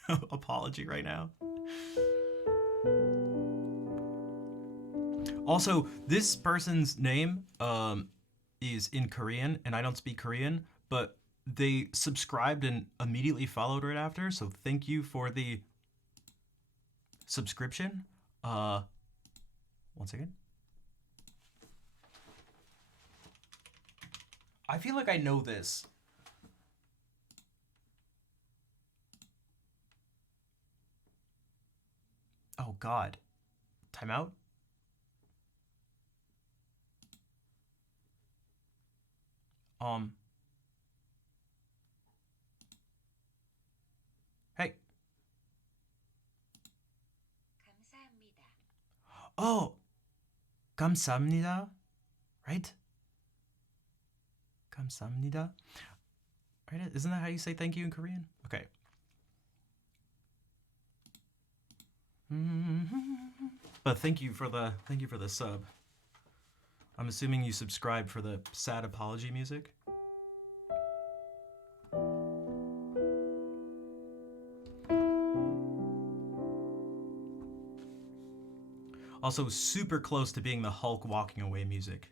apology right now. Also, this person's name is in Korean, and I don't speak Korean, but they subscribed and immediately followed right after. So thank you for the subscription. One second. I feel like I know this. Oh God. Timeout? Hey. Oh. 감사합니다. Right? 감사합니다. Right? Isn't that how you say thank you in Korean? Okay. But thank you for the sub. I'm assuming you subscribed for the sad apology music. Also super close to being the Hulk walking away music.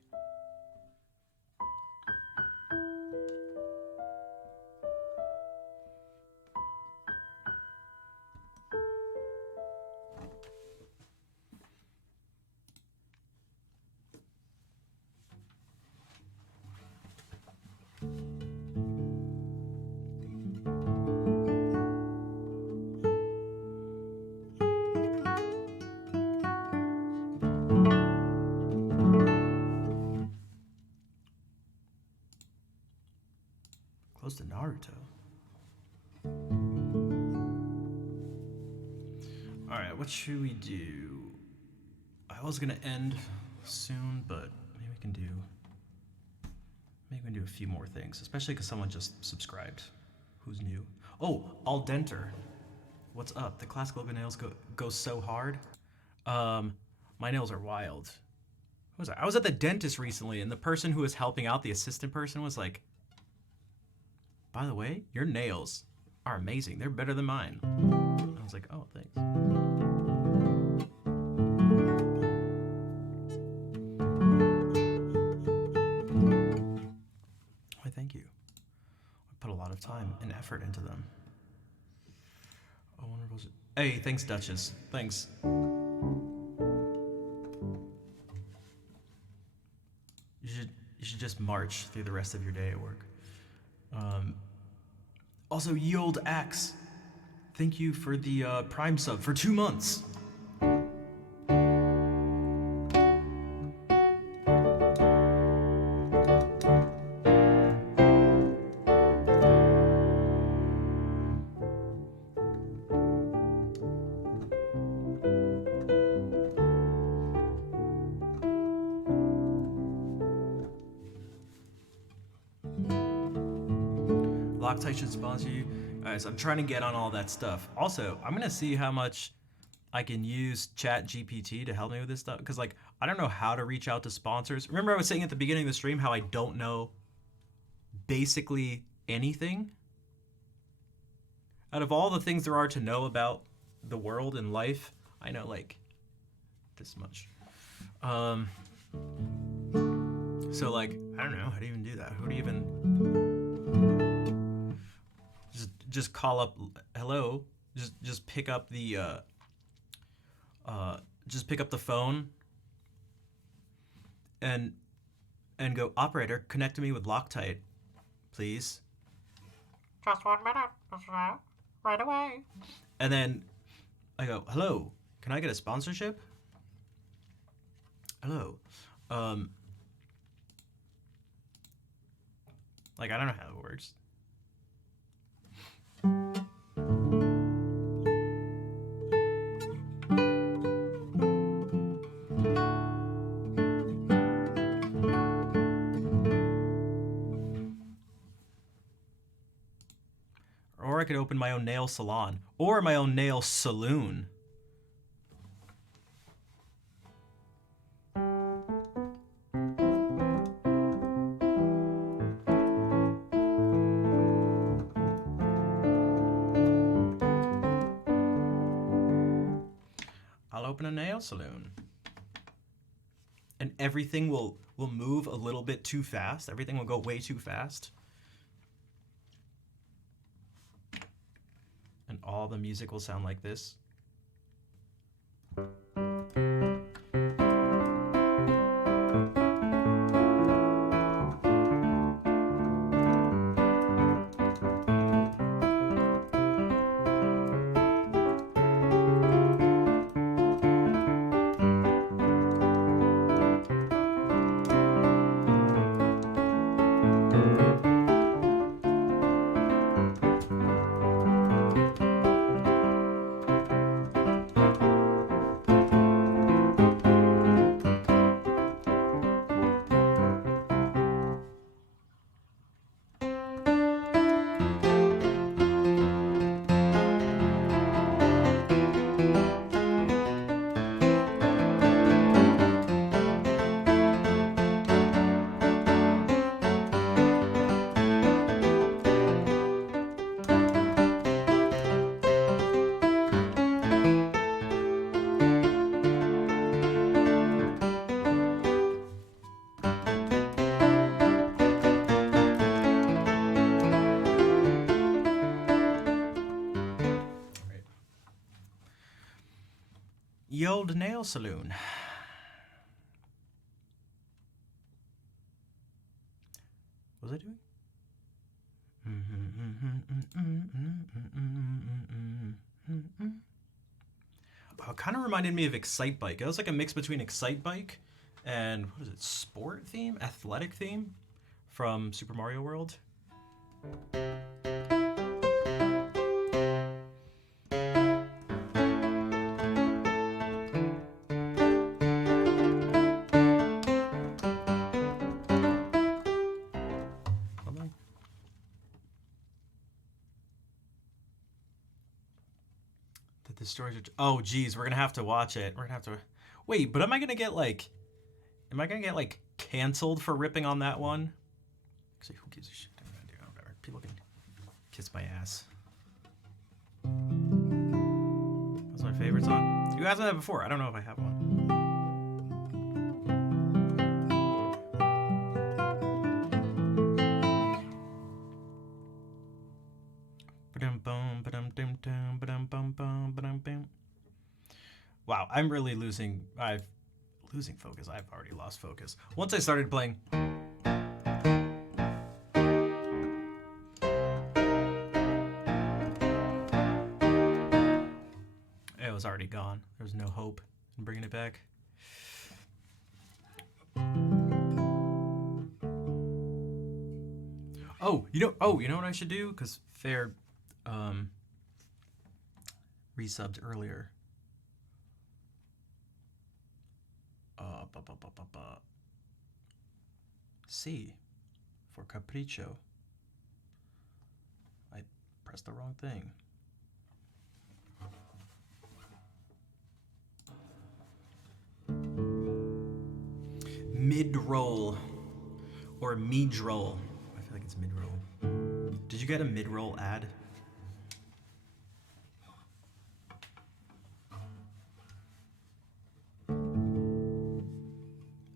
Close to Naruto. Alright, what should we do? I was gonna end soon, but maybe we can do a few more things, especially because someone just subscribed. Who's new? Oh, Al Denter. What's up? The classic logo nails go so hard. My nails are wild. What was I was at the dentist recently, and the person who was helping out, the assistant person, was like, by the way, your nails are amazing. They're better than mine. I was like, oh, thanks. Why, thank you. I put a lot of time and effort into them. Hey, thanks, Duchess. Thanks. You should just march through the rest of your day at work. Also, Yield Axe, thank you for the Prime sub for 2 months. Loctite should sponsor you. Guys, I'm trying to get on all that stuff. Also, I'm gonna see how much I can use Chat GPT to help me with this stuff, because like I don't know how to reach out to sponsors. Remember I was saying at the beginning of the stream how I don't know basically anything. Out of all the things there are to know about the world and life, I know like this much. So like, I don't know, how do you even do that? Who do you even just call up hello? Just pick up the phone and go, operator, connect to me with Loctite, please. Just 1 minute, right away. And then I go, hello, can I get a sponsorship? Hello. Like, I don't know how it works. Or I could open my own nail salon or my own nail saloon. I'll open a nail saloon. And everything will move a little bit too fast. Everything will go way too fast. And all the music will sound like this. Ye Olde Nail Saloon. What was I doing? Oh, it kind of reminded me of Excitebike. It was like a mix between Excitebike and, what is it, sport theme? Athletic theme from Super Mario World. The stories are... Oh, geez, we're gonna have to watch it. We're gonna have to... Wait, but am I gonna get, like, canceled for ripping on that one? Actually, who gives a shit? Whatever. People can kiss my ass. That's my favorite song. You asked me that before. I don't know if I have one. Wow, I'm really losing focus. I've already lost focus. Once I started playing. It was already gone. There was no hope in bringing it back. Oh, you know what I should do? Because Fair resubbed earlier. C for Capriccio. I pressed the wrong thing. Mid-roll or mid-roll. I feel like What's mid-roll? Did you get a mid-roll ad?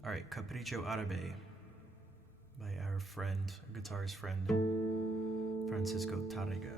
Alright, Capriccio Árabe by our friend, guitarist friend, Francisco Tarrega.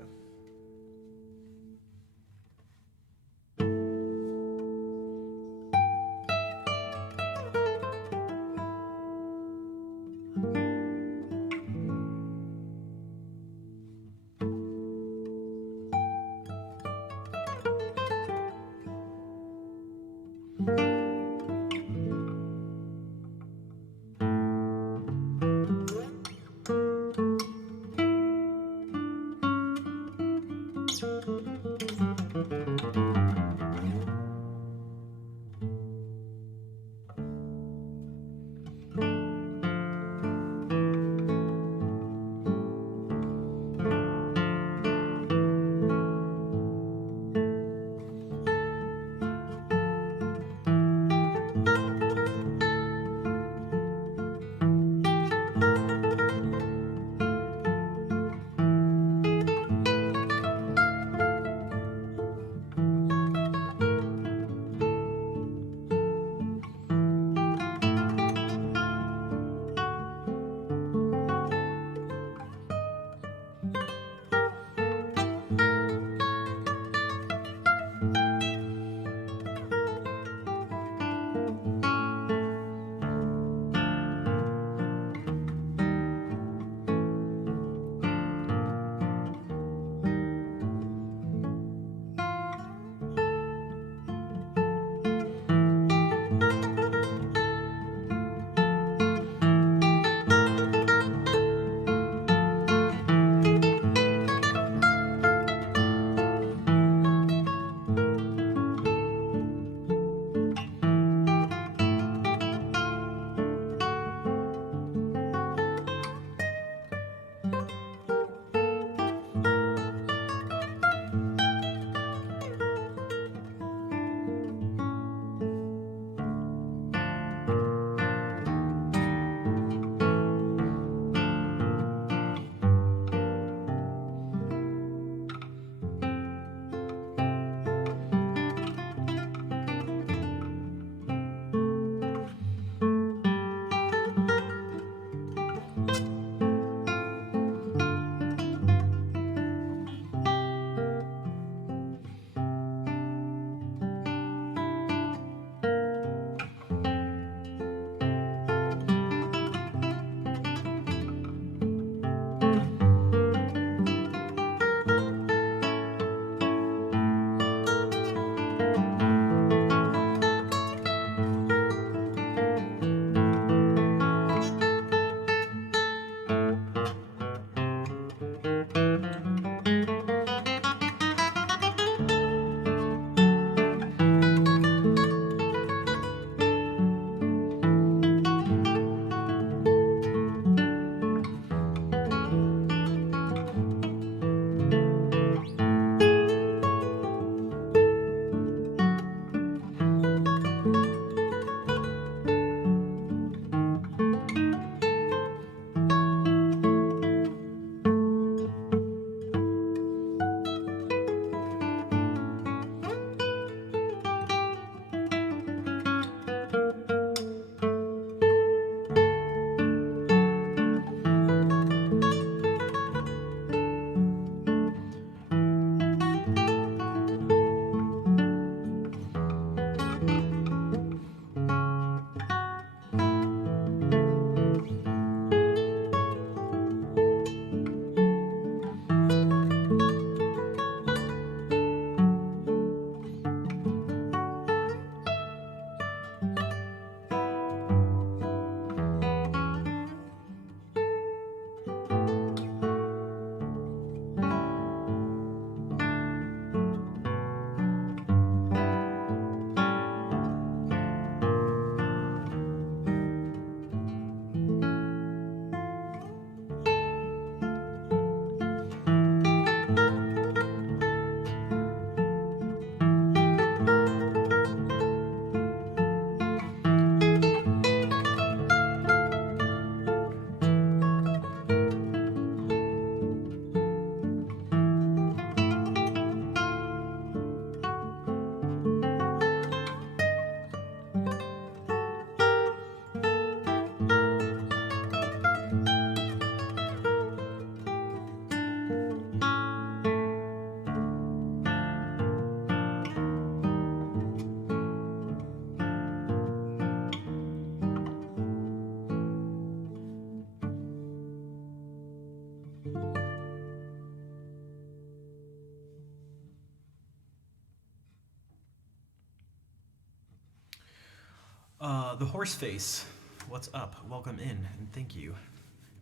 The horse face. What's up? Welcome in and thank you.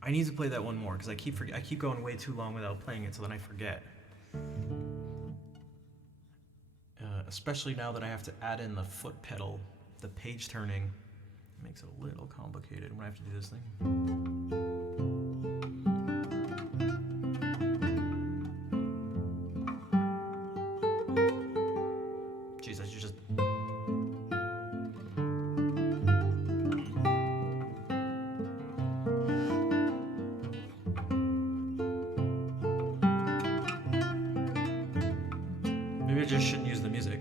I need to play that one more because I keep going way too long without playing it, so then I forget. Especially now that I have to add in the foot pedal, the page turning. It makes it a little complicated when I have to do this thing. Jeez, I should just... Maybe I just shouldn't use the music.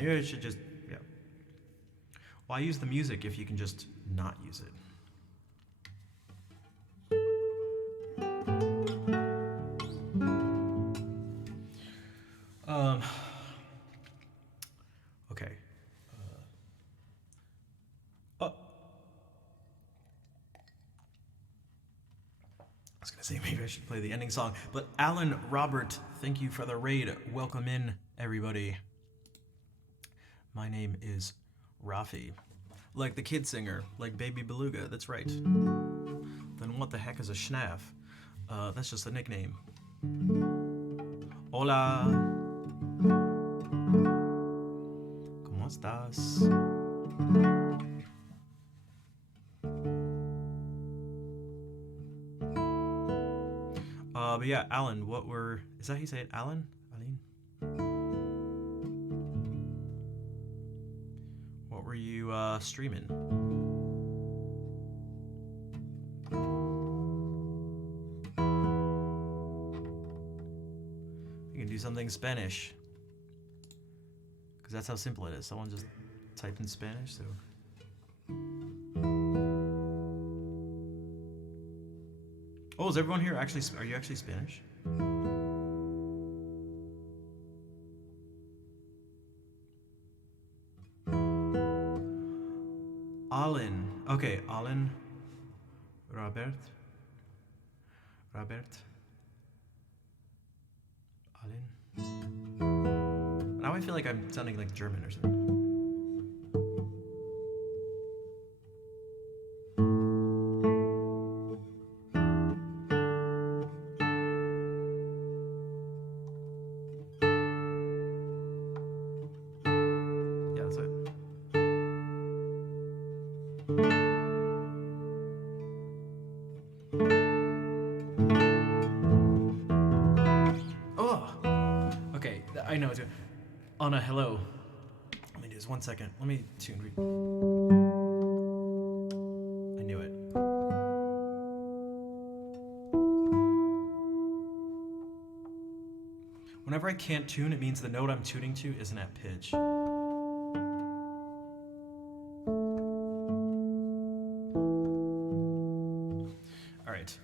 Maybe I should just, yeah. Why use the music if you can just not use it? Okay. Oh. I was gonna say maybe I should play the ending song, but Alan Robert, thank you for the raid. Welcome in, everybody. My name is Rafi. Like the kid singer, like Baby Beluga, that's right. Then what the heck is a schnaff? That's just a nickname. Hola. ¿Cómo estás? But yeah, Alan, is that how you say it? Alan? Aline? What were you streaming? You can do something Spanish. Because that's how simple it is. Someone just typed in Spanish, so... Oh, is everyone here actually... Are you actually Spanish? Alan. Okay, Alan. Robert. Alan. Now I feel like I'm sounding like German or something. Yeah, that's it. Oh! Okay, I know it's good. Anna, hello. Let me do this 1 second. Let me tune. I knew it. Whenever I can't tune, it means the note I'm tuning to isn't at pitch. All right.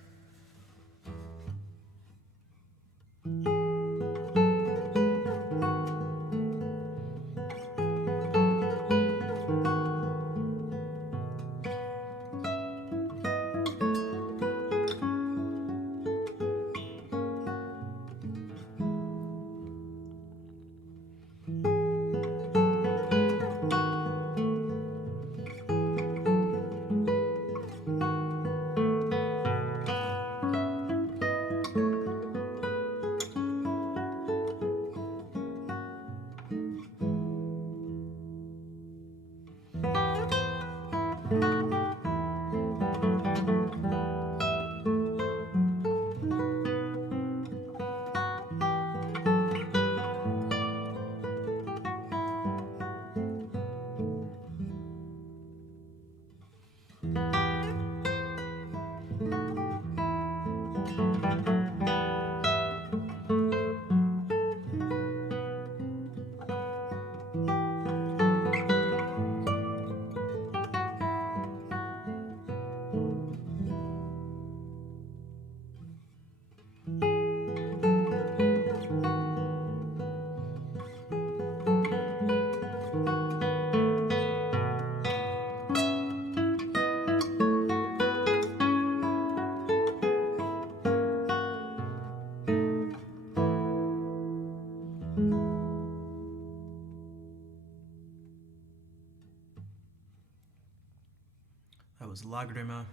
was Lagrima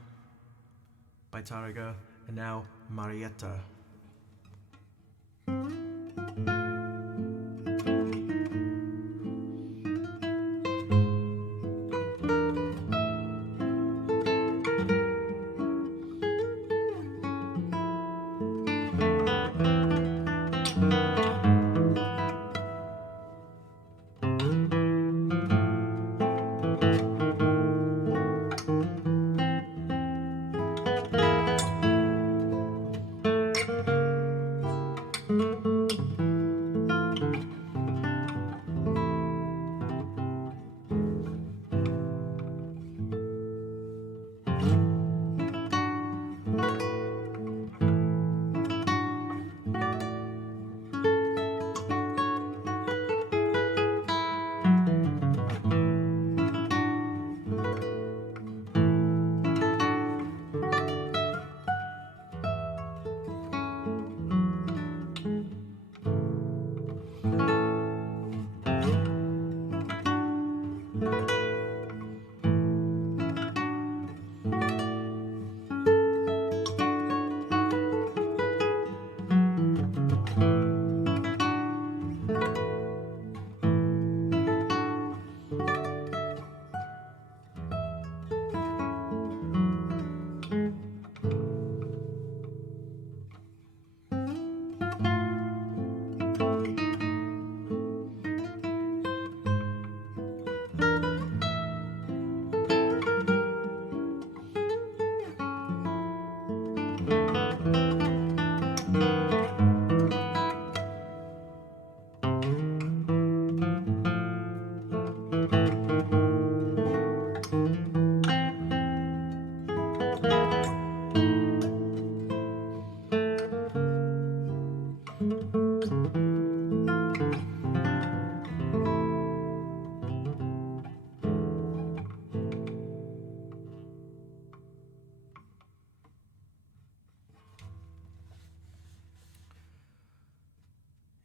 by Targa, and now Marietta.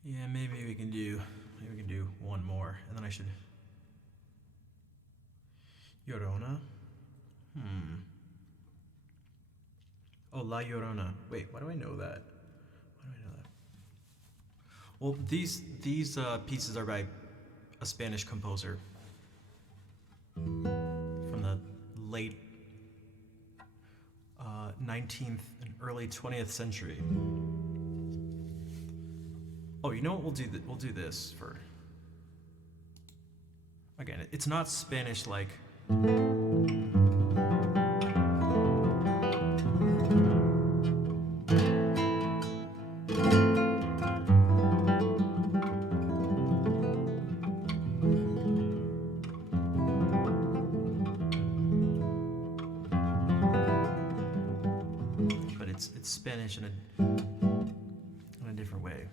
Yeah, maybe we can do one more, and then I should. Llorona? Oh, La Llorona. Wait, why do I know that? Why do I know that? Well, these pieces are by a Spanish composer from the late 19th and early 20th century. Oh, you know what? We'll do this for. Again, it's not Spanish like. But it's Spanish in a different way.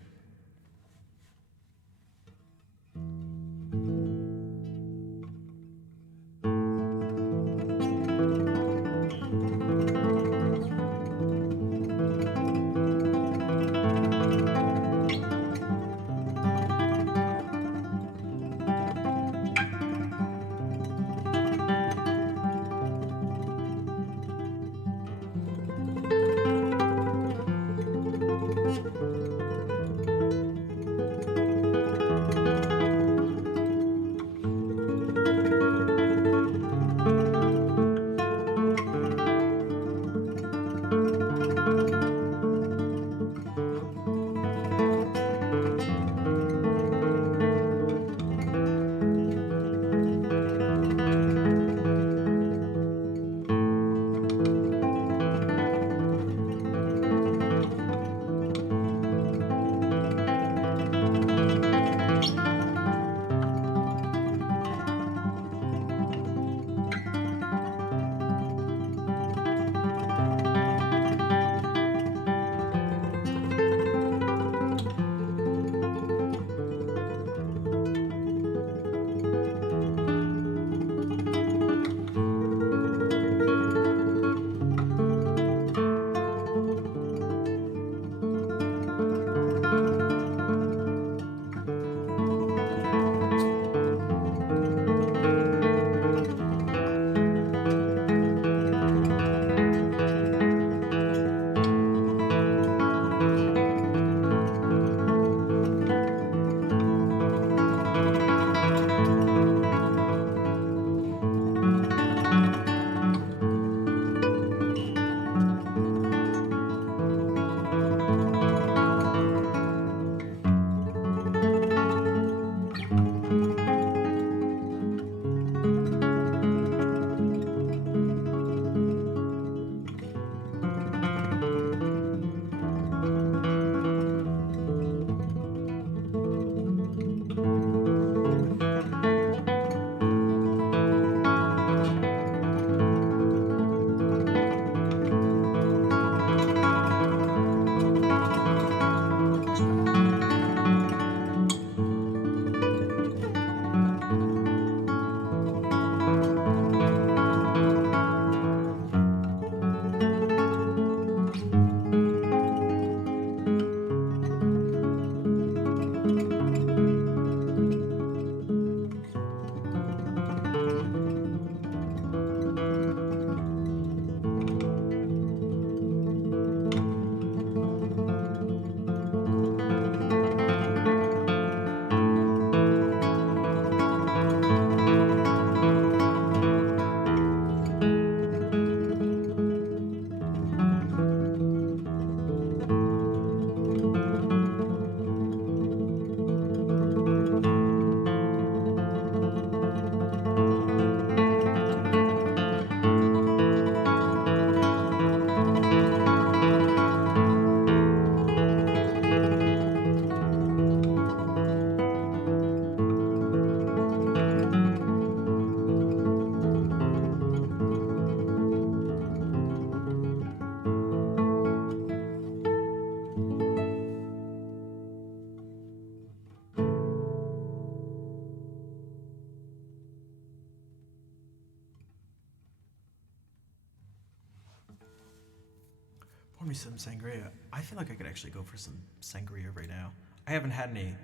me some sangria. I feel like I could actually go for some sangria right now. I haven't had any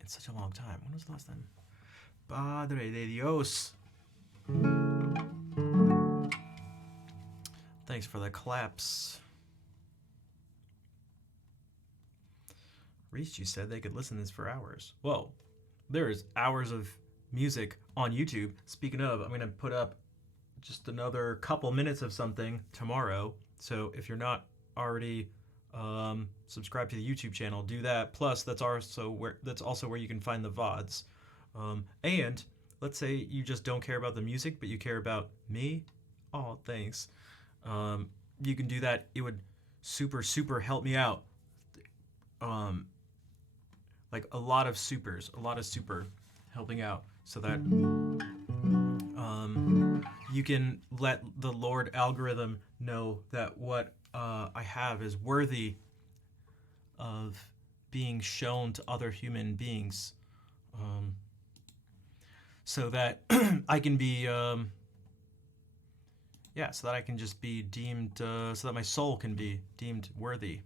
in such a long time. When was the last time? Padre de Dios. Thanks for the claps. Reese, you said they could listen to this for hours. Whoa, there's hours of music on YouTube. Speaking of, I'm going to put up just another couple minutes of something tomorrow. So if you're not already subscribed to the YouTube channel, do that. Plus, that's also where you can find the VODs. And let's say you just don't care about the music, but you care about me. Oh, thanks. You can do that. It would super help me out. Like a lot of super helping out, so that you can let the Lord algorithm know that what I have is worthy of being shown to other human beings, so that I can be so that I can just be deemed, so that my soul can be deemed worthy.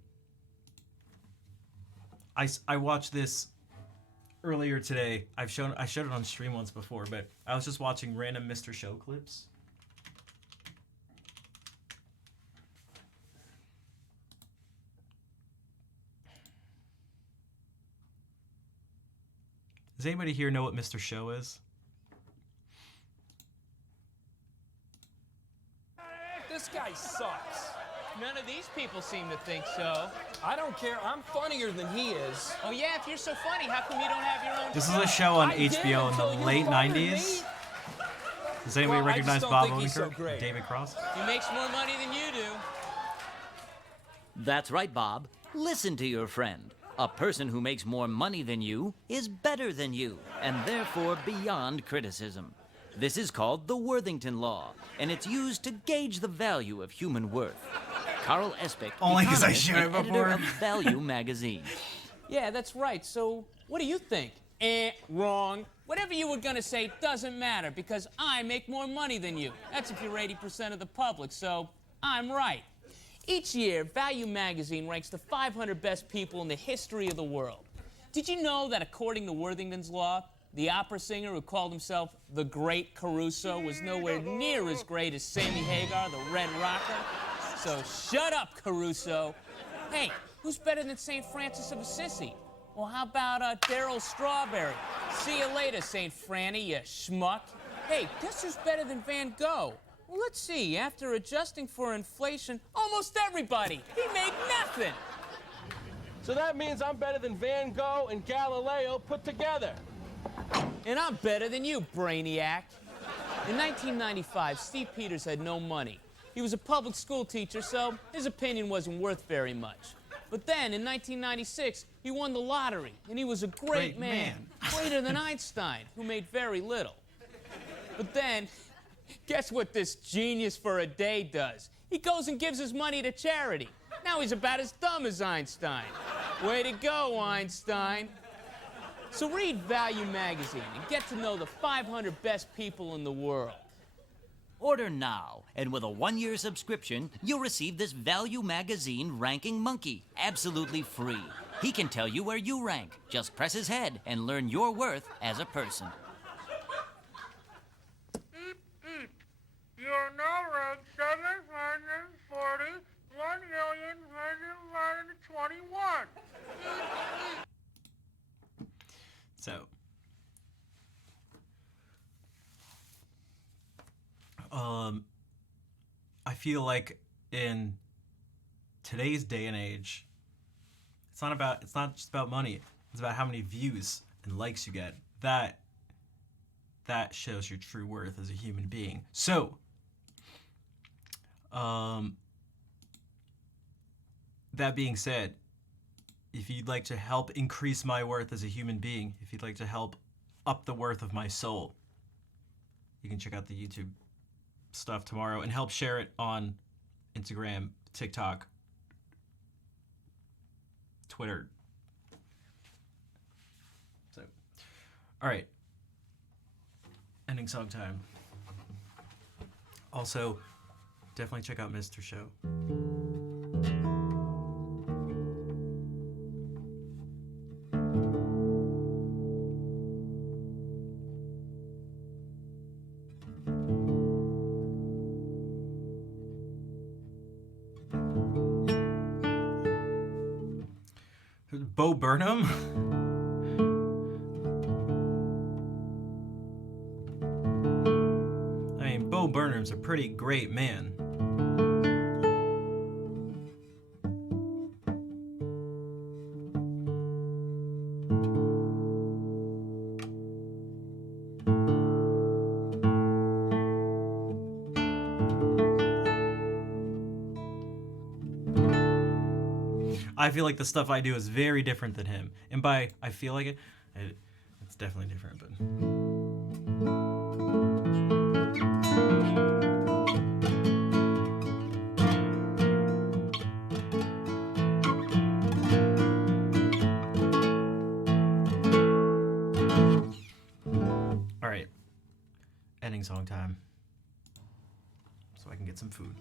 I watched this earlier today. I showed it on stream once before, but I was just watching random Mr. Show clips. Does anybody here know what Mr. Show is? This guy sucks. None of these people seem to think so. I don't care. I'm funnier than he is. Oh yeah, if you're so funny, how come you don't have your own This is show? a show on I did HBO in until the you late fired 90s. me. Does anybody Well, I recognize just don't Bob think he's so Odenkirk? great. David Cross? He makes more money than you do. That's right, Bob. Listen to your friend. A person who makes more money than you is better than you, and therefore beyond criticism. This is called the Worthington Law, and it's used to gauge the value of human worth. Carl Espick, Only 'cause I economist shared and it editor before. of Value magazine. Yeah, that's right. So, what do you think? Wrong. Whatever you were gonna say doesn't matter because I make more money than you. That's if you're 80% of the public, so I'm right. Each year, Value magazine ranks the 500 best people in the history of the world. Did you know that according to Worthington's Law, the opera singer who called himself the Great Caruso was nowhere near as great as Sammy Hagar, the Red Rocker? So shut up, Caruso. Hey, who's better than St. Francis of Assisi? Well, how about Daryl Strawberry? See you later, St. Franny, you schmuck. Hey, guess who's better than Van Gogh? Well, let's see. After adjusting for inflation, almost everybody. He made nothing. So that means I'm better than Van Gogh and Galileo put together. And I'm better than you, brainiac. In 1995, Steve Peters had no money. He was a public school teacher, so his opinion wasn't worth very much. But then, in 1996, he won the lottery, and he was a great man. Greater than Einstein, who made very little. But then, guess what this genius for a day does? He goes and gives his money to charity. Now he's about as dumb as Einstein. Way to go, Einstein. So read Value magazine and get to know the 500 best people in the world. Order now, and with a 1-year subscription, you'll receive this Value magazine ranking monkey, absolutely free. He can tell you where you rank. Just press his head and learn your worth as a person. You are now ranked 740, 1,121. So, I feel like in today's day and age, it's not just about money. It's about how many views and likes you get. That shows your true worth as a human being. So, that being said, if you'd like to help increase my worth as a human being, if you'd like to help up the worth of my soul, you can check out the YouTube stuff tomorrow and help share it on Instagram, TikTok, Twitter. So, all right. Ending song time. Also, definitely check out Mr. Show. Bo Burnham? I mean, Bo Burnham's a pretty great man. I feel like the stuff I do is very different than him. And by I feel like it's definitely different, but all right. Ending song time. So I can get some food.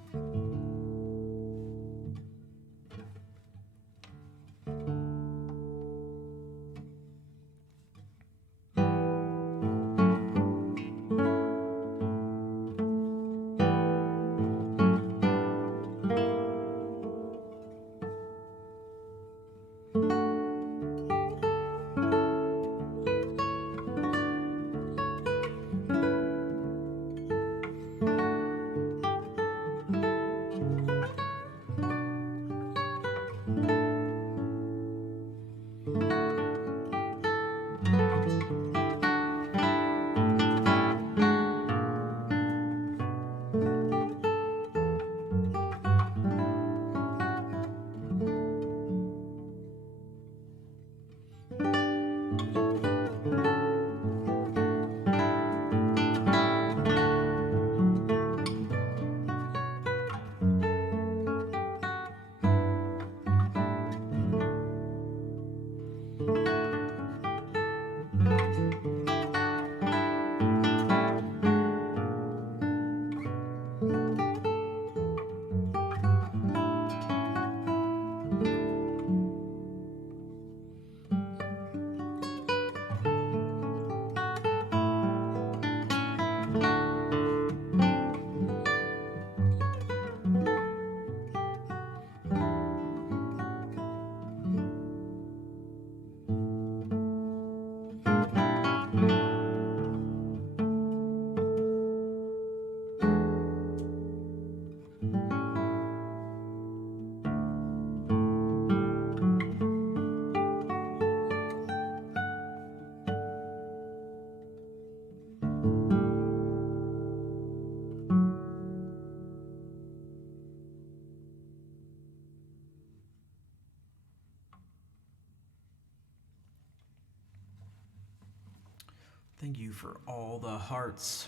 Thank you for all the hearts.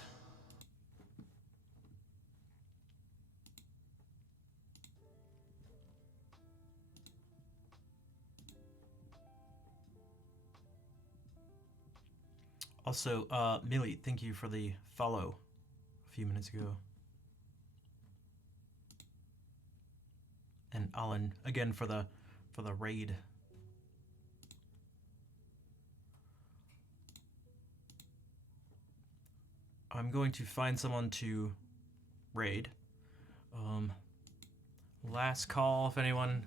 Also, Millie, thank you for the follow a few minutes ago. And Alan, again for the raid. I'm going to find someone to raid. Last call if anyone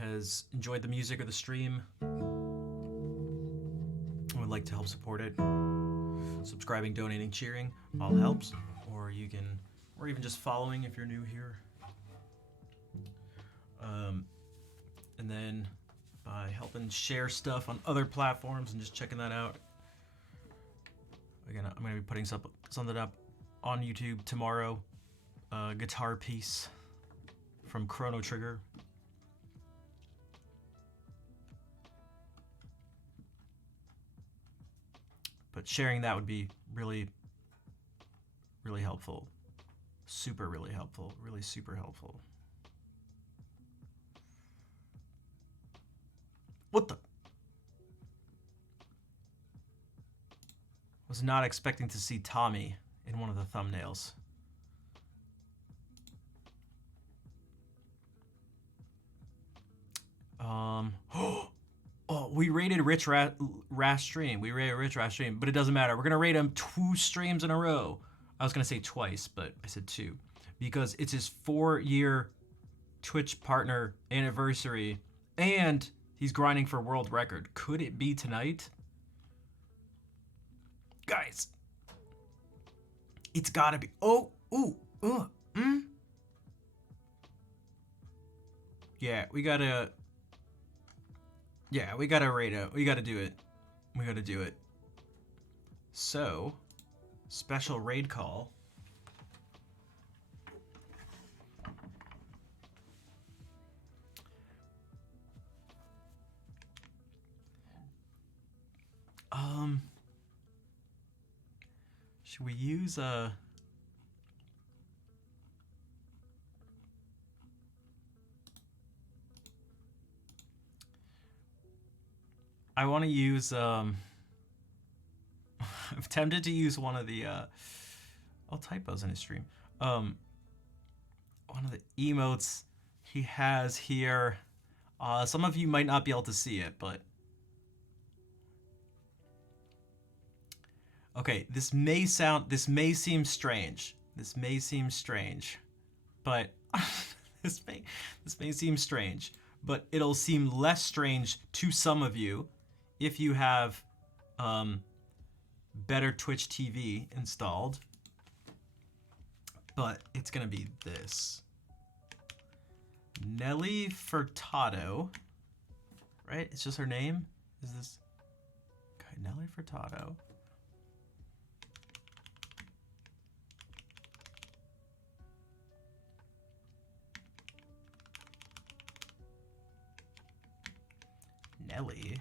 has enjoyed the music or the stream and would like to help support it. Subscribing, donating, cheering, all helps. Or you can, or even just following if you're new here. And then by helping share stuff on other platforms and just checking that out. Again, I'm going to be putting something up on YouTube tomorrow. A guitar piece from Chrono Trigger. But sharing that would be really, really helpful. Super, really helpful. Really super helpful. What the? Was not expecting to see Tommy in one of the thumbnails. Oh, we rated Rich Rash stream. We rated Rich Rash stream, but it doesn't matter. We're gonna rate him 2 streams in a row. I was gonna say twice, but I said 2 because it's his 4-year Twitch partner anniversary, and He's grinding for world record. Could it be tonight? Guys. It's gotta be. Oh, ooh, Yeah, we gotta rate out. We gotta do it. We gotta do it. So, special raid call. Should we use I want to use I'm tempted to use one of the typos in his stream. One of the emotes he has here. Some of you might not be able to see it, but okay, this may seem strange. This may seem strange, but this may seem strange, but it'll seem less strange to some of you if you have better Twitch TV installed. But it's gonna be this. Nelly Furtado, right? It's just her name. Is this okay? Nelly Furtado. Nelly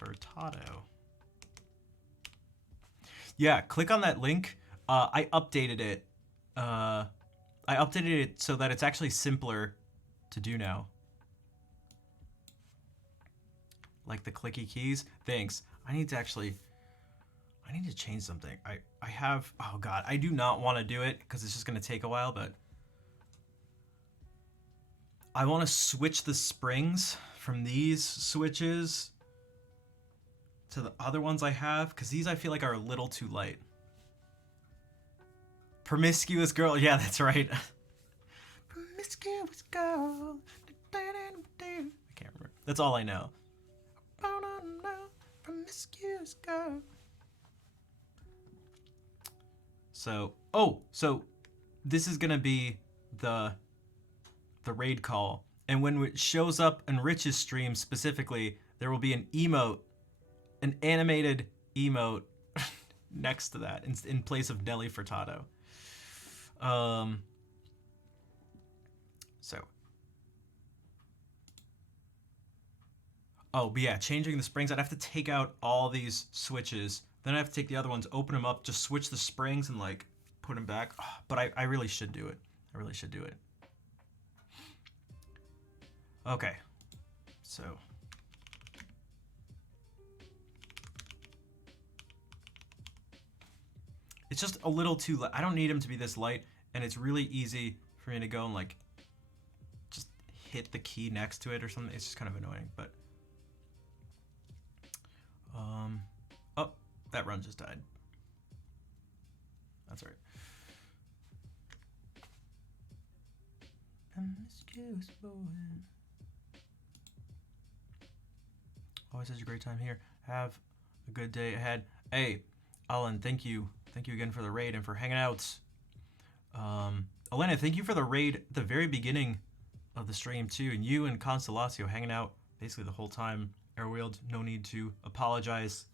Furtado. Yeah, click on that link. I updated it. I updated it so that it's actually simpler to do now. Like the clicky keys. Thanks. I need to change something. I have, oh God, I do not want to do it because it's just going to take a while, but I want to switch the springs from these switches to the other ones I have, because these I feel like are a little too light. Promiscuous girl, yeah, that's right. Promiscuous girl. I can't remember. That's all I know. Promiscuous girl. So this is gonna be the raid call. And when it shows up in Rich's stream specifically, there will be an emote, an animated emote next to that in place of Nelly Furtado. But yeah, changing the springs, I'd have to take out all these switches. Then I have to take the other ones, open them up, just switch the springs and like put them back. Oh, but I really should do it. I really should do it. Okay, so it's just a little too light. I don't need him to be this light, and it's really easy for me to go and like just hit the key next to it or something. It's just kind of annoying, but oh, that run just died. That's all right. Promiscuous boy. Always such a great time here. Have a good day ahead. Hey, Alan, thank you. Thank you again for the raid and for hanging out. Elena, thank you for the raid at the very beginning of the stream too. And you and Constellacio hanging out basically the whole time. Airwheeled, no need to apologize.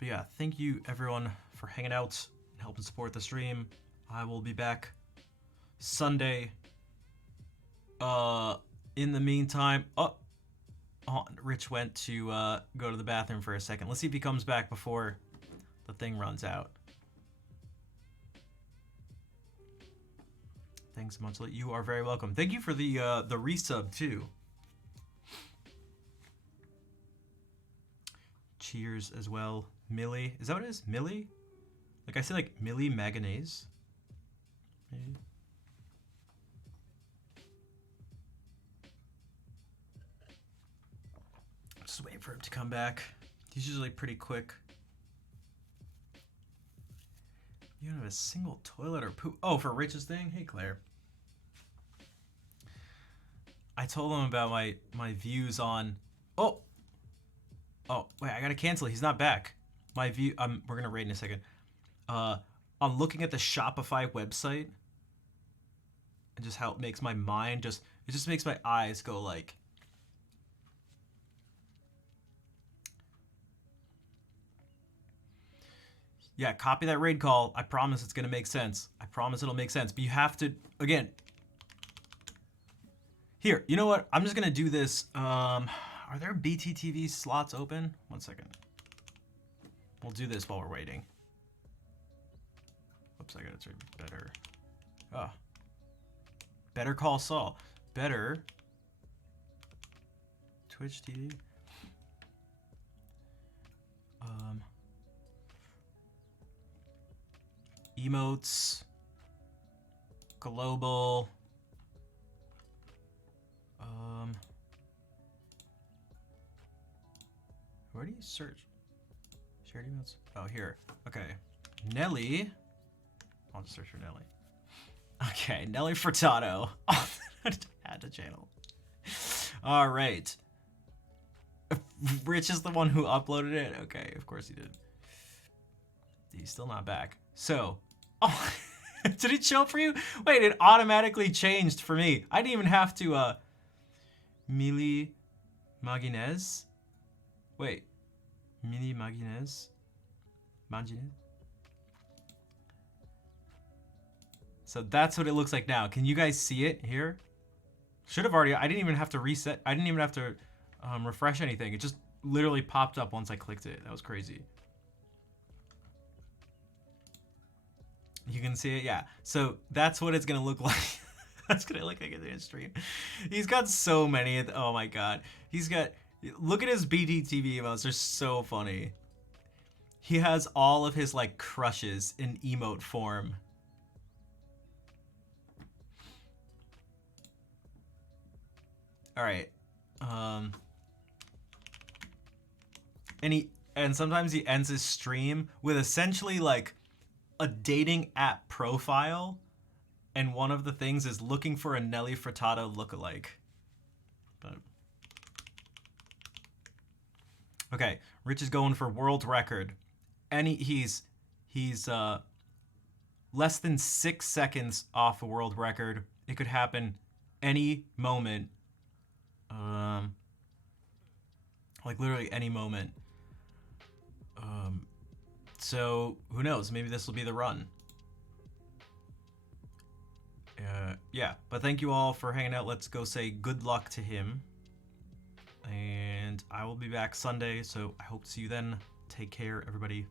But yeah, thank you everyone for hanging out and helping support the stream. I will be back Sunday. In the meantime, Rich went to go to the bathroom for a second. Let's see if he comes back before the thing runs out. Thanks so much. You are very welcome. Thank you for the resub too. Cheers as well. Millie, is that what it is? Millie? Like I say, like Millie Maganese. Maybe. Just waiting for him to come back. He's usually pretty quick. You don't have a single toilet or poop. Oh, for Rich's thing? Hey, Claire. I told him about my views on. Oh wait, I gotta cancel. He's not back. My view. We're gonna rate in a second. On looking at the Shopify website, and just how it makes my mind it just makes my eyes go like. Yeah, copy that raid call. I promise it's gonna make sense. I promise it'll make sense. But you have to, again. Here, you know what? I'm just gonna do this. Are there BTTV slots open? 1 second. We'll do this while we're waiting. Whoops, I gotta turn better. Oh. Better Call Saul. Better. Twitch TV. Emotes. Global. Where do you search? Shared emails? Oh, here. Okay. Nelly. I'll just search for Nelly. Okay, Nelly Furtado. Add to channel. All right. Rich is the one who uploaded it? Okay, of course he did. He's still not back. So, oh, did it show for you? Wait, it automatically changed for me. I didn't even have to, Mili Maginez? Wait. Mili Maginez? Maginez? So that's what it looks like now. Can you guys see it here? Should have already, I didn't even have to reset. I didn't even have to refresh anything. It just literally popped up once I clicked it. That was crazy. You can see it, yeah. So that's what it's gonna look like. That's gonna look like in the stream. He's got so many, oh my God. He's got, look at his BTTV emotes, they're so funny. He has all of his like crushes in emote form. All right. And sometimes he ends his stream with essentially like a dating app profile, and one of the things is looking for a Nelly Furtado lookalike. But okay, Rich is going for world record. He's less than 6 seconds off a world record. It could happen any moment. Like literally any moment. So who knows? Maybe this will be the run. Yeah, but thank you all for hanging out. Let's go say good luck to him. And I will be back Sunday, so I hope to see you then. Take care, everybody.